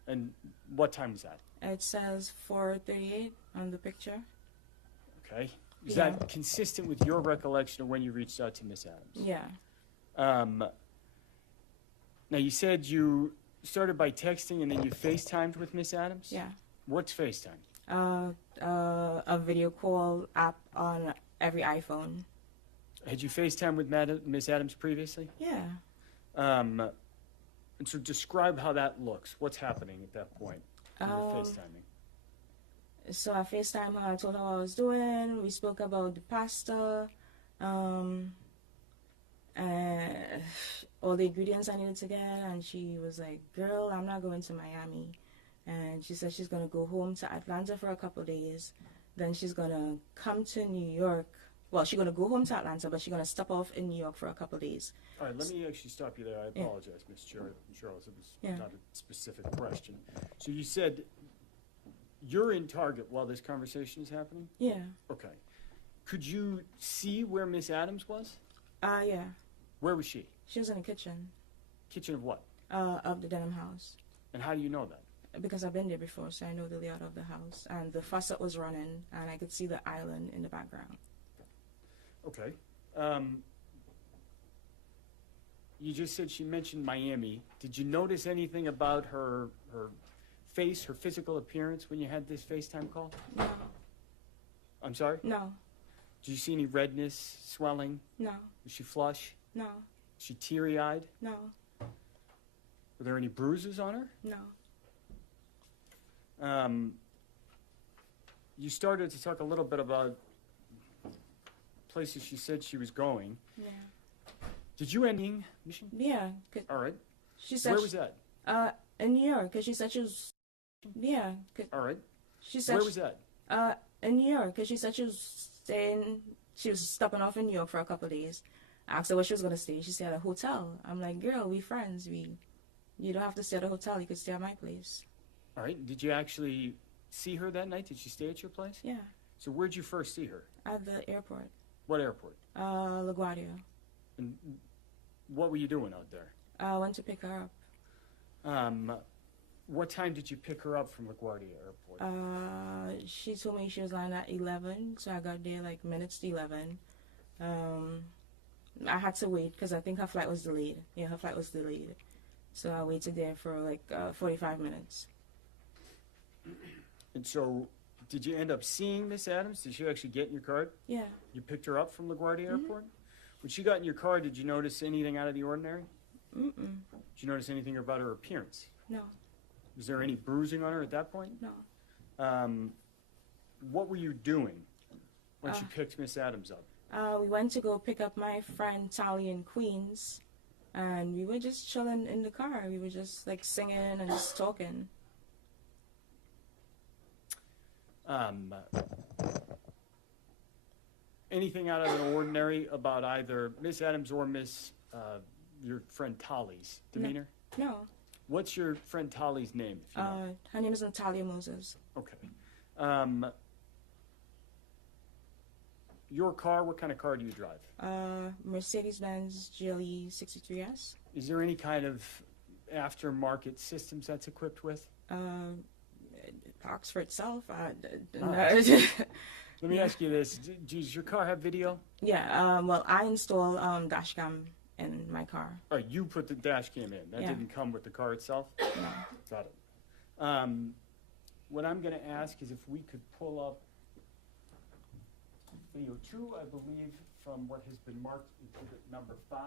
And what time was that? It says 4:38 on the picture. Okay. Is Yeah. that consistent with your recollection of when you reached out to Miss Adams? Yeah. Now, you said you started by texting and then you FaceTimed with Miss Adams? Yeah. What's FaceTime? A video call app on every iPhone. Had you FaceTimed with Miss Adams previously? Yeah. And so describe how that looks. What's happening at that point when you're FaceTiming? So I FaceTime her, I told her what I was doing, we spoke about the pasta, and all the ingredients I needed to get, and she was like, girl, I'm not going to Miami. And she said she's going to go home to Atlanta for a couple days, then she's going to come to New York. Well, she's going to go home to Atlanta, but she's going to stop off in New York for a couple days. All right, let me actually stop you there. I Yeah. apologize, Ms. Charles. It was Yeah. not a specific question. So you said you're in Target while this conversation is happening? Yeah. Okay. Could you see where Miss Adams was? Yeah. Where was she? She was in the kitchen, Kitchen of what? of the Denham house. And how do you know that? Because I've been there before, so I know the layout of the house. And the faucet was running, and I could see the island in the background. Okay. You just said she mentioned Miami. Did you notice anything about her face, her physical appearance when you had this FaceTime call? No. I'm sorry? No. Did you see any redness, swelling? No. Was she flush? No. Was she teary-eyed? No. Were there any bruises on her? No. You started to talk a little bit about places she said she was going. Yeah. Did you end mission? Yeah. All right. She said. Where was that? In New York, because she said she was. Yeah. All right. She said. Where was that? In New York, because she said she was staying. She was stopping off in New York for a couple of days. I asked her where she was gonna stay. She said at a hotel. I'm like, girl, we friends. You don't have to stay at a hotel. You could stay at my place. All right. Did you actually see her that night? Did she stay at your place? Yeah. So where'd you first see her? At the airport. What airport? LaGuardia. And what were you doing out there? I went to pick her up. What time did you pick her up from LaGuardia Airport? She told me she was lying at 11, so I got there like minutes to 11. I had to wait because I think her flight was delayed. Yeah, her flight was delayed. So I waited there for like 45 minutes. And so, did you end up seeing Miss Adams? Did she actually get in your car? Yeah. You picked her up from LaGuardia Airport? When she got in your car, did you notice anything out of the ordinary? Mm-mm. Did you notice anything about her appearance? No. Was there any bruising on her at that point? No. What were you doing when you picked Miss Adams up? We went to go pick up my friend Tally in Queens, and we were just chilling in the car. We were just like singing and just talking. Anything out of the ordinary about either Miss Adams or your friend Tolly's demeanor? No. What's your friend Tolly's name? If you know? Her name is Natalia Moses. Okay. Your car, what kind of car do you drive? Mercedes-Benz GLE 63S. Is there any kind of aftermarket systems that's equipped with? Parks for itself. Let me ask you this. Does your car have video? Yeah, well, I install dash cam in my car. All right, you put the dash cam in. That Yeah. didn't come with the car itself? No. Got it. What I'm going to ask is if we could pull up video 2, I believe, from what has been marked exhibit number 5.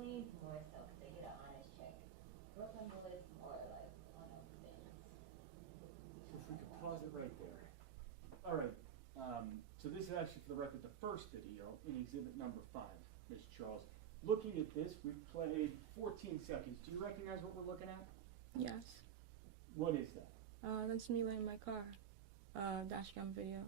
Clean boys though, 'cause they get an honest check. Brooklyn boys more like one of things. If we could pause it right there. All right. So this is actually, for the record, the first video in exhibit number 5, Mr. Charles. Looking at this, we've played 14 seconds. Do you recognize what we're looking at? Yes. What is that? That's Mila in my car. Dashcam video.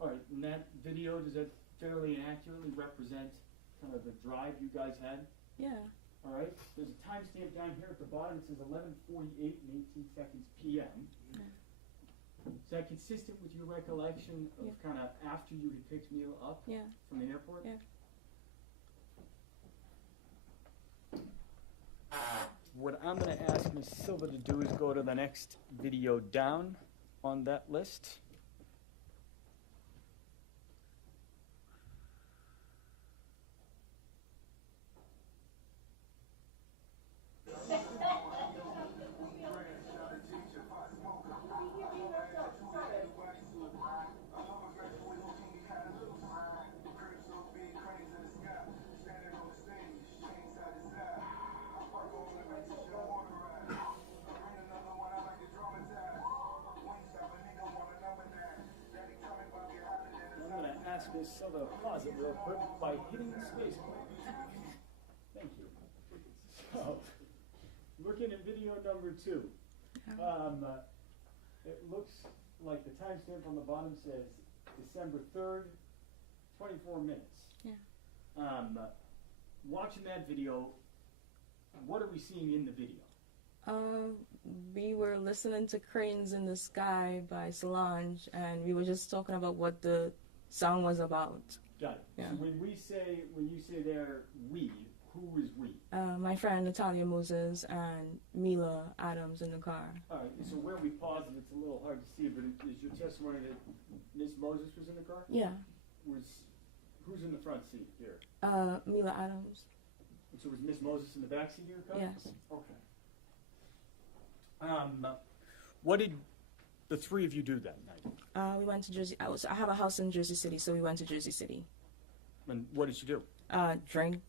All right, and that video, does that fairly and accurately represent kind of the drive you guys had? Yeah. All right, there's a timestamp down here at the bottom. It says 11:48 and 18 seconds p.m. Yeah. Is that consistent with your recollection of kind of after you had picked Mila up from the airport? Yeah. What I'm going to ask Ms. Silva to do is go to the next video down on that list. Ask Ms. Silva to pause it real quick by hitting the space bar. Thank you. So, looking at video number 2, it looks like the timestamp on the bottom says December 3rd, 24 minutes. Yeah. Watching that video, what are we seeing in the video? We were listening to Cranes in the Sky by Solange, and we were just talking about what the song was about. Got it. Yeah. So when you say there, we, who is we? My friend Natalia Moses and Mila Adams in the car. All right, so where we paused it, it's a little hard to see, but is your testimony that Miss Moses was in the car? Yeah. Who's in the front seat here? Mila Adams. And so was Miss Moses in the back seat of your car? Yes. Okay. What did the three of you do that night? We went to Jersey. I have a house in Jersey City, so we went to Jersey City. And what did you do? Drink,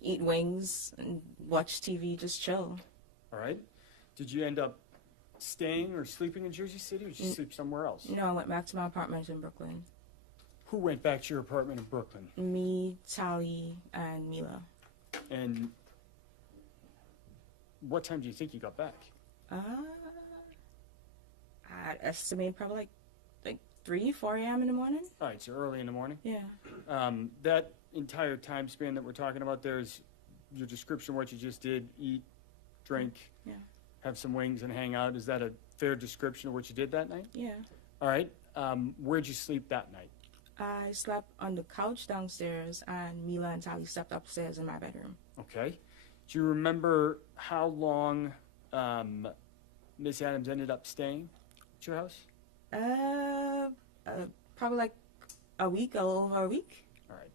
eat wings, and watch TV, just chill. All right. Did you end up staying or sleeping in Jersey City, or did you sleep somewhere else? No, I went back to my apartment in Brooklyn. Who went back to your apartment in Brooklyn? Me, Tally, and Mila. And what time do you think you got back? I'd estimate probably like 3, 4 a.m. in the morning. All right, so early in the morning? Yeah. That entire time span that we're talking about there is your description of what you just did, eat, drink, have some wings and hang out. Is that a fair description of what you did that night? Yeah. All right. Where'd you sleep that night? I slept on the couch downstairs, and Mila and Tally slept upstairs in my bedroom. Okay. Do you remember how long Miss Adams ended up staying at your house? Probably like a week, a little over a week. All right.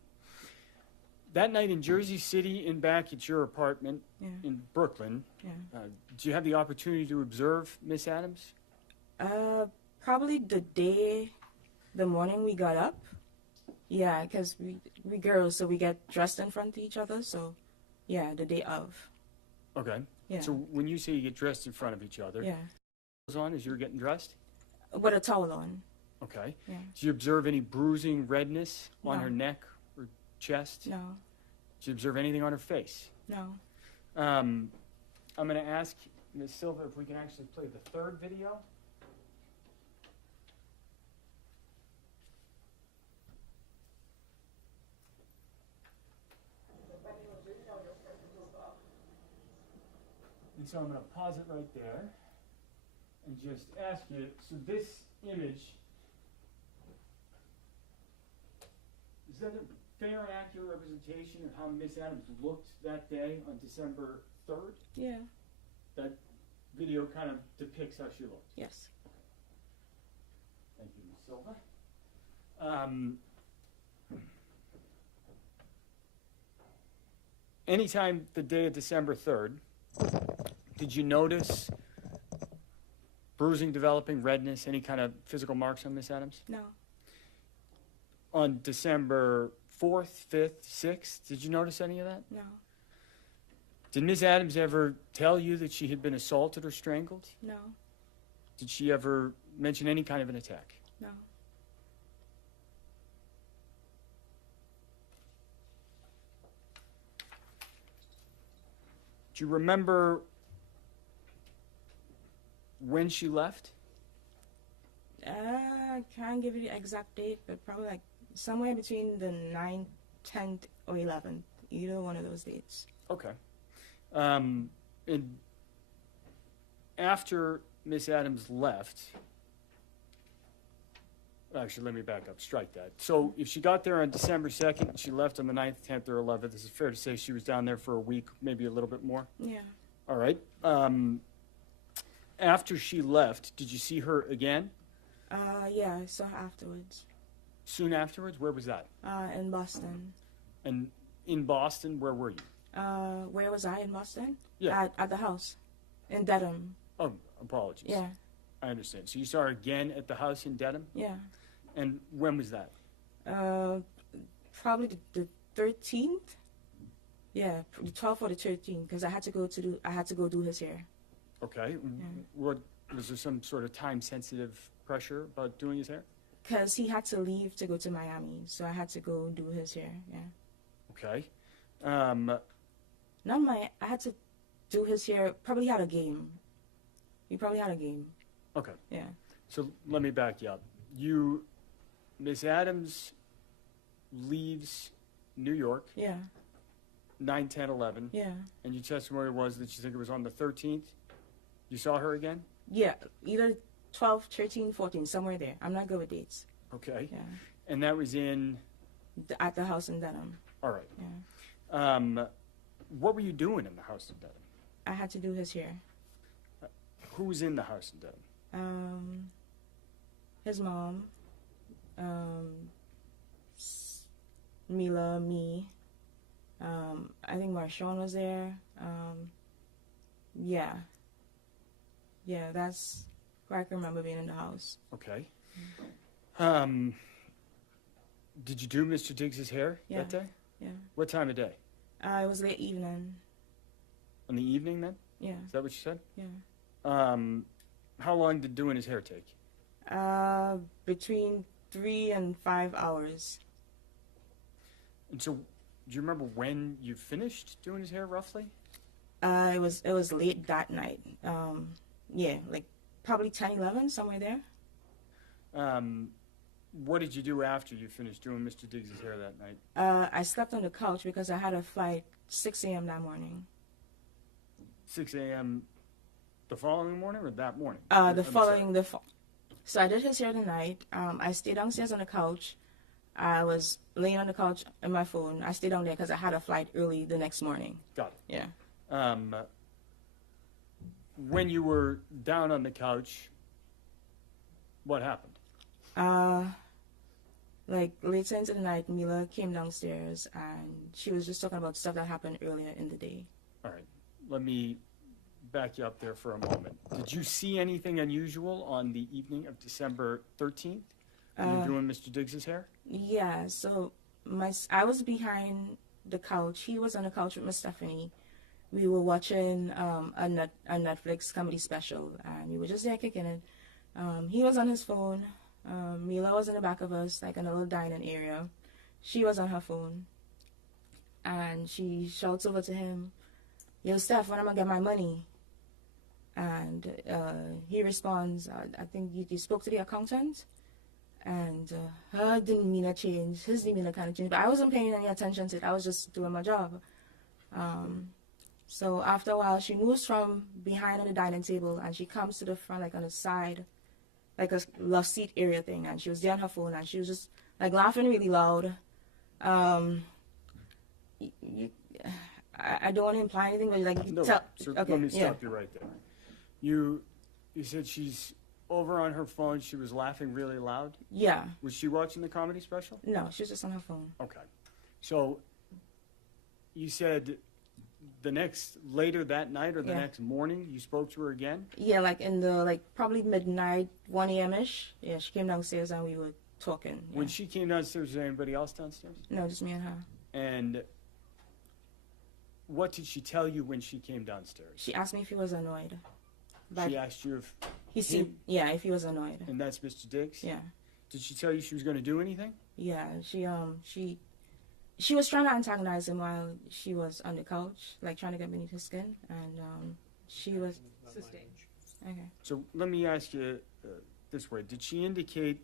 That night in Jersey City and back at your apartment in Brooklyn, do you have the opportunity to observe Miss Adams? Probably the morning we got up. Yeah, because we girls, so we get dressed in front of each other. So, yeah, the day of. Okay. Yeah. So when you say you get dressed in front of each other, what was on as you were getting dressed? With a towel on. Okay. Yeah. Did you observe any bruising, redness on her neck or chest? No. Did you observe anything on her face? No. I'm going to ask Ms. Silva if we can actually play the third video. And so I'm going to pause it right there and just ask you, so this image, is that a fair and accurate representation of how Miss Adams looked that day on December 3rd? Yeah. That video kind of depicts how she looked. Yes. Thank you, Ms. Silva. Anytime the day of December 3rd, did you notice bruising developing, redness, any kind of physical marks on Miss Adams? No. On December 4th, 5th, 6th, did you notice any of that? No. Did Miss Adams ever tell you that she had been assaulted or strangled? No. Did she ever mention any kind of an attack? No. Do you remember when she left? I can't give you the exact date, but probably like somewhere between the 9th, 10th, or 11th. Either one of those dates. Okay. And after Miss Adams left, actually, let me back up. Strike that. So if she got there on December 2nd and she left on the 9th, 10th, or 11th, is it fair to say she was down there for a week, maybe a little bit more? Yeah. All right. After she left, did you see her again? Yeah, I saw her afterwards. Soon afterwards? Where was that? In Boston. And in Boston, where were you? Where was I in Boston? Yeah. At the house. In Dedham. Oh, apologies. Yeah. I understand. So you saw her again at the house in Dedham? Yeah. And when was that? Probably the 13th. Yeah, the 12th or the 13th, because I had to go do his hair. Okay. Yeah. What was there some sort of time-sensitive pressure about doing his hair? Because he had to leave to go to Miami, so I had to go do his hair. Yeah. Okay. I had to do his hair. Probably had a game. He probably had a game. Okay. Yeah. So let me back you up. Miss Adams leaves New York. Yeah. 9, 10, 11. Yeah. And your testimony was that you think it was on the 13th. You saw her again? Yeah, either 12, 13, 14, somewhere there. I'm not good with dates. Okay. Yeah. And that was at the house in Dedham. All right. Yeah. What were you doing in the house in Dedham? I had to do his hair. Who was in the house in Dedham? His mom, Mila, me. I think Marshawn was there. Yeah. Yeah, that's where I can remember being in the house. Okay. Did you do Mr. Diggs's hair that day? Yeah. What time of day? It was late evening. In the evening then? Yeah. Is that what you said? Yeah. How long did doing his hair take? Between 3 and 5 hours. And so, do you remember when you finished doing his hair roughly? It was late that night. Yeah, like probably 10, 11, somewhere there. What did you do after you finished doing Mr. Diggs's hair that night? I slept on the couch because I had a flight 6 a.m. that morning. 6 a.m. the following morning or that morning? So I did his hair the night. I stayed downstairs on the couch. I was laying on the couch on my phone. I stayed down there because I had a flight early the next morning. Got it. Yeah. When you were down on the couch, what happened? Like later into the night, Mila came downstairs and she was just talking about stuff that happened earlier in the day. All right. Let me back you up there for a moment. Did you see anything unusual on the evening of December 13th when you were doing Mr. Diggs's hair? Yeah, so I was behind the couch. He was on the couch with Miss Stephanie. We were watching a Netflix comedy special, and we were just there kicking it. He was on his phone. Mila was in the back of us, like in a little dining area. She was on her phone, and she shouts over to him, "Yo, Steph, when am I gonna get my money?" And he responds, "I think you spoke to the accountant." And her demeanor changed. His demeanor kind of changed, but I wasn't paying any attention to it. I was just doing my job. So after a while, she moves from behind on the dining table and she comes to the front, like on the side like a love seat area thing, and she was there on her phone, and she was just like laughing really loud. I don't want to imply anything, but like you No, tell. so Okay, let me yeah. stop you right there. You said she's over on her phone. She was laughing really loud. Yeah. Was she watching the comedy special? No, she was just on her phone. Okay. So you said later that night or the Yeah. next morning you spoke to her again? Yeah, like in the probably midnight, 1 a.m. ish. Yeah, she came downstairs and we were talking. Yeah. When she came downstairs, was there anybody else downstairs? No, just me and her. And what did she tell you when she came downstairs? She asked me if he was annoyed. She asked you if he seemed, if he was annoyed. And that's Mr. Diggs? Yeah. Did she tell you she was going to do anything? Yeah, she was trying to antagonize him while she was on the couch, like trying to get beneath his skin, and she was Sustained. Okay. So let me ask you this way. Did she indicate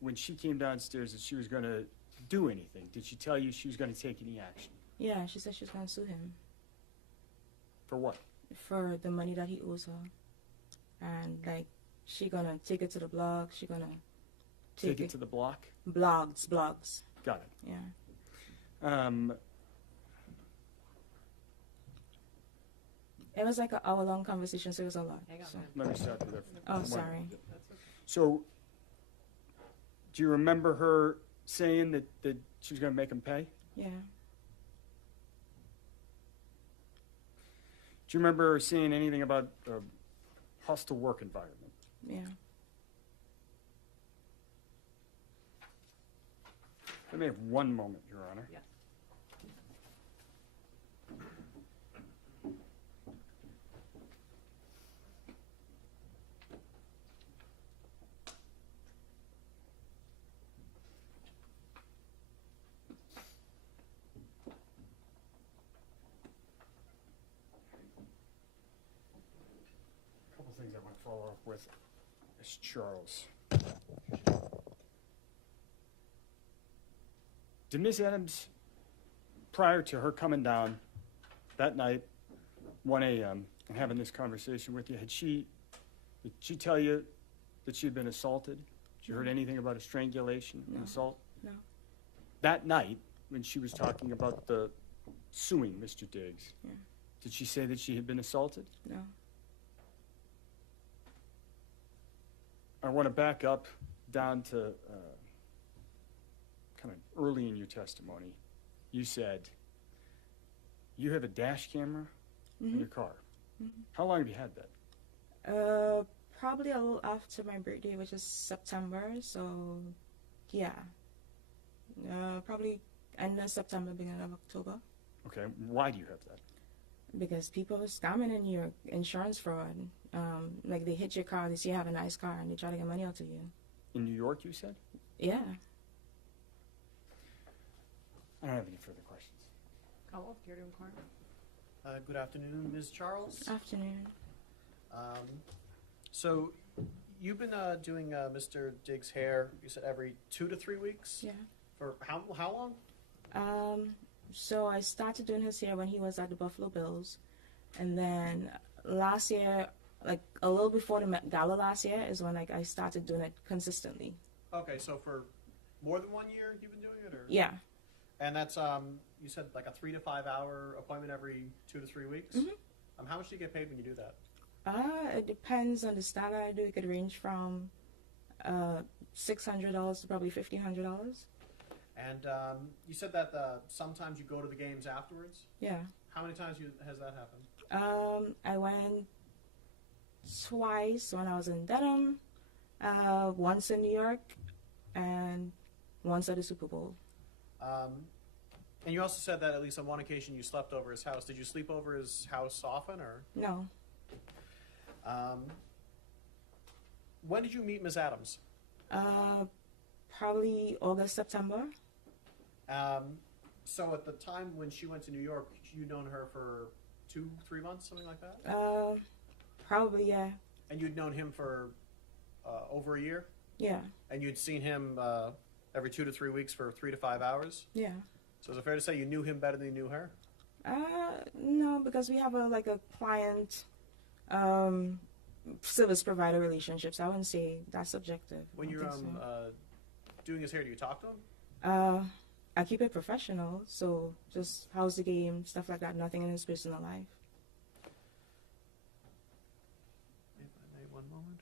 when she came downstairs that she was going to do anything? Did she tell you she was going to take any action? Yeah, she said she was going to sue him. For what? For the money that he owes her. And, like, she going to take it to the blog. She going to Take it to the block? Blogs. Got it. Yeah. It was like an hour-long conversation, so it was a lot. So. Let me stop you there. Oh, sorry. So, do you remember her saying that she was going to make him pay? Yeah. Do you remember her saying anything about a hostile work environment? Yeah. Let me have one moment, Your Honor. Yeah. A couple things I want to follow up with. Miss Charles. Did Miss Adams, prior to her coming down that night, 1 a.m., and having this conversation with you, did she tell you that she had been assaulted? Did you heard anything about a strangulation and assault? No. That night, when she was talking about the suing Mr. Diggs, Yeah. did she say that she had been assaulted? No. I want to back up down to kind of early in your testimony. You said you have a dash camera in your car. Mm-hmm. How long have you had that? Probably a little after my birthday, which is September. So, yeah. Probably end of September, beginning of October. Okay, why do you have that? Because people are scamming in your insurance fraud. Like they hit your car, they see you have a nice car, and they try to get money out of you. In New York, you said? Yeah. I don't have any further questions. Caldwell, care to inquire? Good afternoon, Ms. Charles. Afternoon. So you've been doing Mr. Diggs' hair, you said every 2 to 3 weeks? Yeah. For how long? So I started doing his hair when he was at the Buffalo Bills. And then last year, like a little before the Met Gala last year, is when like I started doing it consistently. Okay, so for more than 1 year you've been doing it? Or? Yeah. And that's, you said like a 3 to 5 hour appointment every 2 to 3 weeks? Mm-hmm. How much do you get paid when you do that? It depends on the style that I do. It could range from $600 to probably $1,500. And you said that sometimes you go to the games afterwards? Yeah. How many times has that happened? I went twice when I was in Dedham, once in New York, and once at the Super Bowl. And you also said that at least on one occasion you slept over his house. Did you sleep over his house often, or? No. When did you meet Ms. Adams? Probably August, September. So at the time when she went to New York, you'd known her for 2-3 months, something like that? Probably, yeah. And you'd known him for over a year? Yeah. And you'd seen him every 2 to 3 weeks for 3 to 5 hours? Yeah. So is it fair to say you knew him better than you knew her? No, because we have a client service provider relationships. I wouldn't say that's subjective. When I you're think so. doing his hair, do you talk to him? I keep it professional, so just how's the game, stuff like that, nothing in his personal life. If I may, one moment.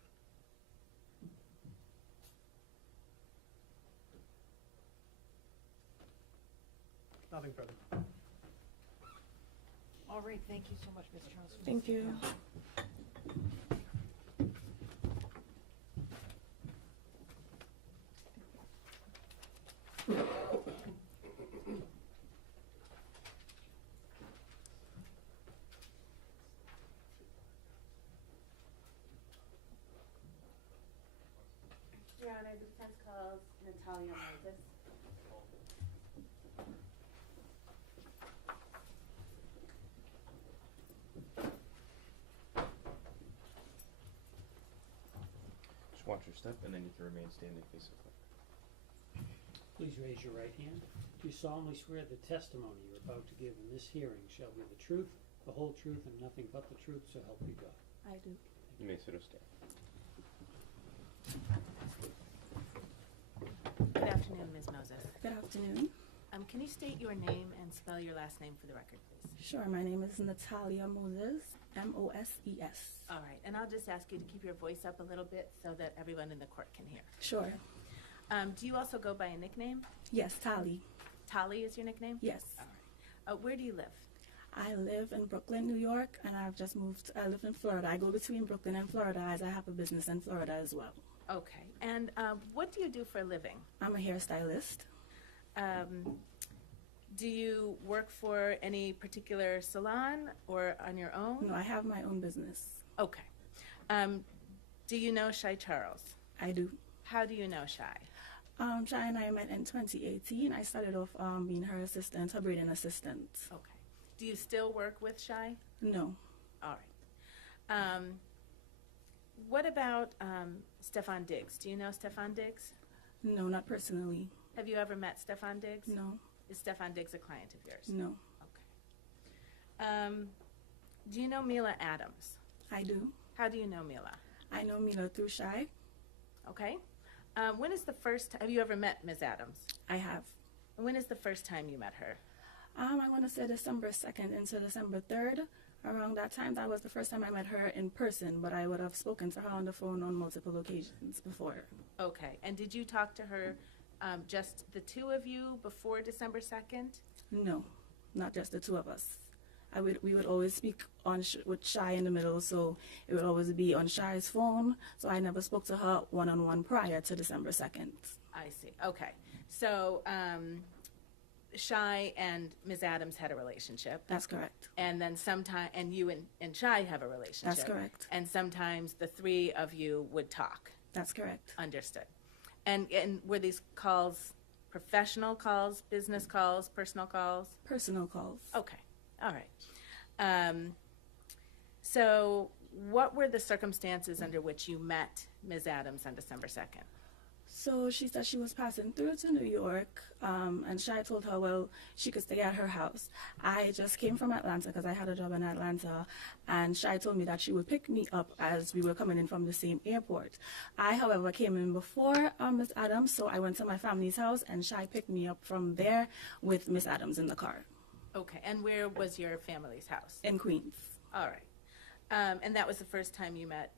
Nothing further. All right, thank you so much, Ms. Charles. Thank you. Your Honor, the defense calls Natalia Moses. Just watch your step, and then you can remain standing facing forward. Please raise your right hand. Do you solemnly swear the testimony you're about to give in this hearing shall be the truth, the whole truth, and nothing but the truth, so help you God? I do. You may sit or stand. Good afternoon, Ms. Moses. Good afternoon. Can you state your name and spell your last name for the record, please? Sure, my name is Natalia Moses, Moses. All right, and I'll just ask you to keep your voice up a little bit so that everyone in the court can hear. Sure. Do you also go by a nickname? Yes, Tali. Tali is your nickname? Yes. All right. Where do you live? I live in Brooklyn, New York, and I've just moved. I live in Florida. I go between Brooklyn and Florida as I have a business in Florida as well. Okay, and what do you do for a living? I'm a hairstylist. Do you work for any particular salon or on your own? No, I have my own business. Okay. Do you know Shy Charles? I do. How do you know Shy? Shy and I met in 2018. I started off being her assistant, her braiding assistant. Okay. Do you still work with Shy? No. All right. What about Stefon Diggs? Do you know Stefon Diggs? No, not personally. Have you ever met Stefon Diggs? No. Is Stefon Diggs a client of yours? No. Okay. Do you know Mila Adams? I do. How do you know Mila? I know Mila through Shy. Okay. When is the first? Have you ever met Ms. Adams? I have. When is the first time you met her? I want to say December 2nd into December 3rd. Around that time, that was the first time I met her in person, but I would have spoken to her on the phone on multiple occasions before. Okay. And did you talk to her, just the two of you, before December 2nd? No, not just the two of us. We would always speak with Shy in the middle, so it would always be on Shy's phone, so I never spoke to her one-on-one prior to December 2nd. I see. Okay. So, Shy and Ms. Adams had a relationship. That's correct. And then and you and Shy have a relationship. That's correct. And sometimes the three of you would talk. That's correct. Understood. And were these calls professional calls, business calls, personal calls? Personal calls. Okay. All right. So what were the circumstances under which you met Ms. Adams on December 2nd? So she said she was passing through to New York, and Shy told her, well, she could stay at her house. I just came from Atlanta because I had a job in Atlanta, and Shy told me that she would pick me up as we were coming in from the same airport. I, however, came in before Miss Adams, so I went to my family's house, and Shy picked me up from there with Miss Adams in the car. Okay, and where was your family's house? In Queens. All right. And that was the first time you met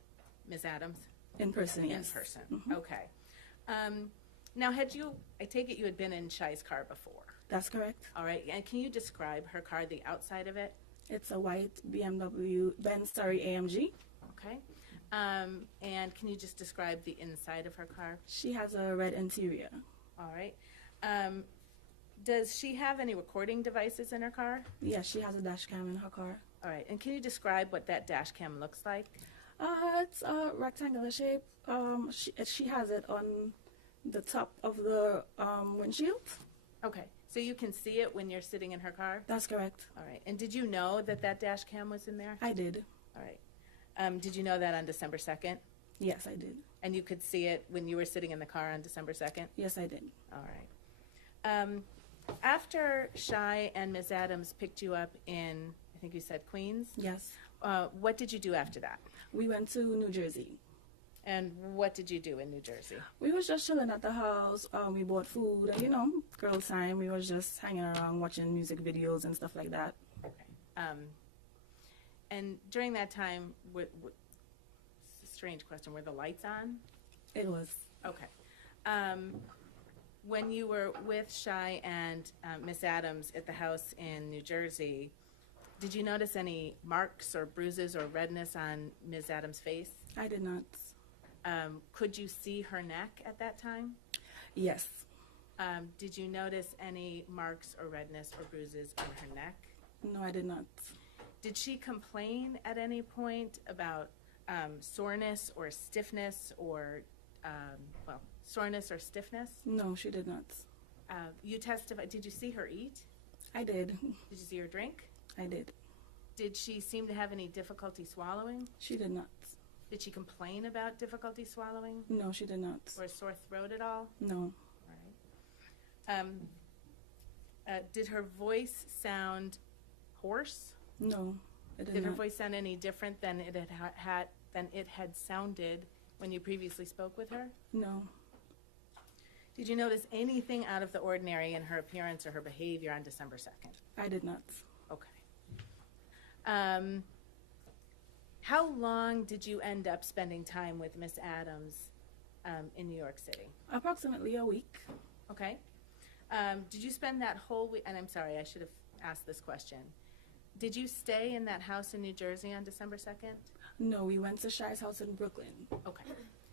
Ms. Adams? In person, yes. In person, Mm-hmm. Okay. Now, I take it you had been in Shy's car before? That's correct. All right, and can you describe her car, the outside of it? It's a white Benz AMG. Okay. And can you just describe the inside of her car? She has a red interior. All right. Does she have any recording devices in her car? Yes, she has a dash cam in her car. All right, and can you describe what that dash cam looks like? It's a rectangular shape. She has it on the top of the windshield. Okay, so you can see it when you're sitting in her car? That's correct. All right, and did you know that dash cam was in there? I did. All right. Did you know that on December 2nd? Yes, I did. And you could see it when you were sitting in the car on December 2nd? Yes, I did. All right. After Shy and Ms. Adams picked you up in, I think you said Queens? Yes. What did you do after that? We went to New Jersey. And what did you do in New Jersey? We was just chilling at the house. We bought food, and girl time. We was just hanging around, watching music videos and stuff like that. Okay. And during that time, it's a strange question. Were the lights on? It was. Okay. When you were with Shy and Miss Adams at the house in New Jersey, did you notice any marks or bruises or redness on Ms. Adams' face? I did not. Could you see her neck at that time? Yes. Did you notice any marks or redness or bruises on her neck? No, I did not. Did she complain at any point about soreness or stiffness or, soreness or stiffness? No, she did not. You testified. Did you see her eat? I did. Did you see her drink? I did. Did she seem to have any difficulty swallowing? She did not. Did she complain about difficulty swallowing? No, she did not. Or a sore throat at all? No. All right. Did her voice sound hoarse? No, it did Did her not. voice sound any different than it had sounded when you previously spoke with her? No. Did you notice anything out of the ordinary in her appearance or her behavior on December 2nd? I did not. Okay. How long did you end up spending time with Miss Adams in New York City? Approximately a week. Okay. Did you spend that whole week? And I'm sorry, I should have asked this question. Did you stay in that house in New Jersey on December 2nd? No, we went to Shy's house in Brooklyn. Okay.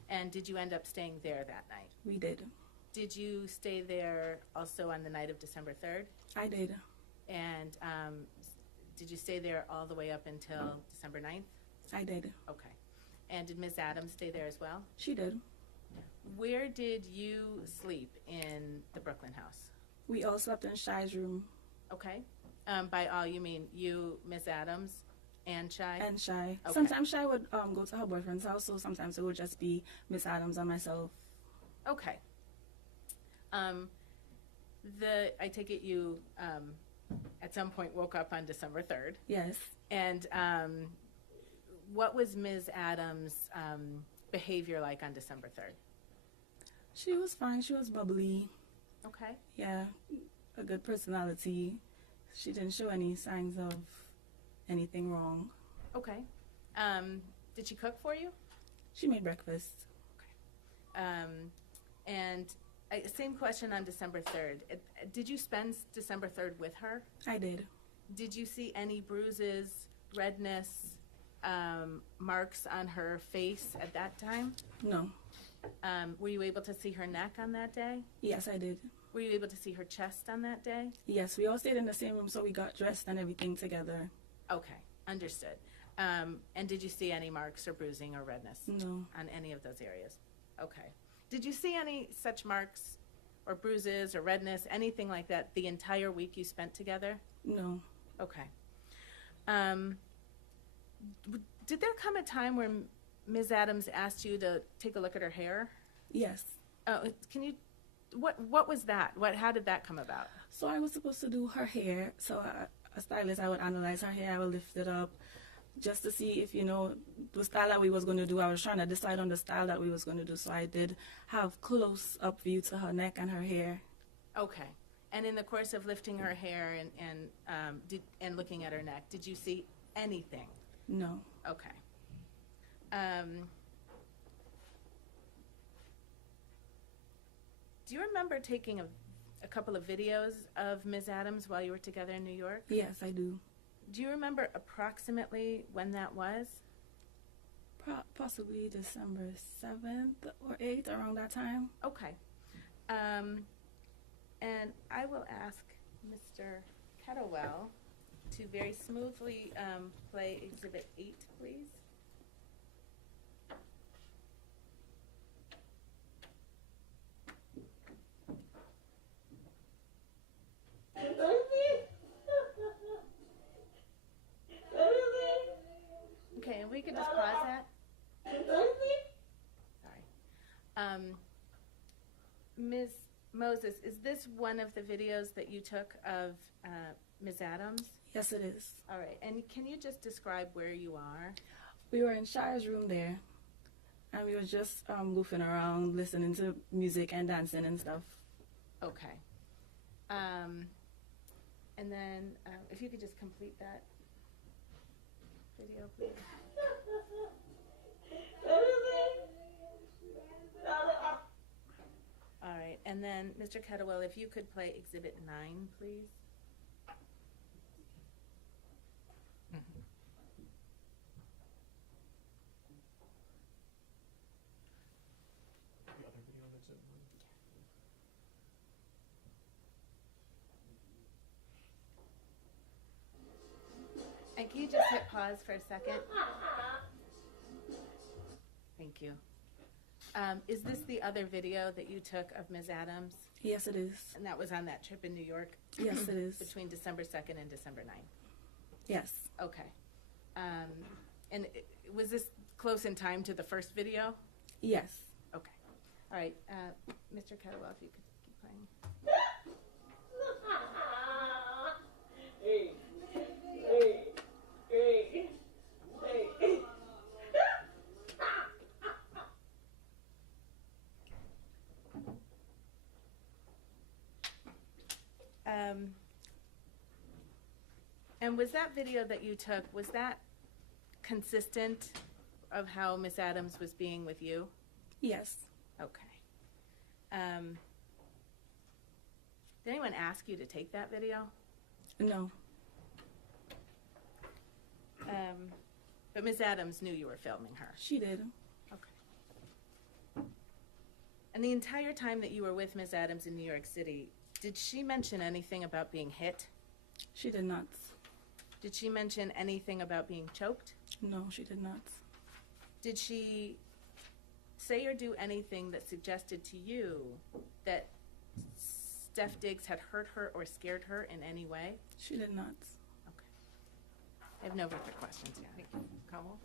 And did you end up staying there that night? We did. Did you stay there also on the night of December 3rd? I did. And did you stay there all the way up until December 9th? I did. Okay. And did Ms. Adams stay there as well? She did. Where did you sleep in the Brooklyn house? We all slept in Shy's room. Okay. By all, you mean you, Ms. Adams, and Shy? And Shy. Okay. Sometimes Shy would go to her boyfriend's house, so sometimes it would just be Miss Adams and myself. Okay. I take it you at some point woke up on December 3rd. Yes. And what was Ms. Adams' behavior like on December 3rd? She was fine. She was bubbly. Okay. Yeah, a good personality. She didn't show any signs of anything wrong. Okay. Did she cook for you? She made breakfast. And same question on December 3rd. Did you spend December 3rd with her? I did. Did you see any bruises, redness, marks on her face at that time? No. Were you able to see her neck on that day? Yes, I did. Were you able to see her chest on that day? Yes, we all stayed in the same room, so we got dressed and everything together. Okay, understood. And did you see any marks or bruising or redness? No. On any of those areas? Okay. Did you see any such marks or bruises or redness, anything like that, the entire week you spent together? No. Okay. Did there come a time where Ms. Adams asked you to take a look at her hair? Yes. Can you? What was that? How did that come about? So I was supposed to do her hair. So a stylist, I would analyze her hair. I would lift it up just to see if, the style that we was going to do. I was trying to decide on the style that we was going to do. So I did have close-up view to her neck and her hair. Okay. And in the course of lifting her hair and looking at her neck, did you see anything? No. Okay. Do you remember taking a couple of videos of Ms. Adams while you were together in New York? Yes, I do. Do you remember approximately when that was? Possibly December 7th or 8th, around that time. Okay. And I will ask Mr. Kettlewell to very smoothly play Exhibit 8, please. Okay, and we could just pause that. Sorry. Ms. Moses, is this one of the videos that you took of Ms. Adams? Yes, it is. All right, and can you just describe where you are? We were in Shire's room there, and we were just goofing around, listening to music and dancing and stuff. Okay. And then if you could just complete that video, please. All right, and then Mr. Kettlewell, if you could play Exhibit 9, please. The other video on Exhibit 1. And can you just hit pause for a second? Thank you. Is this the other video that you took of Ms. Adams? Yes, it is. And that was on that trip in New York? Yes, it is. Between December 2nd and December 9th? Yes. Okay. And was this close in time to the first video? Yes. Okay. All right. Mr. Kettlewell, if you could keep playing. Hey, hey, hey, hey. And was that video that you took, was that consistent of how Miss Adams was being with you? Yes. Okay. Did anyone ask you to take that video? No. But Miss Adams knew you were filming her. She did. Okay. And the entire time that you were with Miss Adams in New York City, did she mention anything about being hit? She did not. Did she mention anything about being choked? No, she did not. Did she say or do anything that suggested to you that Steph Diggs had hurt her or scared her in any way? She did not. Okay. I have no further questions. Yeah. Cowell?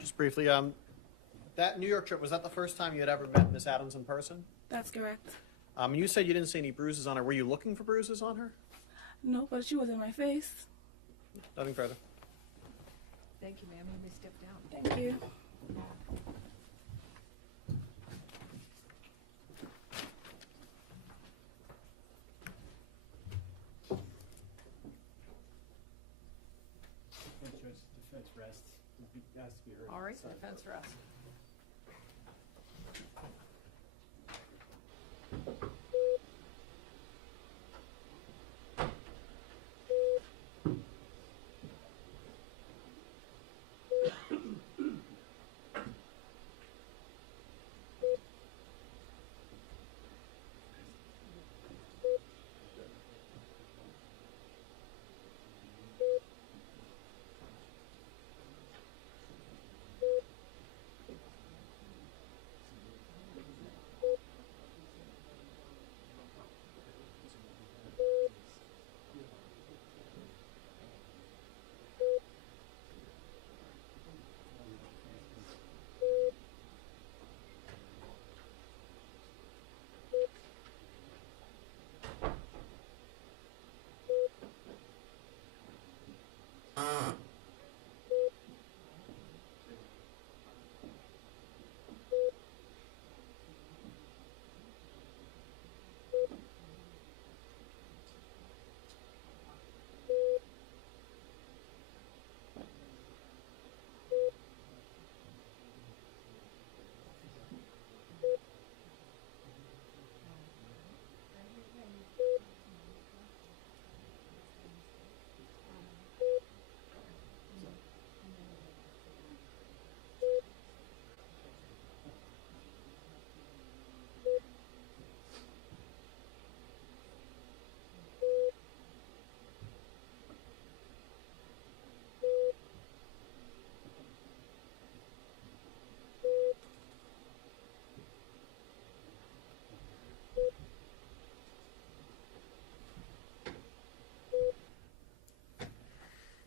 Just briefly, that New York trip, was that the first time you had ever met Miss Adams in person? That's correct. You said you didn't see any bruises on her. Were you looking for bruises on her? No, but she was in my face. Nothing further. Thank you, ma'am. You may step down. Thank you. Defense rests. It has to be heard. All right, defense for us.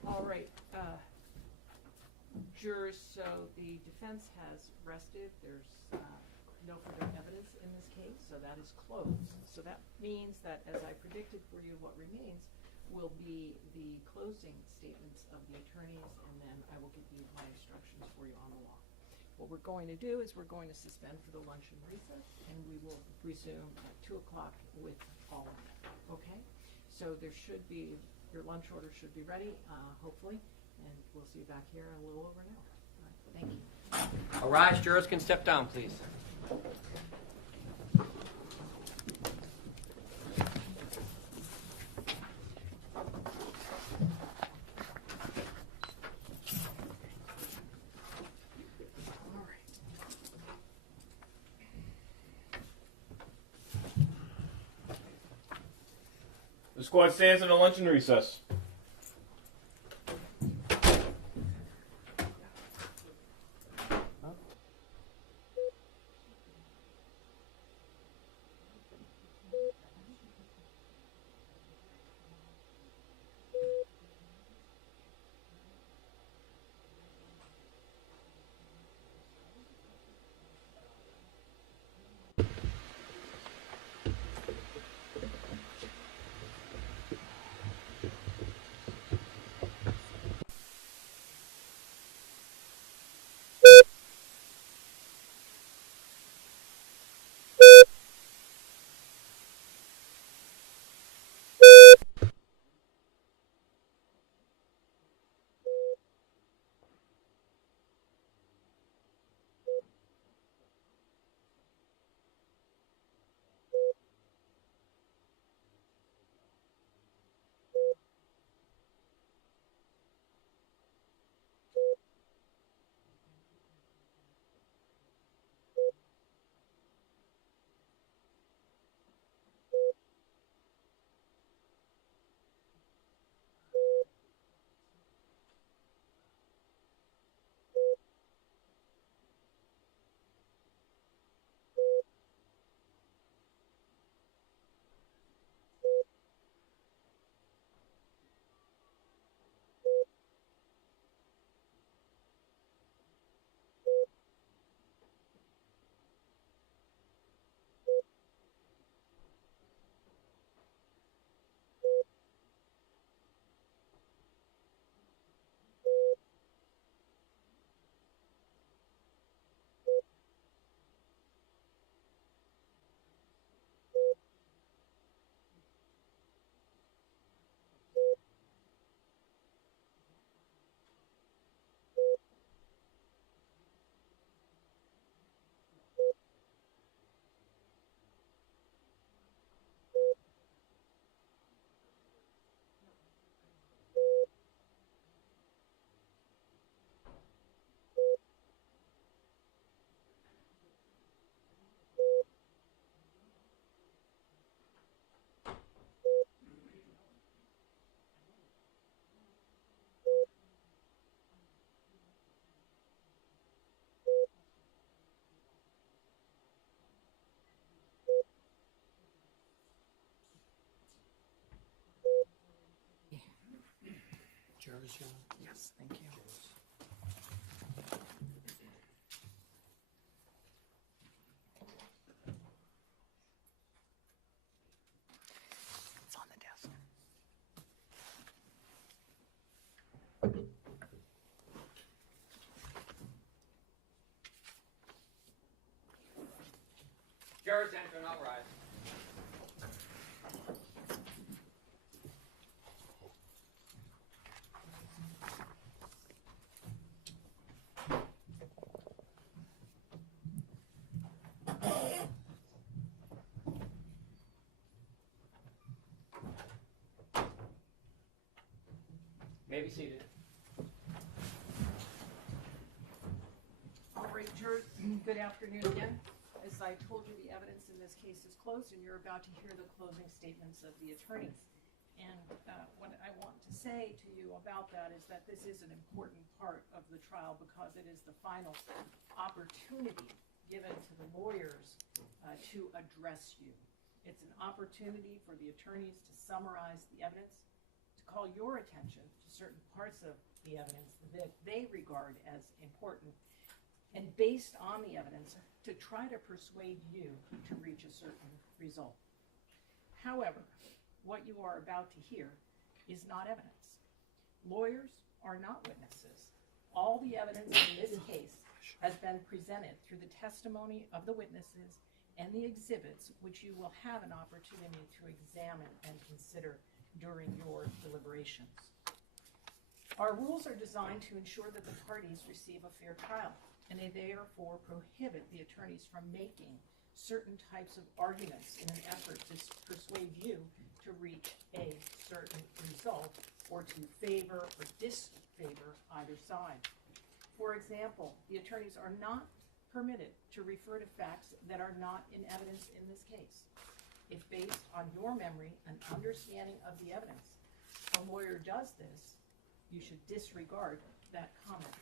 All right, jurors, so the defense has rested. There's no further evidence in this case, so that is closed. So that means that, as I predicted for you, what remains will be the closing statements of the attorneys, and then I will give you my instructions for you on the law. What we're going to do is we're going to suspend for the luncheon recess, and we will resume at 2 o'clock with all of them, okay? So there should be, your lunch order should be ready, hopefully, and we'll see you back here in a little over an hour. All right, thank you. All rise, jurors can step down, please. The squad stands in a luncheon recess. Jurors, yes, thank you. It's on the desk. Jurors enter and all rise. May be seated. All right, jurors, good afternoon again. As I told you, the evidence in this case is closed, and you're about to hear the closing statements of the attorneys. And what I want to say to you about that is that this is an important part of the trial because it is the final opportunity given to the lawyers to address you. It's an opportunity for the attorneys to summarize the evidence, to call your attention to certain parts of the evidence that they regard as important, and based on the evidence to try to persuade you to reach a certain result. However, what you are about to hear is not evidence. Lawyers are not witnesses. All the evidence in this case has been presented through the testimony of the witnesses and the exhibits, which you will have an opportunity to examine and consider during your deliberations. Our rules are designed to ensure that the parties receive a fair trial, and they therefore prohibit the attorneys from making certain types of arguments in an effort to persuade you to reach a certain result or to favor or disfavor either side. For example, the attorneys are not permitted to refer to facts that are not in evidence in this case. If based on your memory and understanding of the evidence, a lawyer does this, you should disregard that comment.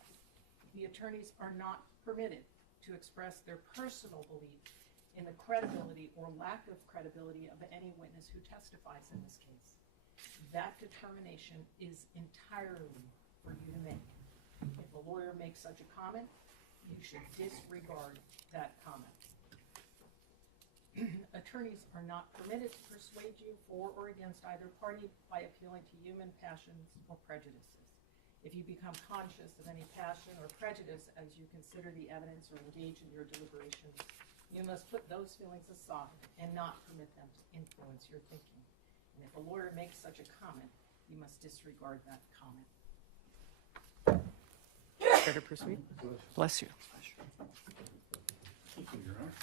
The attorneys are not permitted to express their personal belief in the credibility or lack of credibility of any witness who testifies in this case. That determination is entirely for you to make. If a lawyer makes such a comment, you should disregard that comment. Attorneys are not permitted to persuade you for or against either party by appealing to human passions or prejudices. If you become conscious of any passion or prejudice as you consider the evidence or engage in your deliberations, you must put those feelings aside and not permit them to influence your thinking. And if a lawyer makes such a comment, you must disregard that comment. Better proceed. Bless you. Thank you, Your Honor.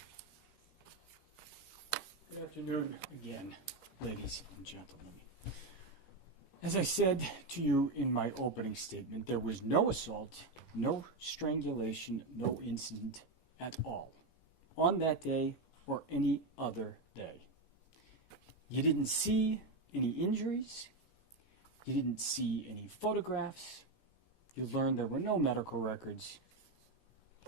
Good afternoon again, ladies and gentlemen. As I said to you in my opening statement, there was no assault, no strangulation, no incident at all on that day or any other day. You didn't see any injuries. You didn't see any photographs. You learned there were no medical records,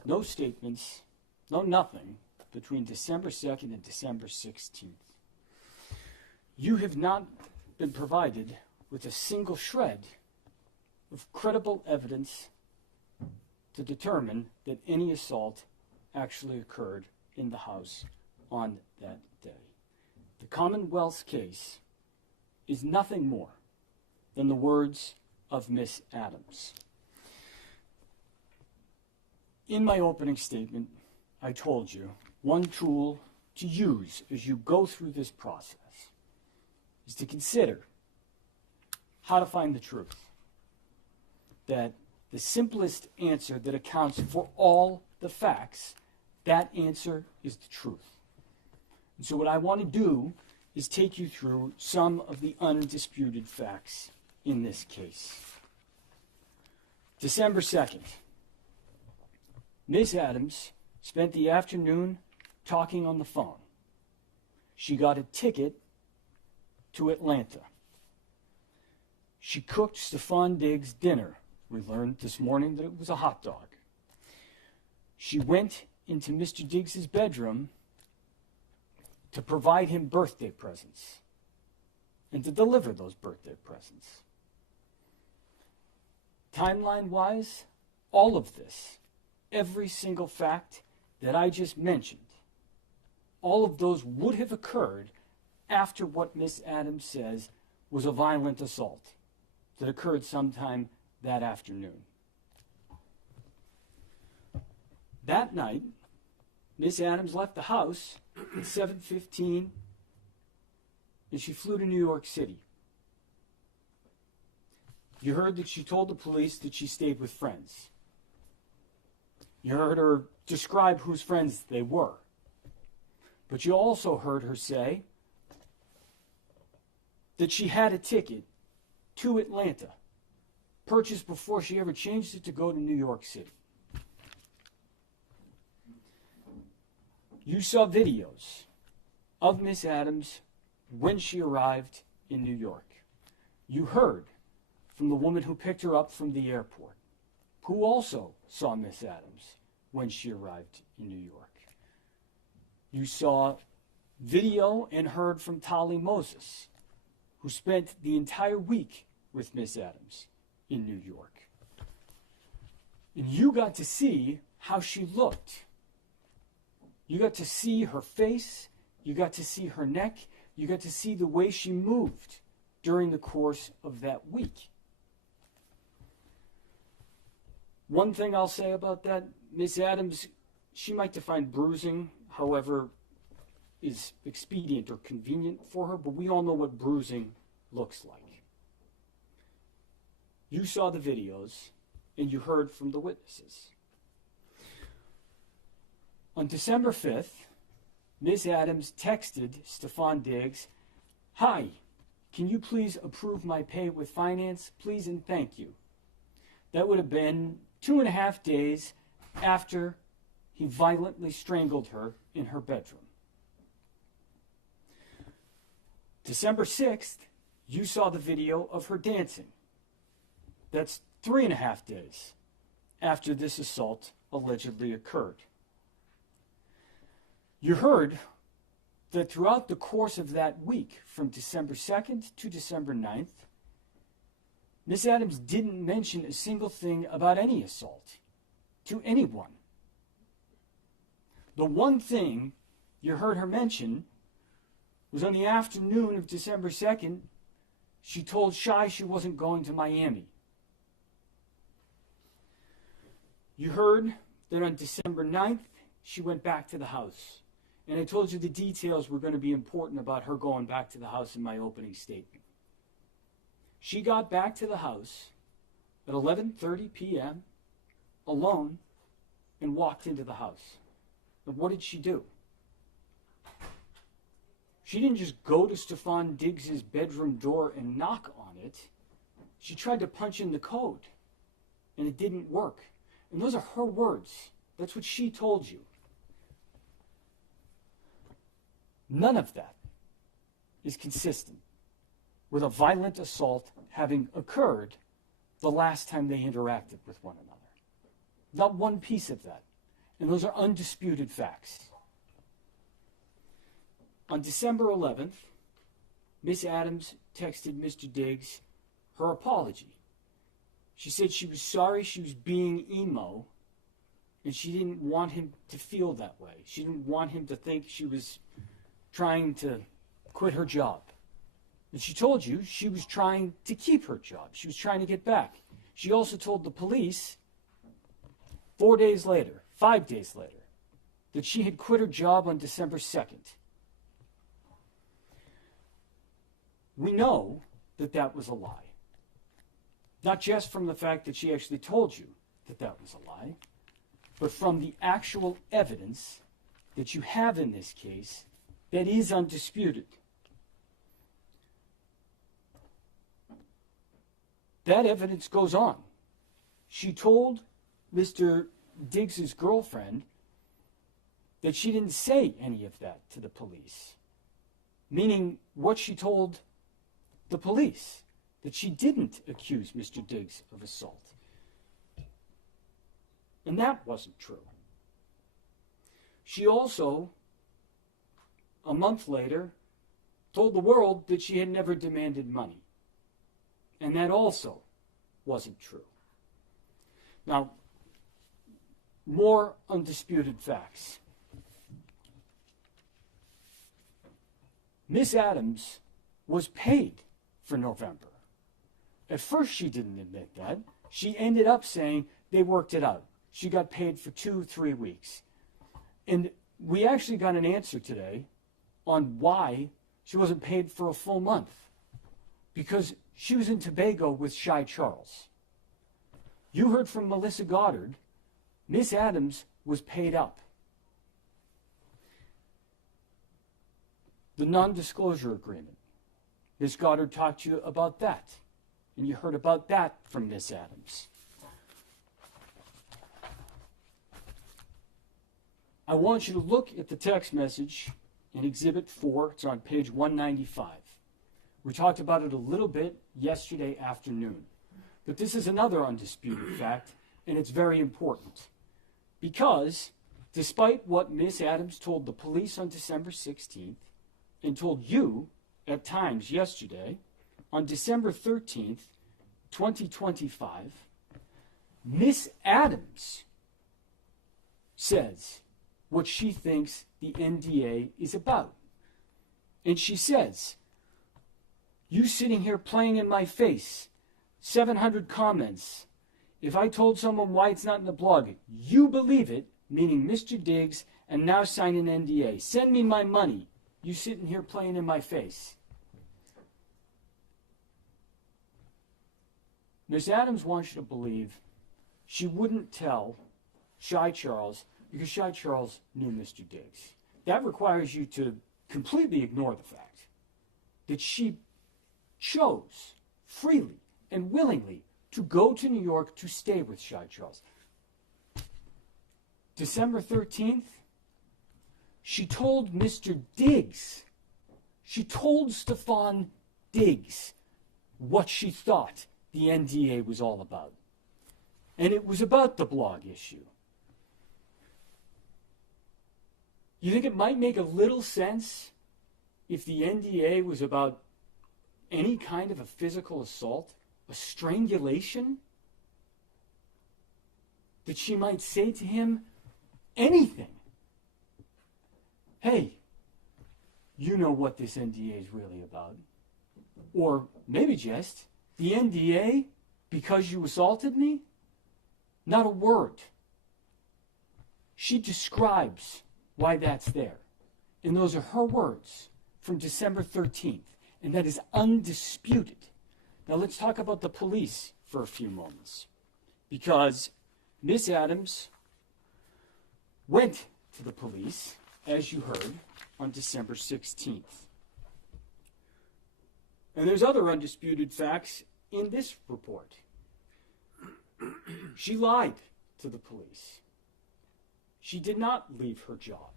no statements, no nothing between December 2nd and December 16th. You have not been provided with a single shred of credible evidence to determine that any assault actually occurred in the house on that day. The Commonwealth's case is nothing more than the words of Miss Adams. In my opening statement, I told you one tool to use as you go through this process is to consider how to find the truth. That the simplest answer that accounts for all the facts, that answer is the truth. And so what I want to do is take you through some of the undisputed facts in this case. December 2nd, Miss Adams spent the afternoon talking on the phone. She got a ticket to Atlanta. She cooked Stefon Diggs dinner. We learned this morning that it was a hot dog. She went into Mr. Diggs's bedroom to provide him birthday presents and to deliver those birthday presents. Timeline-wise, all of this, every single fact that I just mentioned, all of those would have occurred after what Miss Adams says was a violent assault that occurred sometime that afternoon. That night, Miss Adams left the house at 7:15 and she flew to New York City. You heard that she told the police that she stayed with friends. You heard her describe whose friends they were. But you also heard her say that she had a ticket to Atlanta, purchased before she ever changed it to go to New York City. You saw videos of Miss Adams when she arrived in New York. You heard from the woman who picked her up from the airport, who also saw Miss Adams when she arrived in New York. You saw video and heard from Tali Moses, who spent the entire week with Miss Adams in New York. And you got to see how she looked. You got to see her face, you got to see her neck, you got to see the way she moved during the course of that week. One thing I'll say about that, Miss Adams, she might define bruising, however, is expedient or convenient for her, but we all know what bruising looks like. You saw the videos, and you heard from the witnesses. On December 5th, Ms. Adams texted Stefon Diggs, "Hi, can you please approve my pay with finance, please and thank you." That would have been 2.5 days after he violently strangled her in her bedroom. December 6th, you saw the video of her dancing. That's 3.5 days after this assault allegedly occurred. You heard that throughout the course of that week, from December 2nd to December 9th, Miss Adams didn't mention a single thing about any assault to anyone. The one thing you heard her mention was on the afternoon of December 2nd, she told Shy she wasn't going to Miami. You heard that on December 9th, she went back to the house. And I told you the details were going to be important about her going back to the house in my opening statement. She got back to the house at 11:30 p.m. alone and walked into the house. And what did she do? She didn't just go to Stefon Diggs' bedroom door and knock on it. She tried to punch in the code, and it didn't work. And those are her words. That's what she told you. None of that is consistent with a violent assault having occurred the last time they interacted with one another. Not one piece of that. And those are undisputed facts. On December 11th, Miss Adams texted Mr. Diggs her apology. She said she was sorry she was being emo, and she didn't want him to feel that way. She didn't want him to think she was trying to quit her job. And she told you she was trying to keep her job. She was trying to get back. She also told the police 5 days later, that she had quit her job on December 2nd. We know that that was a lie. Not just from the fact that she actually told you that that was a lie, but from the actual evidence that you have in this case that is undisputed. That evidence goes on. She told Mr. Diggs' girlfriend that she didn't say any of that to the police, meaning what she told the police, that she didn't accuse Mr. Diggs of assault. And that wasn't true. She also, a month later, told the world that she had never demanded money. And that also wasn't true. Now, more undisputed facts. Miss Adams was paid for November. At first she didn't admit that. She ended up saying they worked it out. She got paid for 2-3 weeks. And we actually got an answer today on why she wasn't paid for a full month. Because she was in Tobago with Shy Charles. You heard from Melissa Goddard. Miss Adams was paid up. The non-disclosure agreement. Ms. Goddard talked to you about that. And you heard about that from Miss Adams. I want you to look at the text message in Exhibit 4. It's on page 195. We talked about it a little bit yesterday afternoon. But this is another undisputed fact, and it's very important. Because despite what Miss Adams told the police on December 16th and told you at times yesterday, on December 13th, 2025, Miss Adams says what she thinks the NDA is about. And she says, "You sitting here playing in my face, 700 comments. If I told someone why it's not in the blog, you believe it," meaning Mr. Diggs, "and now sign an NDA. Send me my money. You sitting here playing in my face." Miss Adams wants you to believe she wouldn't tell Shy Charles because Shy Charles knew Mr. Diggs. That requires you to completely ignore the fact that she chose freely and willingly to go to New York to stay with Shy Charles. December 13th, she told Mr. Diggs, she told Stefon Diggs what she thought the NDA was all about. And it was about the blog issue. You think it might make a little sense if the NDA was about any kind of a physical assault, a strangulation? That she might say to him anything. "Hey, you know what this NDA is really about." Or maybe just, "The NDA, because you assaulted me?" Not a word. She describes why that's there. And those are her words from December 13th. And that is undisputed. Now let's talk about the police for a few moments. Because Miss Adams went to the police, as you heard, on December 16th. And there's other undisputed facts in this report. She lied to the police. She did not leave her job.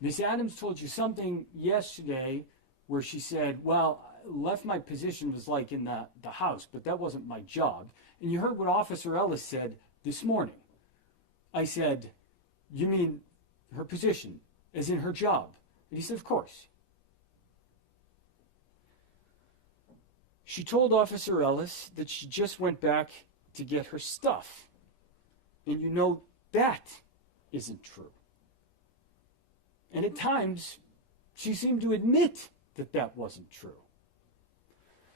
Miss Adams told you something yesterday where she said, "Well, I left my position was like in the house, but that wasn't my job." And you heard what Officer Ellis said this morning. I said, "You mean her position, as in her job?" And he said, "Of course." She told Officer Ellis that she just went back to get her stuff. And you know that isn't true. And at times, she seemed to admit that that wasn't true.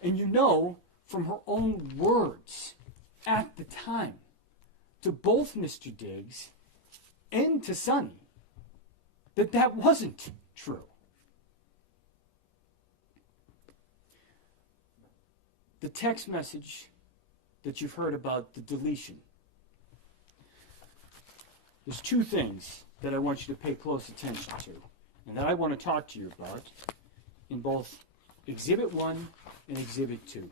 And you know from her own words at the time to both Mr. Diggs and to Sonny that that wasn't true. The text message that you've heard about, the deletion. There's two things that I want you to pay close attention to and that I want to talk to you about in both Exhibit 1 and Exhibit 2.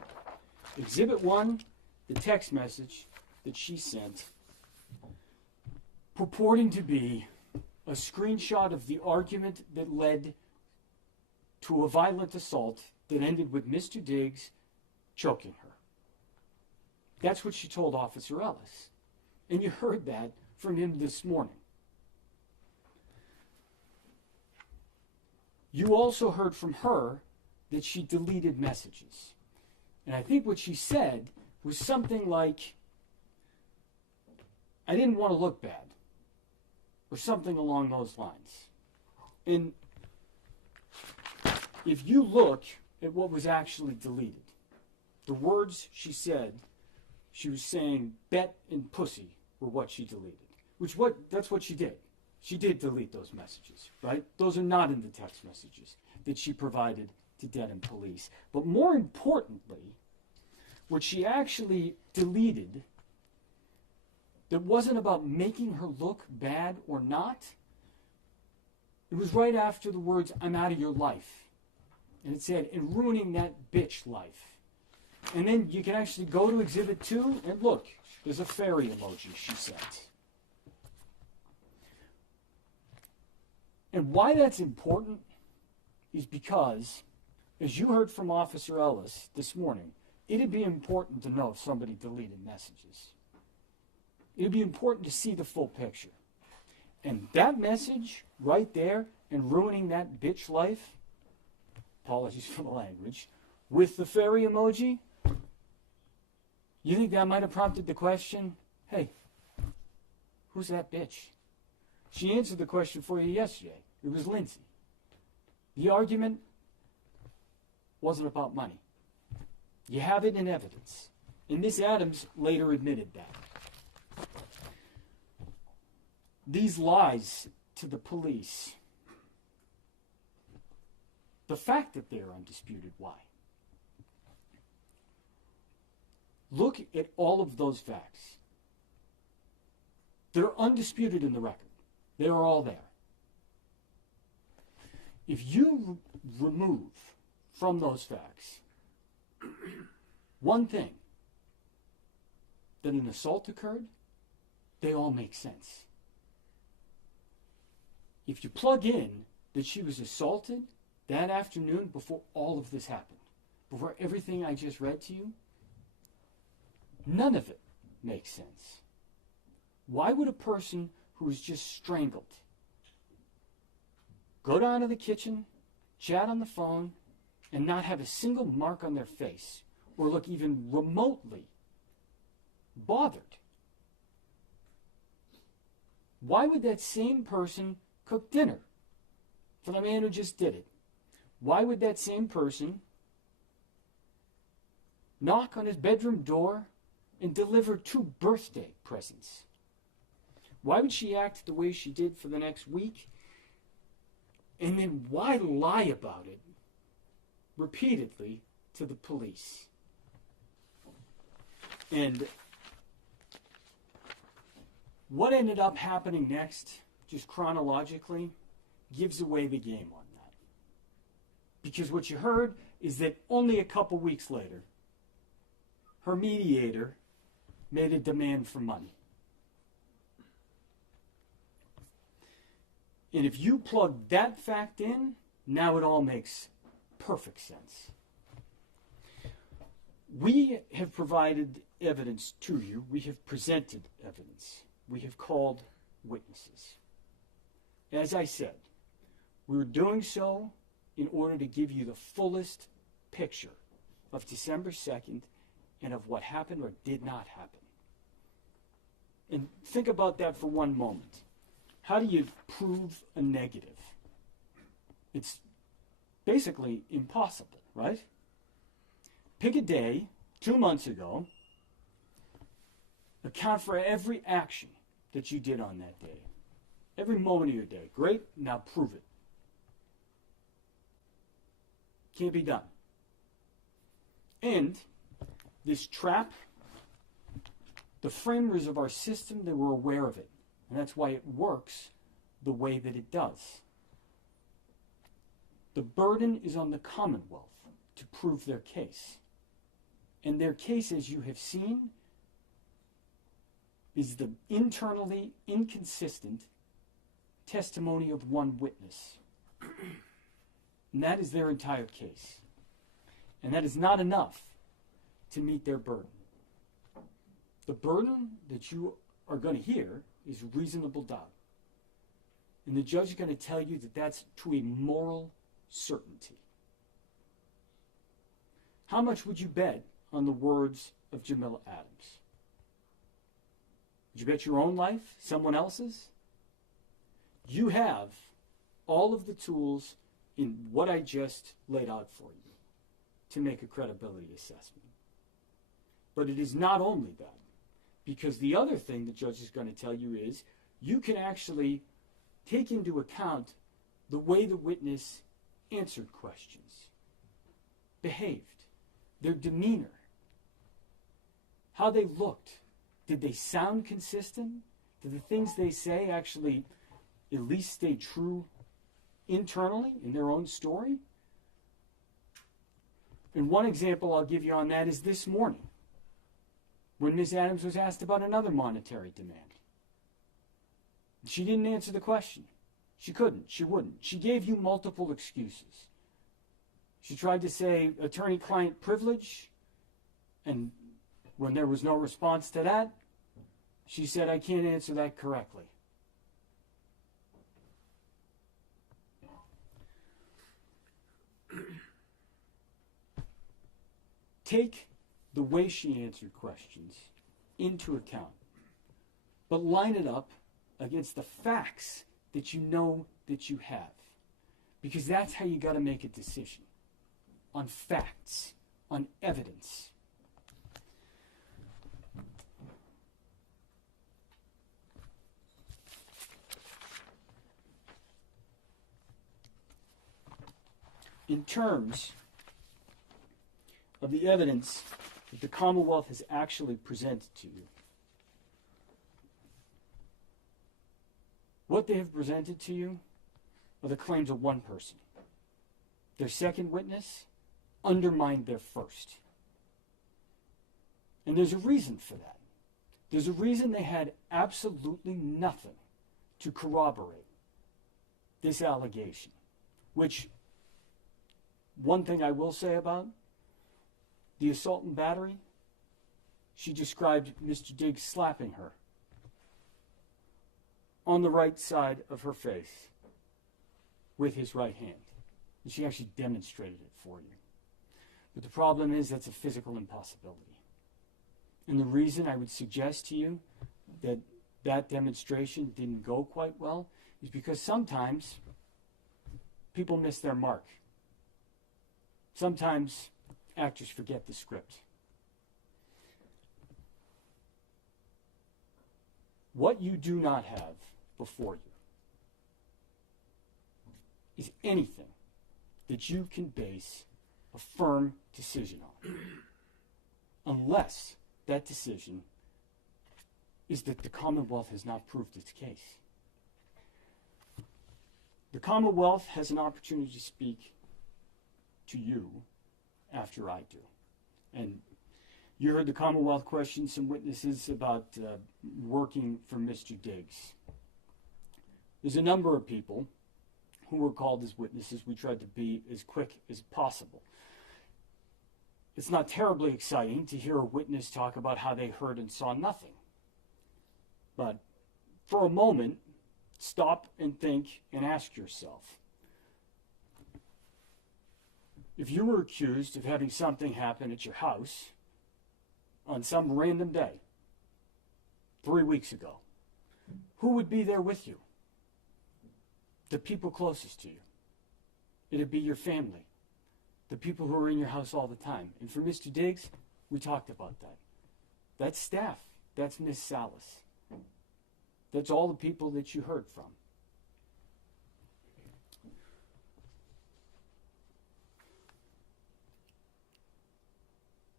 Exhibit 1, the text message that she sent purporting to be a screenshot of the argument that led to a violent assault that ended with Mr. Diggs choking her. That's what she told Officer Ellis. And you heard that from him this morning. You also heard from her that she deleted messages. And I think what she said was something like, "I didn't want to look bad," or something along those lines. And if you look at what was actually deleted, the words she said, she was saying bet and pussy were what she deleted. That's what she did. She did delete those messages, right? Those are not in the text messages that she provided to Dedham Police. But more importantly, what she actually deleted that wasn't about making her look bad or not, it was right after the words, "I'm out of your life." And it said, "and ruining that bitch life." And then you can actually go to Exhibit 2 and look, there's a fairy emoji she sent. And why that's important is because, as you heard from Officer Ellis this morning, it'd be important to know if somebody deleted messages. It'd be important to see the full picture. And that message right there, and ruining that bitch life, apologies for the language, with the fairy emoji, you think that might have prompted the question, "Hey, Who's that bitch? She answered the question for you yesterday. It was Lindsay. The argument wasn't about money. You have it in evidence. And Miss Adams later admitted that. These lies to the police, the fact that they're undisputed, why? Look at all of those facts. They're undisputed in the record. They are all there. If you remove from those facts one thing, that an assault occurred, they all make sense. If you plug in that she was assaulted that afternoon before all of this happened, before everything I just read to you, none of it makes sense. Why would a person who was just strangled go down to the kitchen, chat on the phone, and not have a single mark on their face or look even remotely bothered? Why would that same person cook dinner for the man who just did it? Why would that same person knock on his bedroom door and deliver 2 birthday presents? Why would she act the way she did for the next week? And then why lie about it repeatedly to the police? And what ended up happening next, just chronologically, gives away the game on that. Because what you heard is that only a couple weeks later, her mediator made a demand for money. And if you plug that fact in, now it all makes perfect sense. We have provided evidence to you. We have presented evidence. We have called witnesses. As I said, we're doing so in order to give you the fullest picture of December 2nd and of what happened or did not happen. And think about that for one moment. How do you prove a negative? It's basically impossible, right? Pick a day, 2 months ago, account for every action that you did on that day. Every moment of your day. Great, now prove it. Can't be done. And this trap, the framers of our system, they were aware of it. And that's why it works the way that it does. The burden is on the Commonwealth to prove their case. And their case, as you have seen, is the internally inconsistent testimony of one witness. And that is their entire case. And that is not enough to meet their burden. The burden that you are going to hear is reasonable doubt. And the judge is going to tell you that that's to a moral certainty. How much would you bet on the words of Jamila Adams? Would you bet your own life? Someone else's? You have all of the tools in what I just laid out for you to make a credibility assessment. But it is not only that. Because the other thing the judge is going to tell you is you can actually take into account the way the witness answered questions, behaved, their demeanor, how they looked. Did they sound consistent? Did the things they say actually at least stay true internally in their own story? And one example I'll give you on that is this morning, when Ms. Adams was asked about another monetary demand. She didn't answer the question. She couldn't. She wouldn't. She gave you multiple excuses. She tried to say attorney-client privilege, and when there was no response to that, she said, I can't answer that correctly. Take the way she answered questions into account, but line it up against the facts that you know that you have. Because that's how you got to make a decision. On facts, on evidence. In terms of the evidence that the Commonwealth has actually presented to you, what they have presented to you are the claims of one person. Their second witness undermined their first. And there's a reason for that. There's a reason they had absolutely nothing to corroborate this allegation, which, one thing I will say about the assault and battery, she described Mr. Diggs slapping her on the right side of her face with his right hand. And she actually demonstrated it for you. But the problem is that's a physical impossibility. And the reason I would suggest to you that that demonstration didn't go quite well is because sometimes people miss their mark. Sometimes actors forget the script. What you do not have before you is anything that you can base a firm decision on, unless that decision is that the Commonwealth has not proved its case. The Commonwealth has an opportunity to speak to you after I do. And you heard the Commonwealth question some witnesses about working for Mr. Diggs. There's a number of people who were called as witnesses. We tried to be as quick as possible. It's not terribly exciting to hear a witness talk about how they heard and saw nothing. But for a moment, stop and think and ask yourself, if you were accused of having something happen at your house on some random day 3 weeks ago, who would be there with you? The people closest to you. It'd be your family, the people who are in your house all the time. And for Mr. Diggs, we talked about that. That's staff. That's Miss Salas. That's all the people that you heard from.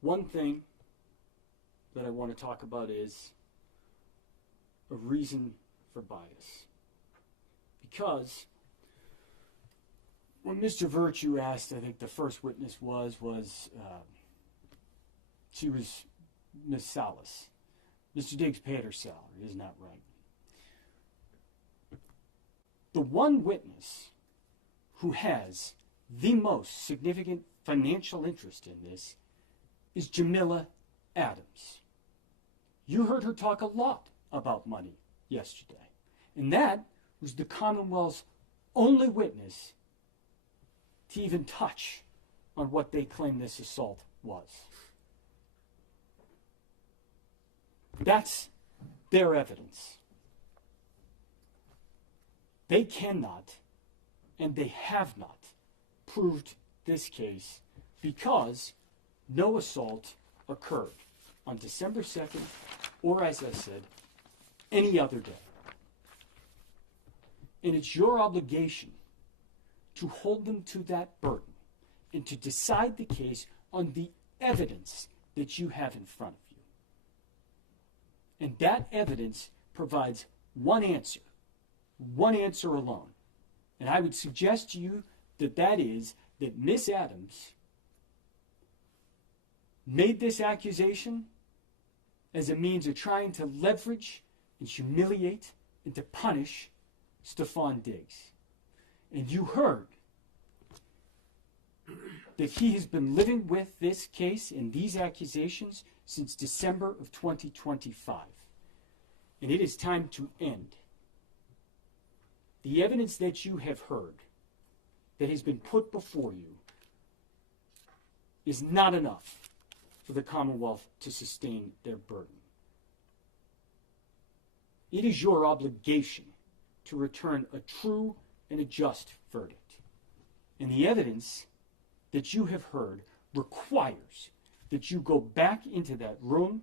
One thing that I want to talk about is a reason for bias. Because when Mr. Virtue asked, I think the first witness she was Miss Salas. Mr. Diggs paid her salary, isn't that right? The one witness who has the most significant financial interest in this is Jamila Adams. You heard her talk a lot about money yesterday. And that was the Commonwealth's only witness to even touch on what they claim this assault was. That's their evidence. They cannot, and they have not, proved this case because no assault occurred on December 2nd, or as I said, any other day. And it's your obligation to hold them to that burden and to decide the case on the evidence that you have in front of you. And that evidence provides one answer alone. And I would suggest to you that is that Miss Adams made this accusation as a means of trying to leverage and humiliate and to punish Stefon Diggs. And you heard that he has been living with this case and these accusations since December of 2025. And it is time to end. The evidence that you have heard that has been put before you is not enough for the Commonwealth to sustain their burden. It is your obligation to return a true and a just verdict. And the evidence that you have heard requires that you go back into that room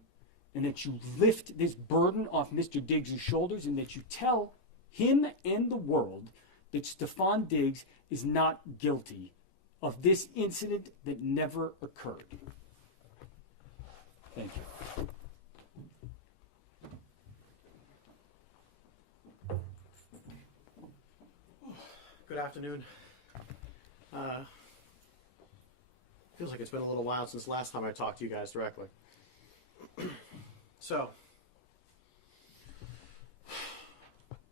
and that you lift this burden off Mr. Diggs' shoulders and that you tell him and the world that Stefon Diggs is not guilty of this incident that never occurred. Thank you. Good afternoon. Feels like it's been a little while since last time I talked to you guys directly. So,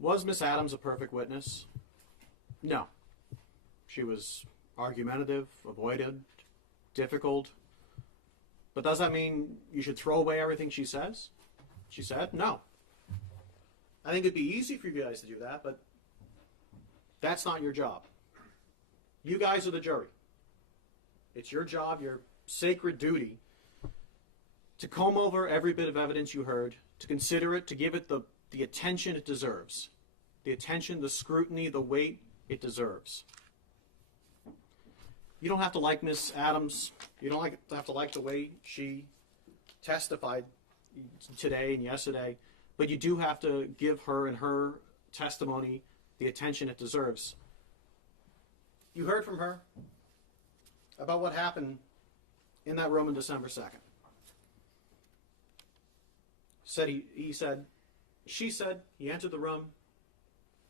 was Miss Adams a perfect witness? No. She was argumentative, avoided, difficult. But does that mean you should throw away everything she says? She said? No. I think it'd be easy for you guys to do that, but that's not your job. You guys are the jury. It's your job, your sacred duty, to comb over every bit of evidence you heard, to consider it, to give it the attention it deserves. The attention, the scrutiny, the weight it deserves. You don't have to like Miss Adams. You don't have to like the way she testified today and yesterday, but you do have to give her and her testimony the attention it deserves. You heard from her about what happened in that room on December 2nd. She said he entered the room,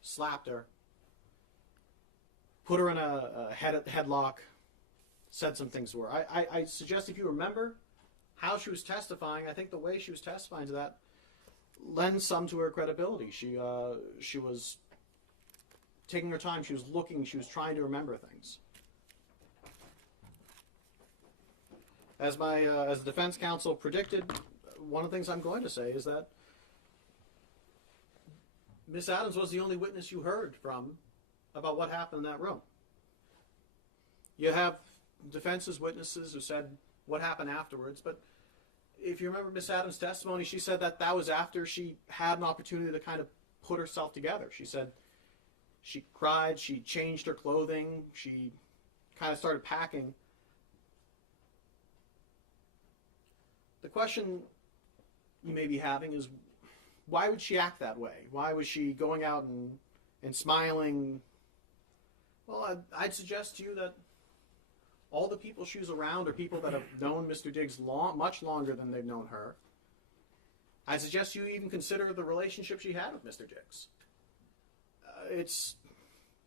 slapped her, put her in a headlock, said some things to her. I suggest if you remember how she was testifying, I think the way she was testifying to that lends some to her credibility. She was taking her time. She was looking. She was trying to remember things. As the defense counsel predicted, one of the things I'm going to say is that Miss Adams was the only witness you heard from about what happened in that room. You have defense's witnesses who said what happened afterwards, but if you remember Miss Adams' testimony, she said that was after she had an opportunity to kind of put herself together. She said she cried, she changed her clothing, she kind of started packing. The question you may be having is, why would she act that way? Why was she going out and smiling? Well, I'd suggest to you that all the people she was around are people that have known Mr. Diggs much longer than they've known her. I'd suggest you even consider the relationship she had with Mr. Diggs.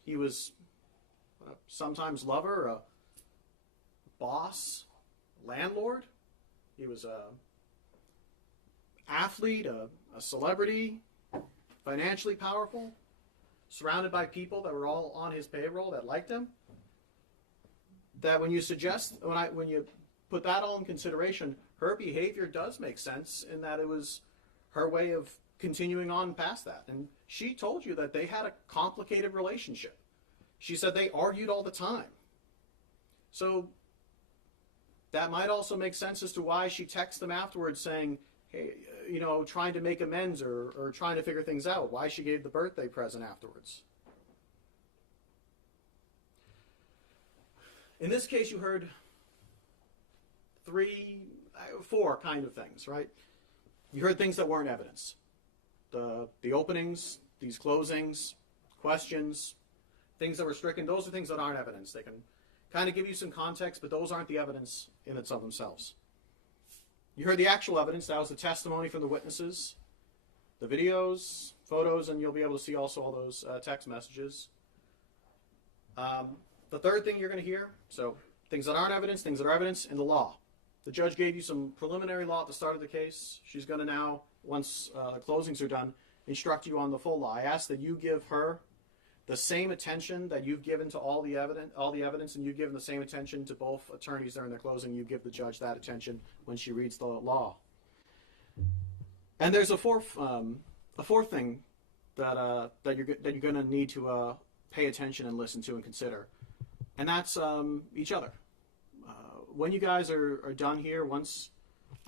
He was sometimes lover, a boss, landlord. He was a athlete, a celebrity, financially powerful, surrounded by people that were all on his payroll that liked him. That when you put that all in consideration, her behavior does make sense in that it was her way of continuing on past that. And she told you that they had a complicated relationship. She said they argued all the time. So that might also make sense as to why she texted them afterwards saying, hey, trying to make amends or trying to figure things out, why she gave the birthday present afterwards. In this case, you heard 4 kind of things, right? You heard things that weren't evidence. The openings, these closings, questions, things that were stricken, those are things that aren't evidence. They can kind of give you some context, but those aren't the evidence in and of themselves. You heard the actual evidence. That was the testimony from the witnesses, the videos, photos, and you'll be able to see also all those text messages. The third thing you're going to hear, so things that aren't evidence, things that are evidence, and the law. The judge gave you some preliminary law at the start of the case. She's going to now, once the closings are done, instruct you on the full law. I ask that you give her the same attention that you've given to all the evidence, and you've given the same attention to both attorneys during their closing. You give the judge that attention when she reads the law. And there's a fourth thing that you're going to need to pay attention and listen to and consider, and that's each other. When you guys are done here, once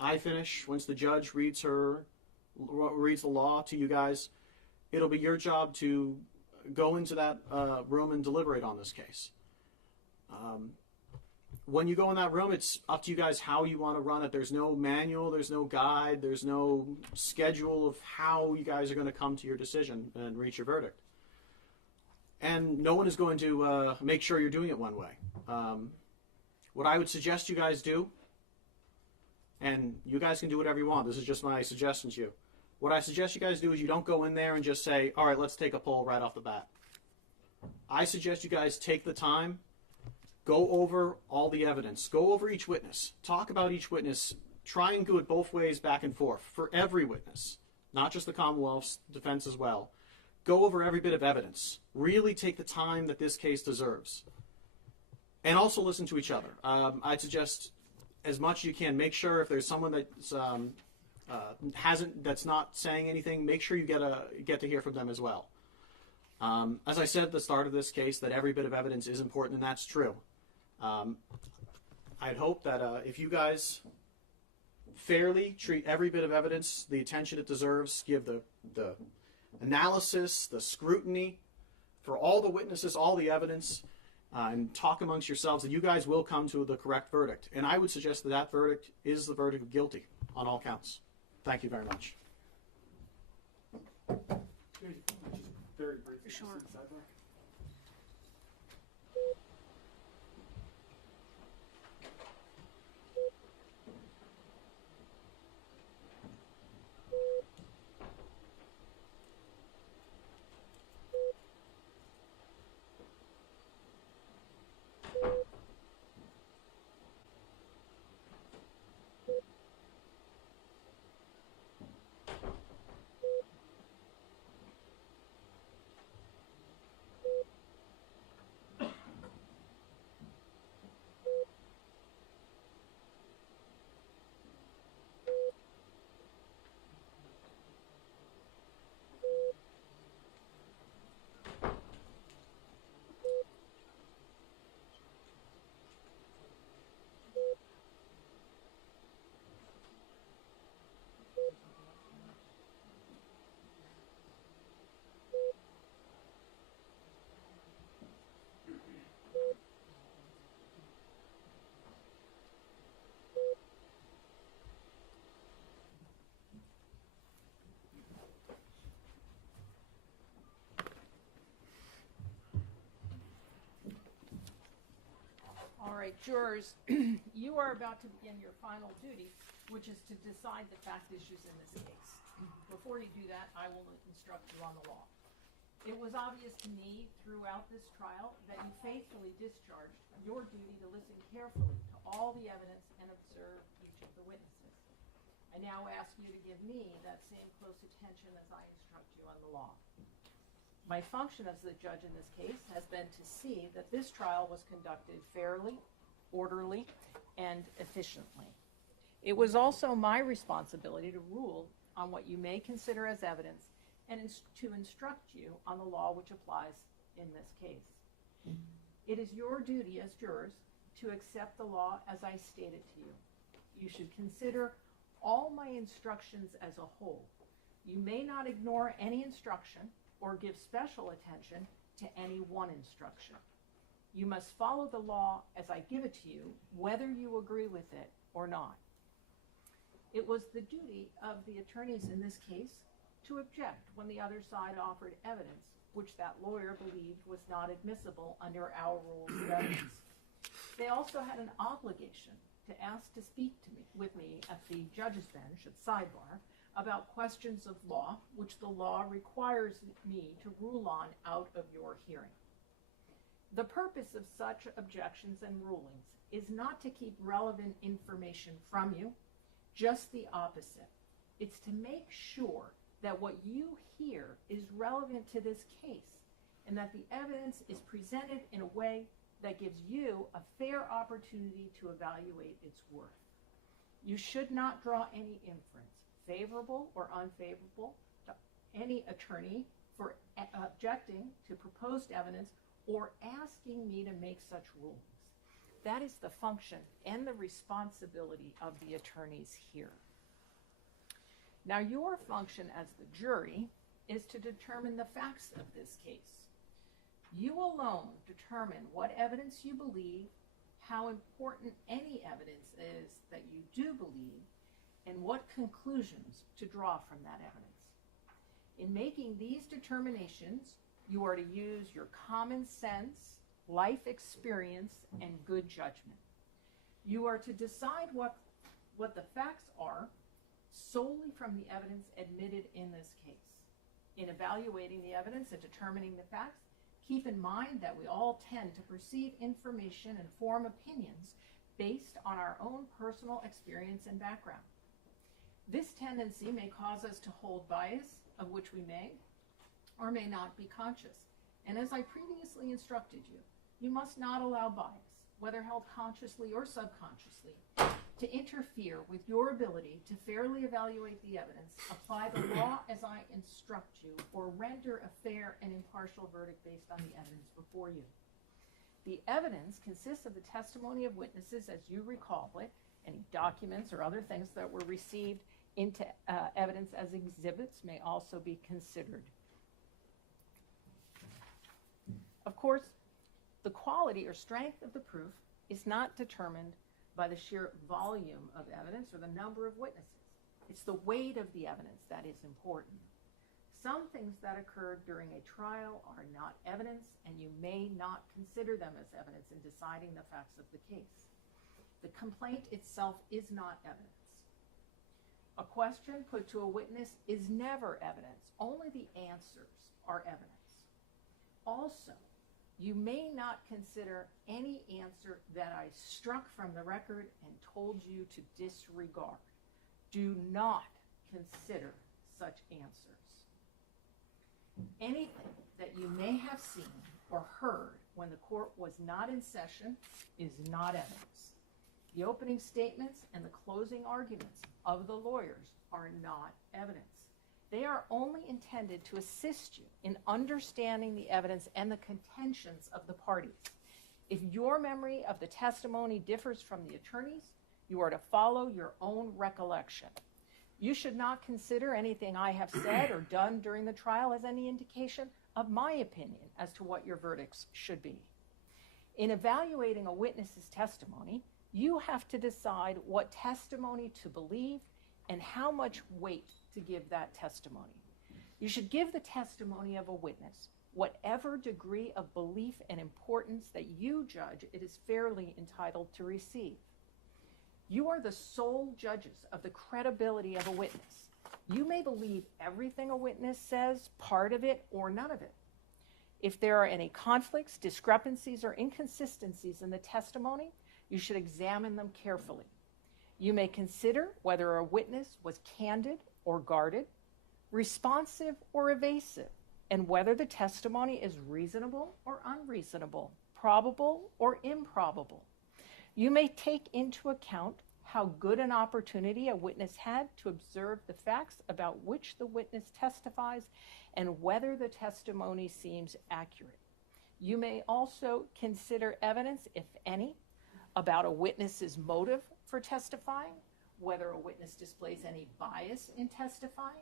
I finish, once the judge reads the law to you guys, it'll be your job to go into that room and deliberate on this case. When you go in that room, it's up to you guys how you want to run it. There's no manual, there's no guide, there's no schedule of how you guys are going to come to your decision and reach your verdict. And no one is going to make sure you're doing it one way. What I would suggest you guys do, and you guys can do whatever you want, this is just my suggestion to you. What I suggest you guys do is you don't go in there and just say, all right, let's take a poll right off the bat. I suggest you guys take the time, go over all the evidence, go over each witness, talk about each witness, try and do it both ways, back and forth, for every witness, not just the Commonwealth's defense as well. Go over every bit of evidence. Really take the time that this case deserves. And also listen to each other. I'd suggest as much as you can, make sure if there's someone that's that's not saying anything, make sure you get to hear from them as well. As I said at the start of this case, that every bit of evidence is important, and that's true. I'd hope that if you guys fairly treat every bit of evidence the attention it deserves, give the analysis, the scrutiny for all the witnesses, all the evidence, and talk amongst yourselves, that you guys will come to the correct verdict. And I would suggest that that verdict is the verdict of guilty on all counts. Thank you very much. Very briefly. Sure. All right, jurors, you are about to begin your final duty, which is to decide the fact issues in this case. Before you do that, I will instruct you on the law. It was obvious to me throughout this trial that you faithfully discharged your duty to listen carefully to all the evidence and observe each of the witnesses. I now ask you to give me that same close attention as I instruct you on the law. My function as the judge in this case has been to see that this trial was conducted fairly, orderly, and efficiently. It was also my responsibility to rule on what you may consider as evidence and to instruct you on the law which applies in this case. It is your duty as jurors to accept the law as I stated to you. You should consider all my instructions as a whole. You may not ignore any instruction or give special attention to any one instruction. You must follow the law as I give it to you, whether you agree with it or not. It was the duty of the attorneys in this case to object when the other side offered evidence which that lawyer believed was not admissible under our rules of evidence. They also had an obligation to ask to speak to me, with me at the judge's bench at sidebar, about questions of law which the law requires me to rule on out of your hearing. The purpose of such objections and rulings is not to keep relevant information from you, just the opposite. It's to make sure that what you hear is relevant to this case and that the evidence is presented in a way that gives you a fair opportunity to evaluate its worth. You should not draw any inference, favorable or unfavorable, to any attorney for objecting to proposed evidence or asking me to make such rulings. That is the function and the responsibility of the attorneys here. Now, your function as the jury is to determine the facts of this case. You alone determine what evidence you believe, how important any evidence is that you do believe, and what conclusions to draw from that evidence. In making these determinations, you are to use your common sense, life experience, and good judgment. You are to decide what the facts are solely from the evidence admitted in this case. In evaluating the evidence and determining the facts, keep in mind that we all tend to perceive information and form opinions based on our own personal experience and background. This tendency may cause us to hold bias, of which we may or may not be conscious. And as I previously instructed you, you must not allow bias, whether held consciously or subconsciously, to interfere with your ability to fairly evaluate the evidence, apply the law as I instruct you, or render a fair and impartial verdict based on the evidence before you. The evidence consists of the testimony of witnesses as you recall it. Any documents or other things that were received into evidence as exhibits may also be considered. Of course, the quality or strength of the proof is not determined by the sheer volume of evidence or the number of witnesses. It's the weight of the evidence that is important. Some things that occurred during a trial are not evidence, and you may not consider them as evidence in deciding the facts of the case. The complaint itself is not evidence. A question put to a witness is never evidence. Only the answers are evidence. Also, you may not consider any answer that I struck from the record and told you to disregard. Do not consider such answers. Anything that you may have seen or heard when the court was not in session is not evidence. The opening statements and the closing arguments of the lawyers are not evidence. They are only intended to assist you in understanding the evidence and the contentions of the parties. If your memory of the testimony differs from the attorney's, you are to follow your own recollection. You should not consider anything I have said or done during the trial as any indication of my opinion as to what your verdicts should be. In evaluating a witness's testimony, you have to decide what testimony to believe and how much weight to give that testimony. You should give the testimony of a witness whatever degree of belief and importance that you judge it is fairly entitled to receive. You are the sole judges of the credibility of a witness. You may believe everything a witness says, part of it, or none of it. If there are any conflicts, discrepancies, or inconsistencies in the testimony, you should examine them carefully. You may consider whether a witness was candid or guarded, responsive or evasive, and whether the testimony is reasonable or unreasonable, probable or improbable. You may take into account how good an opportunity a witness had to observe the facts about which the witness testifies and whether the testimony seems accurate. You may also consider evidence, if any, about a witness's motive for testifying, whether a witness displays any bias in testifying,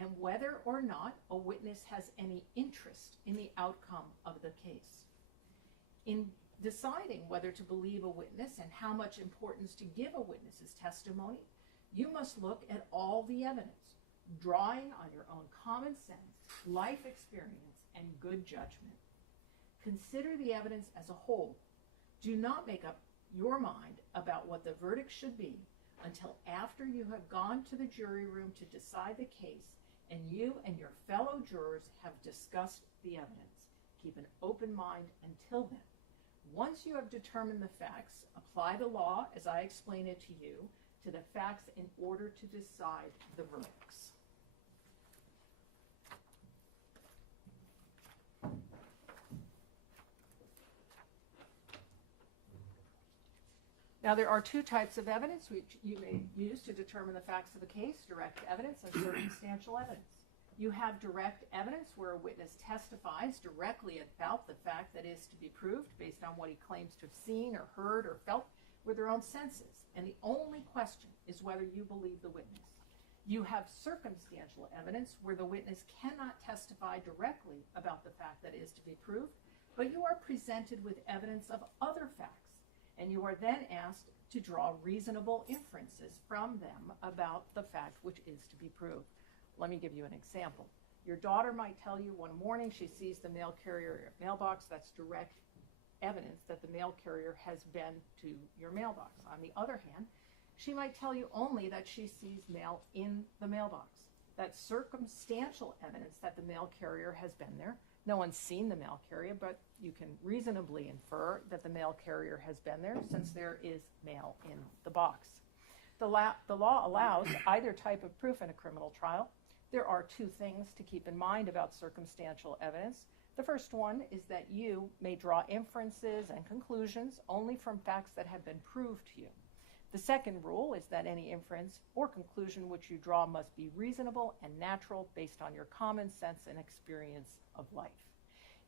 and whether or not a witness has any interest in the outcome of the case. In deciding whether to believe a witness and how much importance to give a witness's testimony, you must look at all the evidence, drawing on your own common sense, life experience, and good judgment. Consider the evidence as a whole. Do not make up your mind about what the verdict should be until after you have gone to the jury room to decide the case and you and your fellow jurors have discussed the evidence. Keep an open mind until then. Once you have determined the facts, apply the law as I explain it to you to the facts in order to decide the verdicts. Now, there are two types of evidence which you may use to determine the facts of a case: direct evidence and circumstantial evidence. You have direct evidence where a witness testifies directly about the fact that is to be proved based on what he claims to have seen or heard or felt with their own senses. And the only question is whether you believe the witness. You have circumstantial evidence where the witness cannot testify directly about the fact that is to be proved, but you are presented with evidence of other facts, and you are then asked to draw reasonable inferences from them about the fact which is to be proved. Let me give you an example. Your daughter might tell you one morning she sees the mail carrier mailbox. That's direct evidence that the mail carrier has been to your mailbox. On the other hand, she might tell you only that she sees mail in the mailbox. That's circumstantial evidence that the mail carrier has been there. No one's seen the mail carrier, but you can reasonably infer that the mail carrier has been there since there is mail in the box. The law allows either type of proof in a criminal trial. There are two things to keep in mind about circumstantial evidence. The first one is that you may draw inferences and conclusions only from facts that have been proved to you. The second rule is that any inference or conclusion which you draw must be reasonable and natural based on your common sense and experience of life.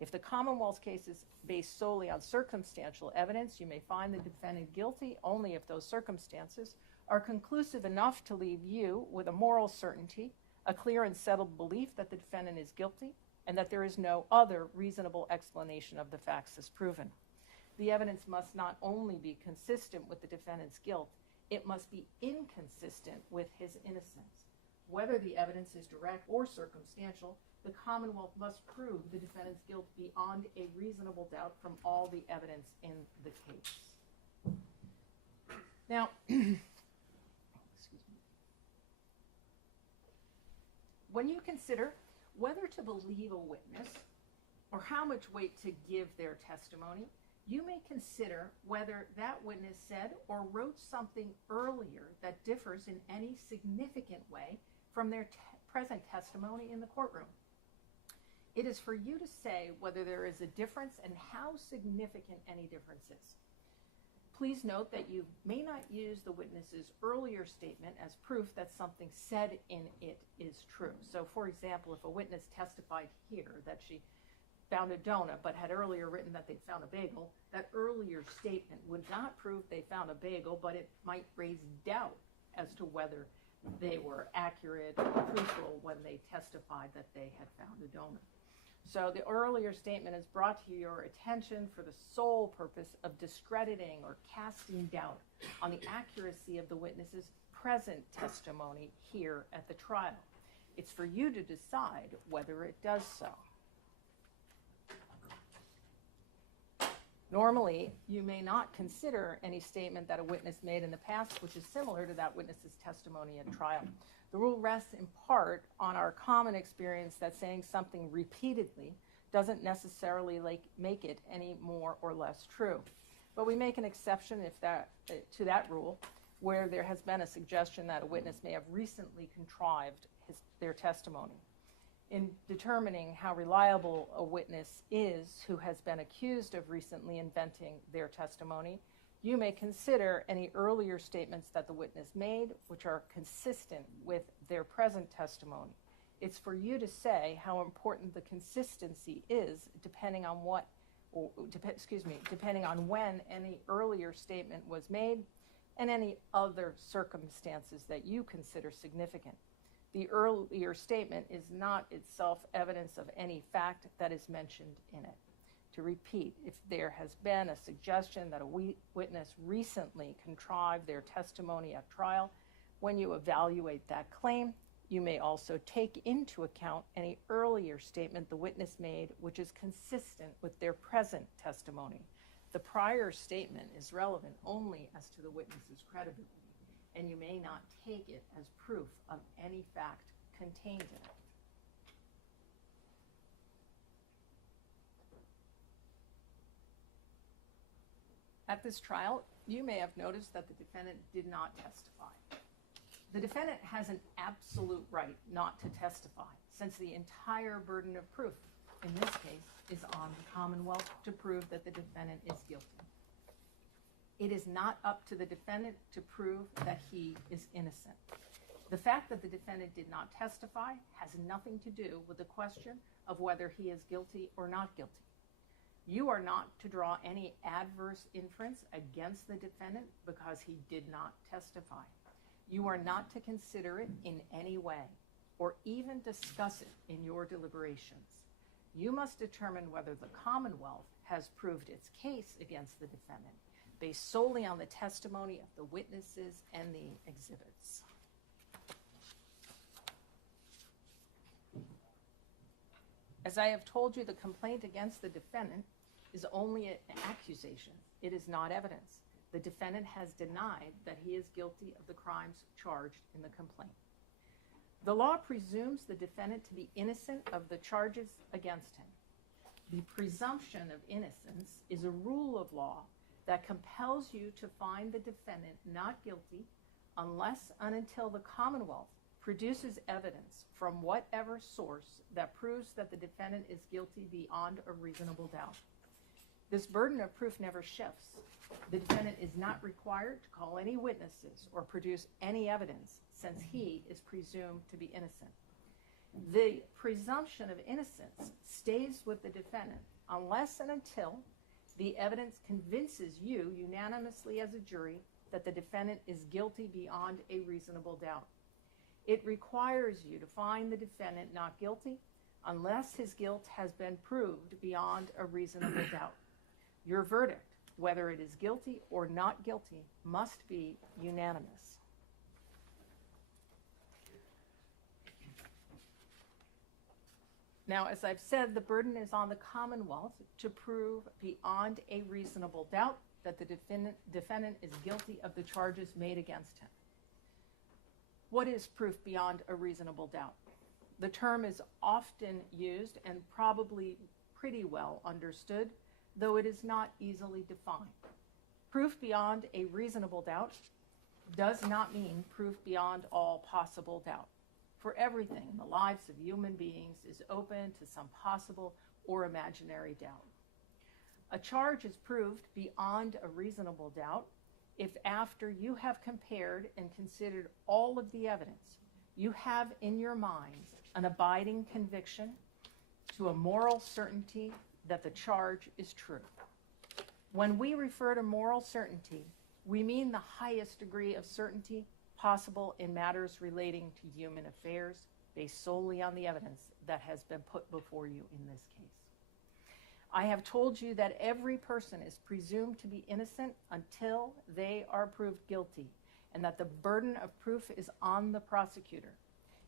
If the Commonwealth's case is based solely on circumstantial evidence, you may find the defendant guilty only if those circumstances are conclusive enough to leave you with a moral certainty, a clear and settled belief that the defendant is guilty, and that there is no other reasonable explanation of the facts as proven. The evidence must not only be consistent with the defendant's guilt, it must be inconsistent with his innocence. Whether the evidence is direct or circumstantial, the Commonwealth must prove the defendant's guilt beyond a reasonable doubt from all the evidence in the case. Now, when you consider whether to believe a witness or how much weight to give their testimony, you may consider whether that witness said or wrote something earlier that differs in any significant way from their present testimony in the courtroom. It is for you to say whether there is a difference and how significant any difference is. Please note that you may not use the witness's earlier statement as proof that something said in it is true. So, for example, if a witness testified here that she found a donut but had earlier written that they'd found a bagel, that earlier statement would not prove they found a bagel, but it might raise doubt as to whether they were accurate or truthful when they testified that they had found a donut. So the earlier statement is brought to your attention for the sole purpose of discrediting or casting doubt on the accuracy of the witness's present testimony here at the trial. It's for you to decide whether it does so. Normally, you may not consider any statement that a witness made in the past which is similar to that witness's testimony at trial. The rule rests in part on our common experience that saying something repeatedly doesn't necessarily make it any more or less true. But we make an exception to that rule where there has been a suggestion that a witness may have recently contrived their testimony. In determining how reliable a witness is who has been accused of recently inventing their testimony, you may consider any earlier statements that the witness made which are consistent with their present testimony. It's for you to say how important the consistency is depending on depending on when any earlier statement was made and any other circumstances that you consider significant. The earlier statement is not itself evidence of any fact that is mentioned in it. To repeat, if there has been a suggestion that a witness recently contrived their testimony at trial, when you evaluate that claim, you may also take into account any earlier statement the witness made which is consistent with their present testimony. The prior statement is relevant only as to the witness's credibility, and you may not take it as proof of any fact contained in it. At this trial, you may have noticed that the defendant did not testify. The defendant has an absolute right not to testify, since the entire burden of proof, in this case, is on the Commonwealth to prove that the defendant is guilty. It is not up to the defendant to prove that he is innocent. The fact that the defendant did not testify has nothing to do with the question of whether he is guilty or not guilty. You are not to draw any adverse inference against the defendant because he did not testify. You are not to consider it in any way or even discuss it in your deliberations. You must determine whether the Commonwealth has proved its case against the defendant based solely on the testimony of the witnesses and the exhibits. As I have told you, the complaint against the defendant is only an accusation. It is not evidence. The defendant has denied that he is guilty of the crimes charged in the complaint. The law presumes the defendant to be innocent of the charges against him. The presumption of innocence is a rule of law that compels you to find the defendant not guilty unless and until the Commonwealth produces evidence from whatever source that proves that the defendant is guilty beyond a reasonable doubt. This burden of proof never shifts. The defendant is not required to call any witnesses or produce any evidence since he is presumed to be innocent. The presumption of innocence stays with the defendant unless and until the evidence convinces you unanimously as a jury that the defendant is guilty beyond a reasonable doubt. It requires you to find the defendant not guilty unless his guilt has been proved beyond a reasonable doubt. Your verdict, whether it is guilty or not guilty, must be unanimous. Now, as I've said, the burden is on the Commonwealth to prove beyond a reasonable doubt that the defendant is guilty of the charges made against him. What is proof beyond a reasonable doubt? The term is often used and probably pretty well understood, though it is not easily defined. Proof beyond a reasonable doubt does not mean proof beyond all possible doubt. For everything in the lives of human beings is open to some possible or imaginary doubt. A charge is proved beyond a reasonable doubt if after you have compared and considered all of the evidence, you have in your minds an abiding conviction to a moral certainty that the charge is true. When we refer to moral certainty, we mean the highest degree of certainty possible in matters relating to human affairs based solely on the evidence that has been put before you in this case. I have told you that every person is presumed to be innocent until they are proved guilty, and that the burden of proof is on the prosecutor.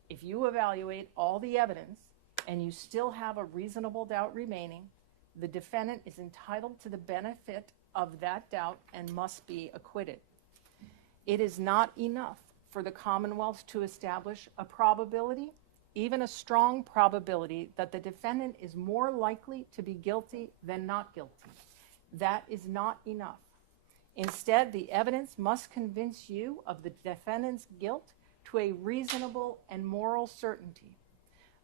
If you evaluate all the evidence and you still have a reasonable doubt remaining, the defendant is entitled to the benefit of that doubt and must be acquitted. It is not enough for the Commonwealth to establish a probability, even a strong probability, that the defendant is more likely to be guilty than not guilty. That is not enough. Instead, the evidence must convince you of the defendant's guilt to a reasonable and moral certainty,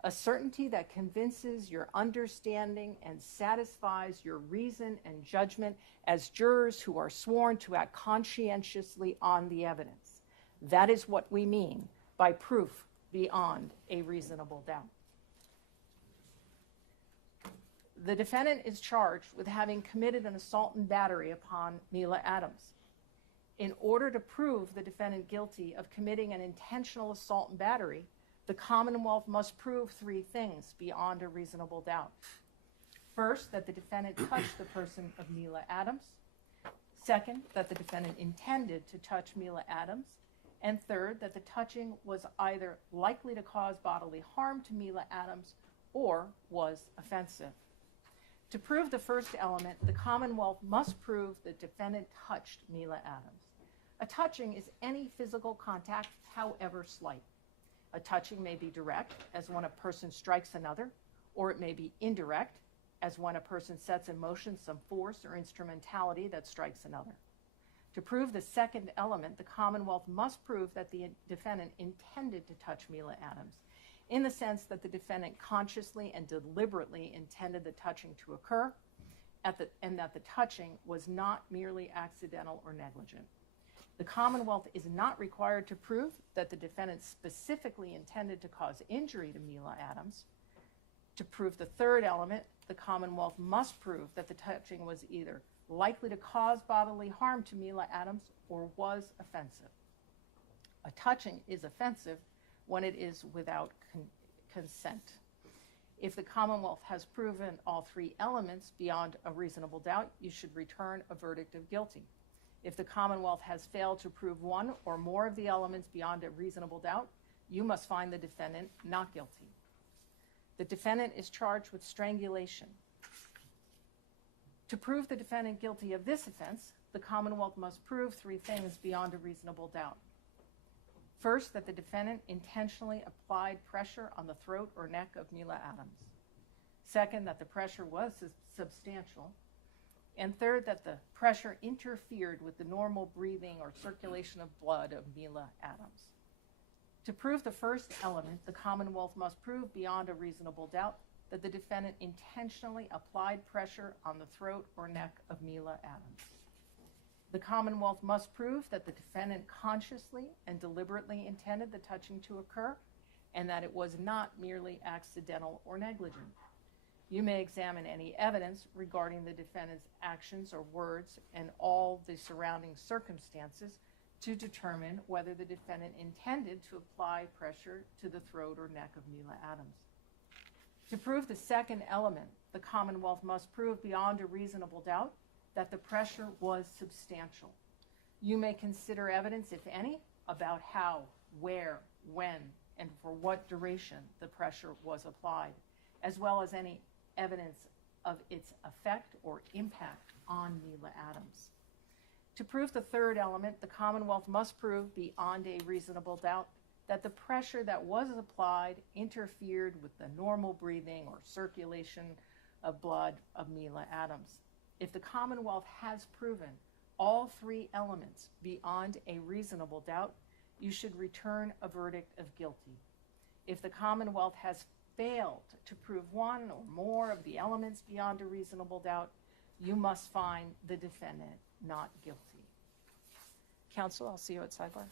a certainty that convinces your understanding and satisfies your reason and judgment as jurors who are sworn to act conscientiously on the evidence. That is what we mean by proof beyond a reasonable doubt. The defendant is charged with having committed an assault and battery upon Mila Adams. In order to prove the defendant guilty of committing an intentional assault and battery, the Commonwealth must prove three things beyond a reasonable doubt. First, that the defendant touched the person of Mila Adams. Second, that the defendant intended to touch Mila Adams. And third, that the touching was either likely to cause bodily harm to Mila Adams or was offensive. To prove the first element, the Commonwealth must prove the defendant touched Mila Adams. A touching is any physical contact, however slight. A touching may be direct, as when a person strikes another, or it may be indirect, as when a person sets in motion some force or instrumentality that strikes another. To prove the second element, the Commonwealth must prove that the defendant intended to touch Mila Adams, in the sense that the defendant consciously and deliberately intended the touching to occur, and that the touching was not merely accidental or negligent. The Commonwealth is not required to prove that the defendant specifically intended to cause injury to Mila Adams. To prove the third element, the Commonwealth must prove that the touching was either likely to cause bodily harm to Mila Adams or was offensive. a touching is offensive when it is without consent. If the Commonwealth has proven all three elements beyond a reasonable doubt, you should return a verdict of guilty. If the Commonwealth has failed to prove one or more of the elements beyond a reasonable doubt, you must find the defendant not guilty. The defendant is charged with strangulation. To prove the defendant guilty of this offense, the Commonwealth must prove three things beyond a reasonable doubt. First, that the defendant intentionally applied pressure on the throat or neck of Mila Adams. Second, that the pressure was substantial. And third, that the pressure interfered with the normal breathing or circulation of blood of Mila Adams. To prove the first element, the Commonwealth must prove beyond a reasonable doubt that the defendant intentionally applied pressure on the throat or neck of Mila Adams. The Commonwealth must prove that the defendant consciously and deliberately intended the touching to occur and that it was not merely accidental or negligent. You may examine any evidence regarding the defendant's actions or words and all the surrounding circumstances to determine whether the defendant intended to apply pressure to the throat or neck of Mila Adams. To prove the second element, the Commonwealth must prove beyond a reasonable doubt that the pressure was substantial. You may consider evidence, if any, about how, where, when, and for what duration the pressure was applied, as well as any evidence of its effect or impact on Mila Adams. To prove the third element, the Commonwealth must prove beyond a reasonable doubt that the pressure that was applied interfered with the normal breathing or circulation of blood of Mila Adams. If the Commonwealth has proven all three elements beyond a reasonable doubt, you should return a verdict of guilty. If the Commonwealth has failed to prove one or more of the elements beyond a reasonable doubt, you must find the defendant not guilty. Counsel, I'll see you at sidebar.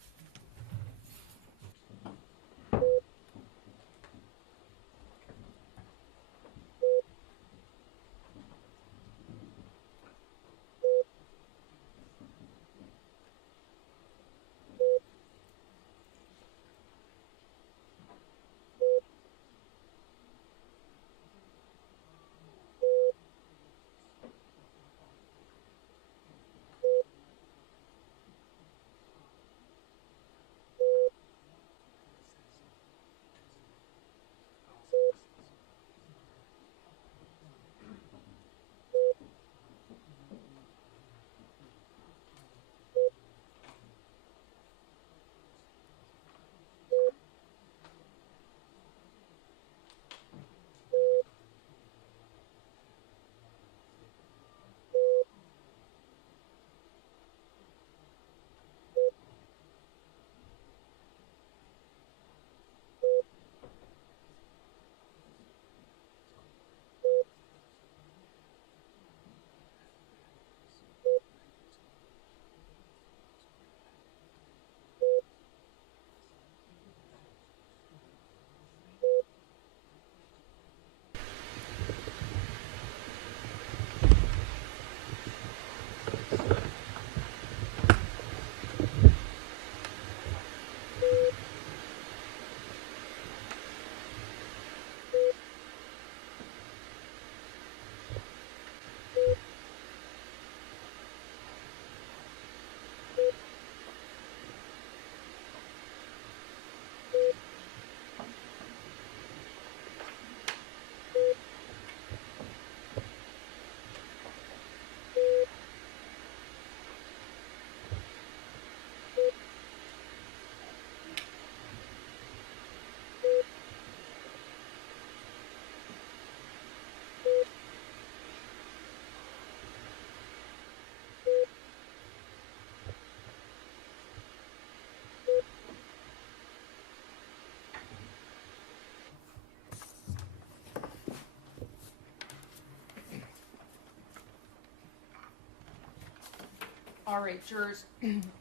All right, jurors,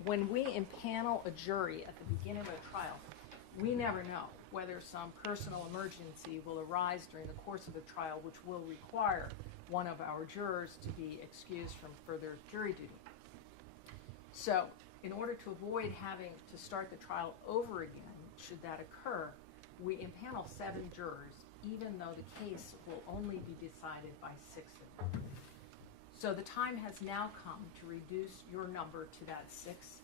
when we impanel a jury at the beginning of a trial, we never know whether some personal emergency will arise during the course of the trial which will require one of our jurors to be excused from further jury duty. So in order to avoid having to start the trial over again, should that occur, we impanel 7 jurors, even though the case will only be decided by 6 of them. So the time has now come to reduce your number to that 6,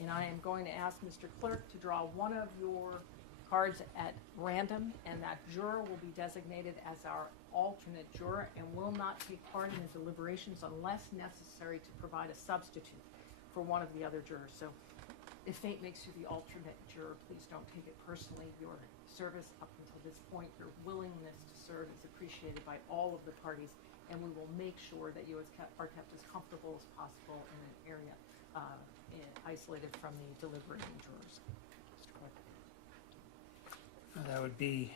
and I am going to ask Mr. Clerk to draw one of your cards at random, and that juror will be designated as our alternate juror and will not take part in the deliberations unless necessary to provide a substitute for one of the other jurors. So if fate makes you the alternate juror, please don't take it personally. Your service up until this point, your willingness to serve is appreciated by all of the parties, and we will make sure that you are kept as comfortable as possible in an area isolated from the deliberating jurors. Mr. Clerk. That would be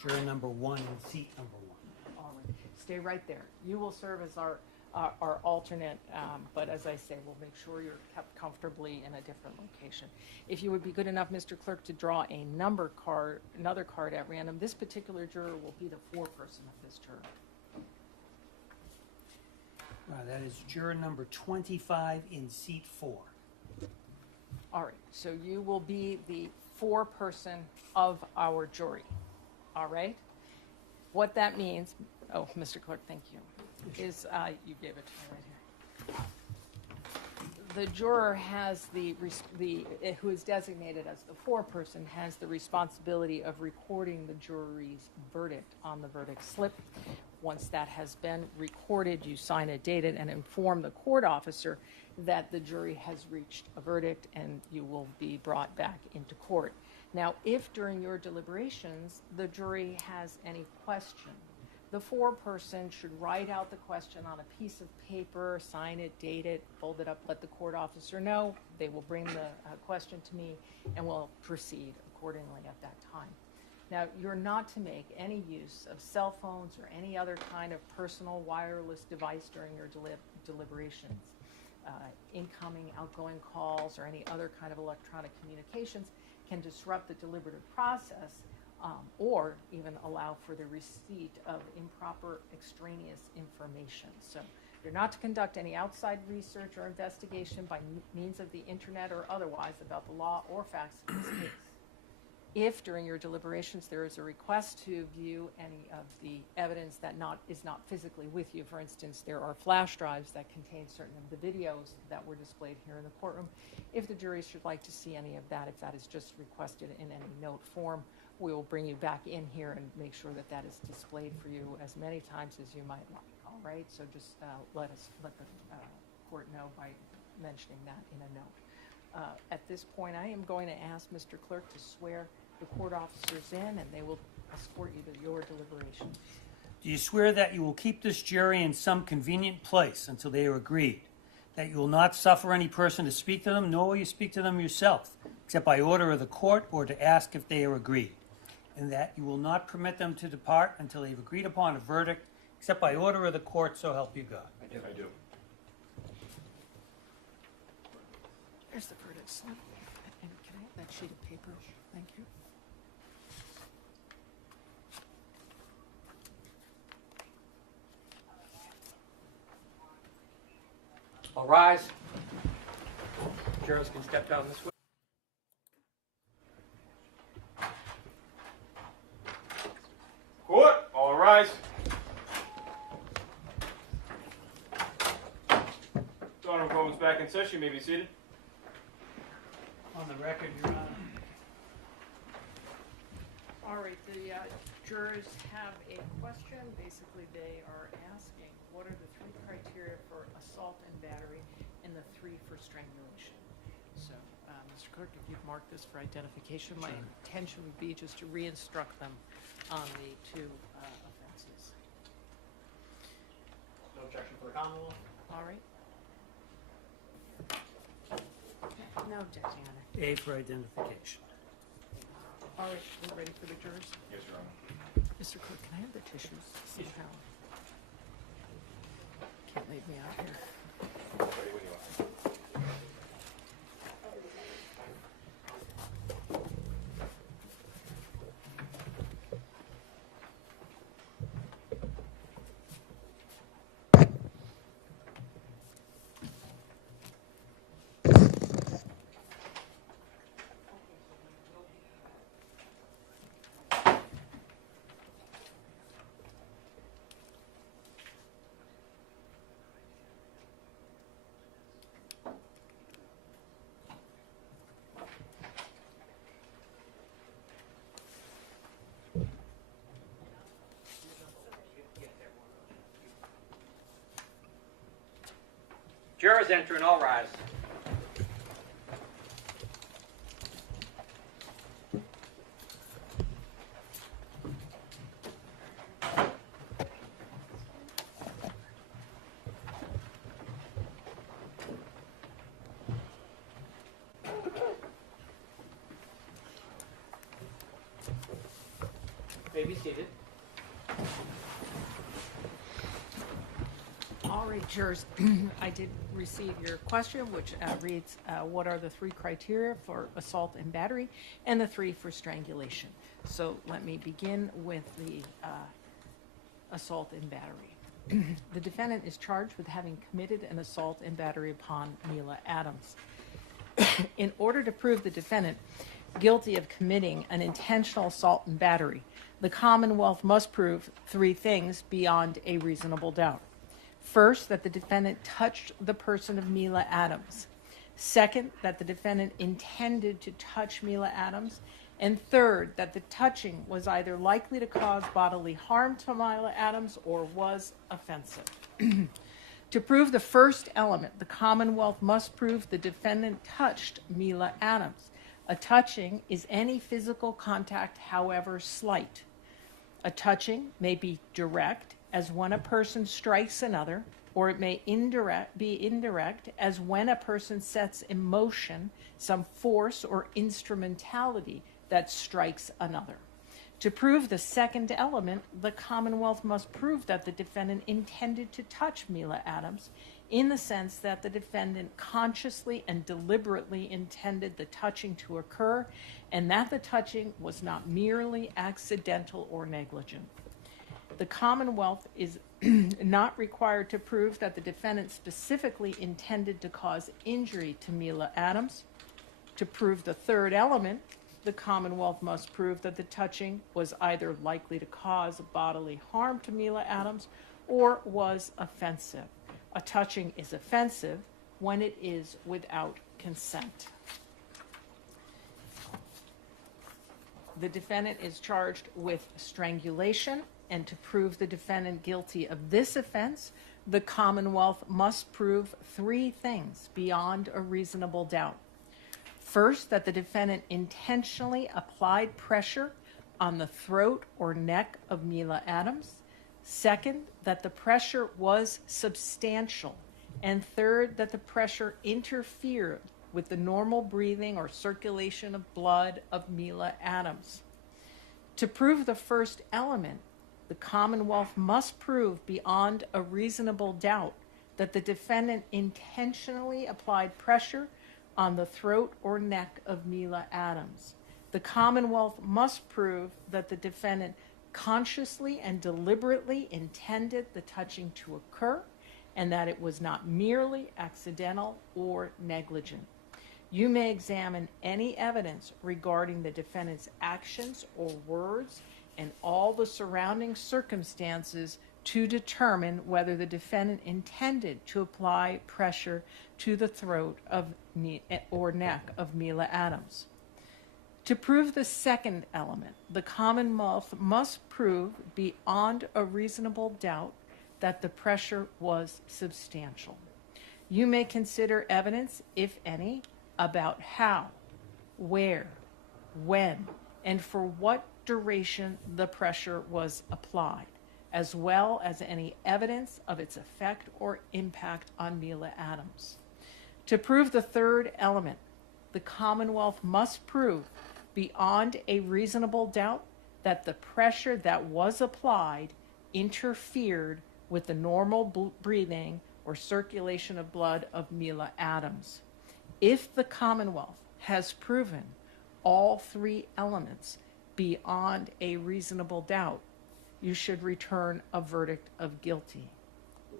juror number 1 and seat number 1. All right. Stay right there. You will serve as our alternate, but as I say, we'll make sure you're kept comfortably in a different location. If you would be good enough, Mr. Clerk, to draw another card at random, this particular juror will be the foreperson of this juror. That is juror number 25 in seat 4. All right. So you will be the foreperson of our jury. All right? What that means, oh, Mr. Clerk, thank you, is you gave it to me right here. The juror has who is designated as the foreperson has the responsibility of recording the jury's verdict on the verdict slip. Once that has been recorded, you sign it, date it, and inform the court officer that the jury has reached a verdict, and you will be brought back into court. Now, if during your deliberations the jury has any question, the foreperson should write out the question on a piece of paper, sign it, date it, fold it up, let the court officer know. They will bring the question to me, and we'll proceed accordingly at that time. Now, you're not to make any use of cell phones or any other kind of personal wireless device during your deliberations. Incoming, outgoing calls, or any other kind of electronic communications can disrupt the deliberative process or even allow for the receipt of improper extraneous information. So you're not to conduct any outside research or investigation by means of the internet or otherwise about the law or facts of this case. If during your deliberations there is a request to view any of the evidence that is not physically with you, for instance, there are flash drives that contain certain of the videos that were displayed here in the courtroom. If the jury should like to see any of that, if that is just requested in any note form, we will bring you back in here and make sure that that is displayed for you as many times as you might like. All right, so just let the court know by mentioning that in a note. At this point, I am going to ask Mr. Clerk to swear the court officers in, and they will escort you to your deliberations. Do you swear that you will keep this jury in some convenient place until they are agreed, that you will not suffer any person to speak to them, nor will you speak to them yourself, except by order of the court or to ask if they are agreed, and that you will not permit them to depart until they have agreed upon a verdict, except by order of the court, so help you God? I do. There's the verdict slip. And can I have that sheet of paper? Thank you. All rise. Jurors can step down this way. Court, all rise. Honorable court is back in session. You may be seated. On the record, Your Honor. All right, the jurors have a question. Basically, they are asking, what are the 3 criteria for assault and battery and the 3 for strangulation? So, Mr. Clerk, if you've marked this for identification, my intention would be just to re-instruct them on the 2 offenses. No objection for the Commonwealth? All right. No objection, Your Honor. A for identification. All right, we're ready for the jurors? Yes, Your Honor. Mr. Clerk, can I have the tissues somehow? Can't leave me out here. Ready when you are. Jurors entering, all rise. May be seated. All right, jurors, I did receive your question, which reads, what are the 3 criteria for assault and battery and the 3 for strangulation? So let me begin with the assault and battery. The defendant is charged with having committed an assault and battery upon Mila Adams. In order to prove the defendant guilty of committing an intentional assault and battery, the Commonwealth must prove 3 things beyond a reasonable doubt. First, that the defendant touched the person of Mila Adams. Second, that the defendant intended to touch Mila Adams. And third, that the touching was either likely to cause bodily harm to Mila Adams or was offensive. To prove the first element, the Commonwealth must prove the defendant touched Mila Adams. A touching is any physical contact, however slight. A touching may be direct, as when a person strikes another, or it may be indirect, as when a person sets in motion some force or instrumentality that strikes another. To prove the second element, the Commonwealth must prove that the defendant intended to touch Mila Adams, in the sense that the defendant consciously and deliberately intended the touching to occur, and that the touching was not merely accidental or negligent. The Commonwealth is not required to prove that the defendant specifically intended to cause injury to Mila Adams. To prove the third element, the Commonwealth must prove that the touching was either likely to cause bodily harm to Mila Adams or was offensive. A touching is offensive when it is without consent. The defendant is charged with strangulation, and to prove the defendant guilty of this offense, the Commonwealth must prove 3 things beyond a reasonable doubt. First, that the defendant intentionally applied pressure on the throat or neck of Mila Adams. Second, that the pressure was substantial. And third, that the pressure interfered with the normal breathing or circulation of blood of Mila Adams. To prove the first element, the Commonwealth must prove beyond a reasonable doubt that the defendant intentionally applied pressure on the throat or neck of Mila Adams. The Commonwealth must prove that the defendant consciously and deliberately intended the touching to occur, and that it was not merely accidental or negligent. You may examine any evidence regarding the defendant's actions or words and all the surrounding circumstances to determine whether the defendant intended to apply pressure to the throat or neck of Mila Adams. To prove the second element, the Commonwealth must prove beyond a reasonable doubt that the pressure was substantial. You may consider evidence, if any, about how, where, when, and for what duration the pressure was applied, as well as any evidence of its effect or impact on Mila Adams. To prove the third element, the Commonwealth must prove beyond a reasonable doubt that the pressure that was applied interfered with the normal breathing or circulation of blood of Mila Adams. If the Commonwealth has proven all 3 elements beyond a reasonable doubt, you should return a verdict of guilty.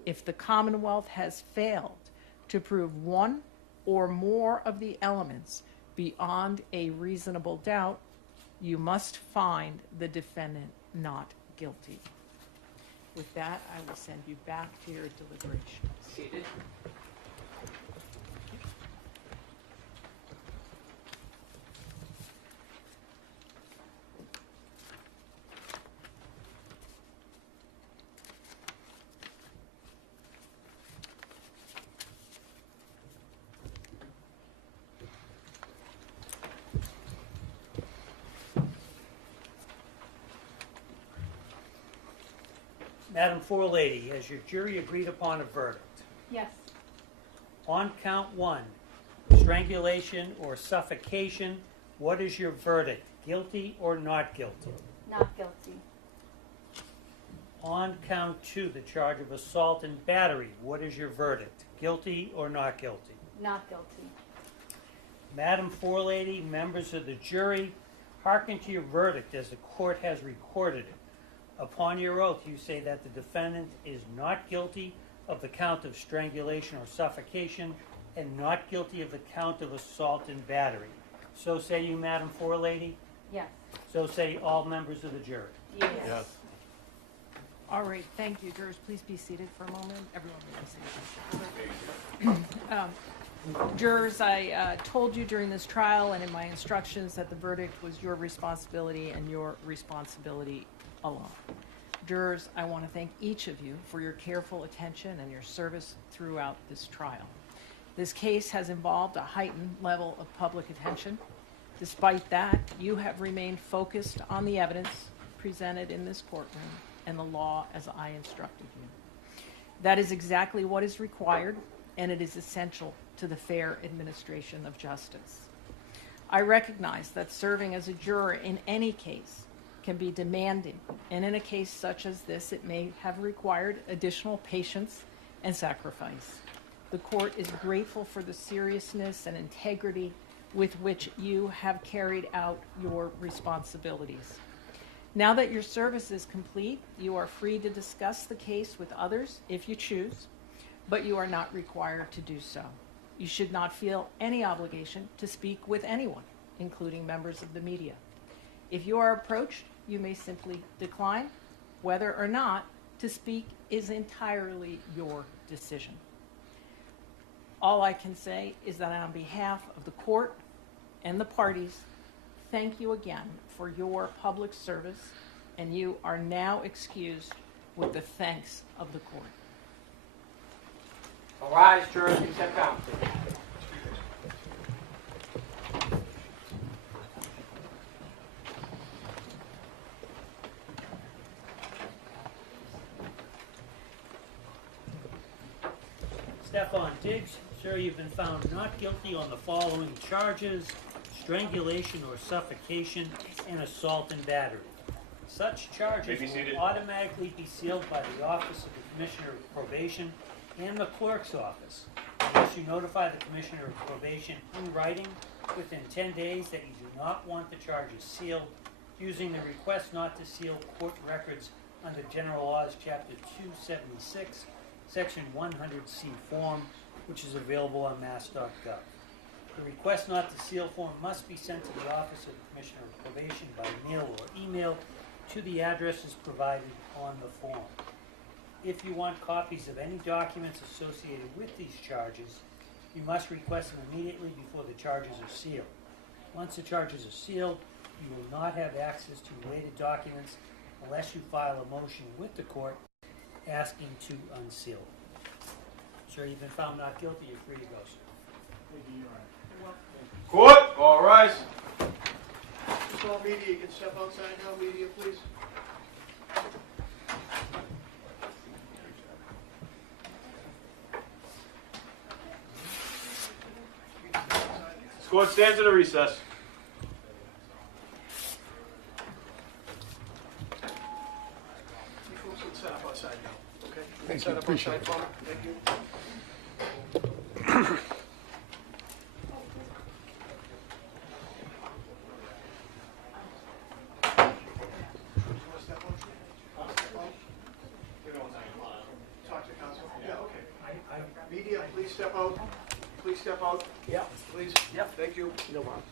If the Commonwealth has failed to prove one or more of the elements beyond a reasonable doubt, you must find the defendant not guilty. With that, I will send you back to your deliberations. Seated. Madam Forelady, has your jury agreed upon a verdict? Yes. On count 1, strangulation or suffocation, what is your verdict? Guilty or not guilty? Not guilty. On count 2, the charge of assault and battery, what is your verdict? Guilty or not guilty? Not guilty. Madam Forelady, members of the jury, hearken to your verdict as the court has recorded it. Upon your oath, you say that the defendant is not guilty of the count of strangulation or suffocation and not guilty of the count of assault and battery. So say you, Madam Forelady? Yes. So say all members of the jury? Yes. All right, thank you. Jurors, please be seated for a moment. Everyone will be seated. Jurors, I told you during this trial and in my instructions that the verdict was your responsibility and your responsibility alone. Jurors, I want to thank each of you for your careful attention and your service throughout this trial. This case has involved a heightened level of public attention. Despite that, you have remained focused on the evidence presented in this courtroom and the law as I instructed you. That is exactly what is required, and it is essential to the fair administration of justice. I recognize that serving as a juror in any case can be demanding, and in a case such as this, it may have required additional patience and sacrifice. The court is grateful for the seriousness and integrity with which you have carried out your responsibilities. Now that your service is complete, you are free to discuss the case with others if you choose, but you are not required to do so. You should not feel any obligation to speak with anyone, including members of the media. If you are approached, you may simply decline. Whether or not to speak is entirely your decision. All I can say is that on behalf of the court and the parties, thank you again for your public service, and you are now excused with the thanks of the court. All rise, jurors, can step down. Stefon Diggs, sir, you've been found not guilty on the following charges: strangulation or suffocation and assault and battery. Such charges will automatically be sealed by the Office of the Commissioner of Probation and the Clerk's Office, unless you notify the Commissioner of Probation in writing within 10 days that you do not want the charges sealed, using the request not to seal court records under General Laws, Chapter 276, Section 100C form, which is available on mass.gov. The request not to seal form must be sent to the Office of the Commissioner of Probation by mail or email to the addresses provided on the form. If you want copies of any documents associated with these charges, you must request them immediately before the charges are sealed. Once the charges are sealed, you will not have access to related documents unless you file a motion with the court asking to unseal it. Sir, you've been found not guilty. You're free to go, sir. Thank you, Your Honor. Court, all rise. Just all media, you can step outside now. Media, please. This court stands at a recess. You folks can set up outside now, okay? Thank Set you, up appreciate outside it. for me. Thank you. Talk to counsel? Yeah, okay. Media, please step out. Please step out. Yeah. Please. Yep. Thank you. No problem.